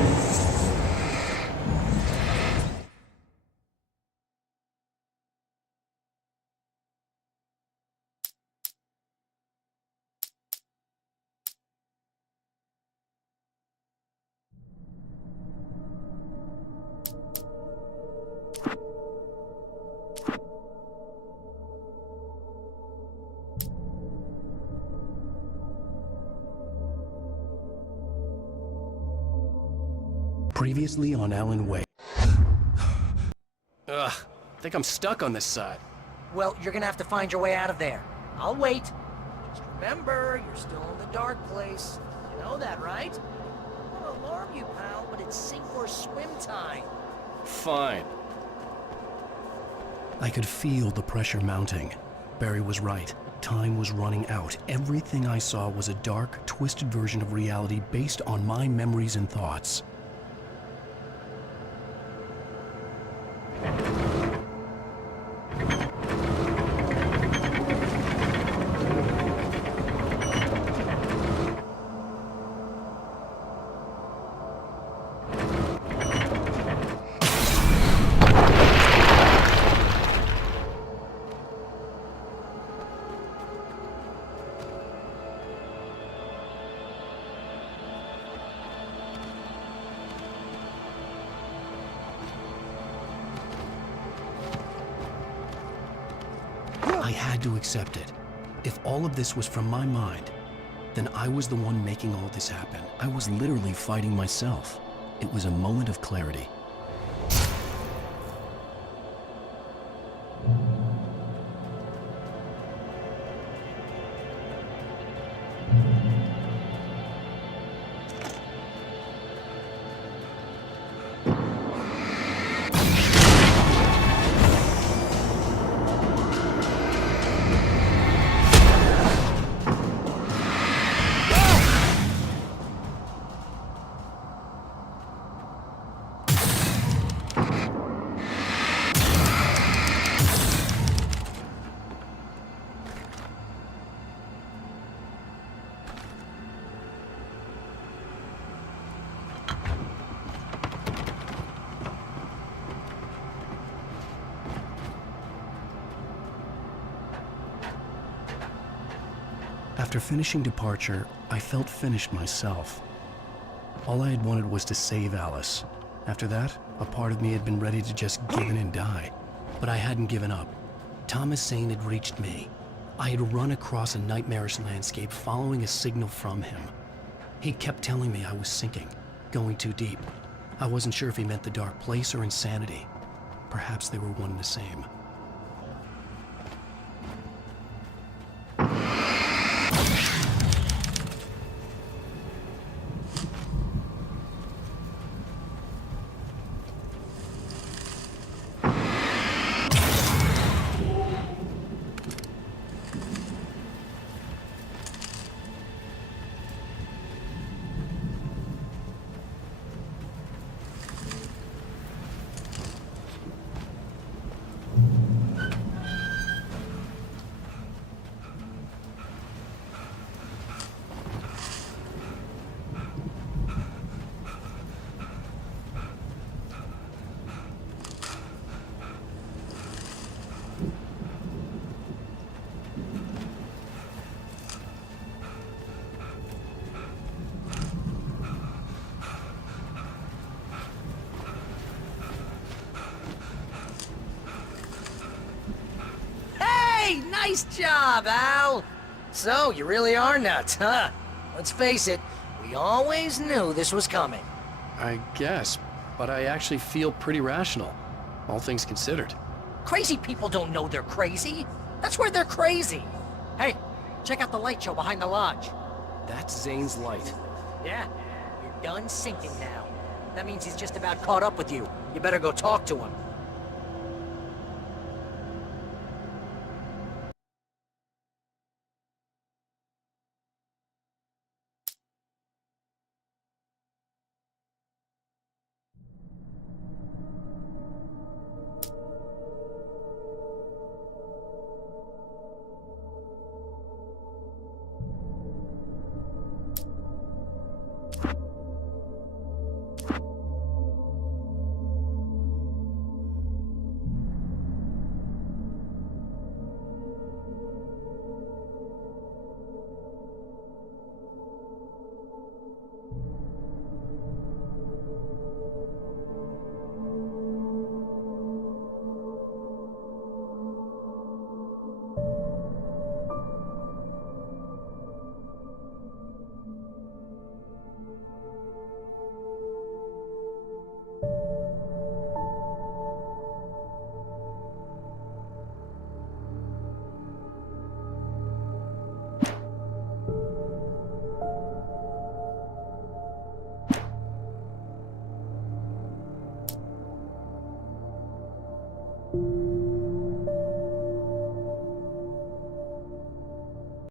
Previously on Alan Wake. Ugh, I think I'm stuck on this side. Well, you're gonna have to find your way out of there. I'll wait. Just remember, you're still in the dark place. You know that, right? I don't want to alarm you, pal, but it's sink or swim time. Fine. I could feel the pressure mounting. Barry was right. Time was running out. Everything I saw was a dark, twisted version of reality based on my memories and thoughts. I had to accept it. If all of this was from my mind, then I was the one making all this happen. I was literally fighting myself. It was a moment of clarity. After finishing Departure, I felt finished myself. All I had wanted was to save Alice. After that, a part of me had been ready to just give in and die. But I hadn't given up. Thomas Zane had reached me. I had run across a nightmarish landscape following a signal from him. He kept telling me I was sinking, going too deep. I wasn't sure if he meant the dark place or insanity. Perhaps they were one and the same. Nice job, Al! So, you really are nuts, huh? Let's face it, we always knew this was coming. I guess, but I actually feel pretty rational, all things considered. Crazy people don't know they're crazy. That's where they're crazy. Hey, check out the light show behind the lodge. That's Zane's light. Yeah, you're done sinking now. That means he's just about caught up with you. You better go talk to him.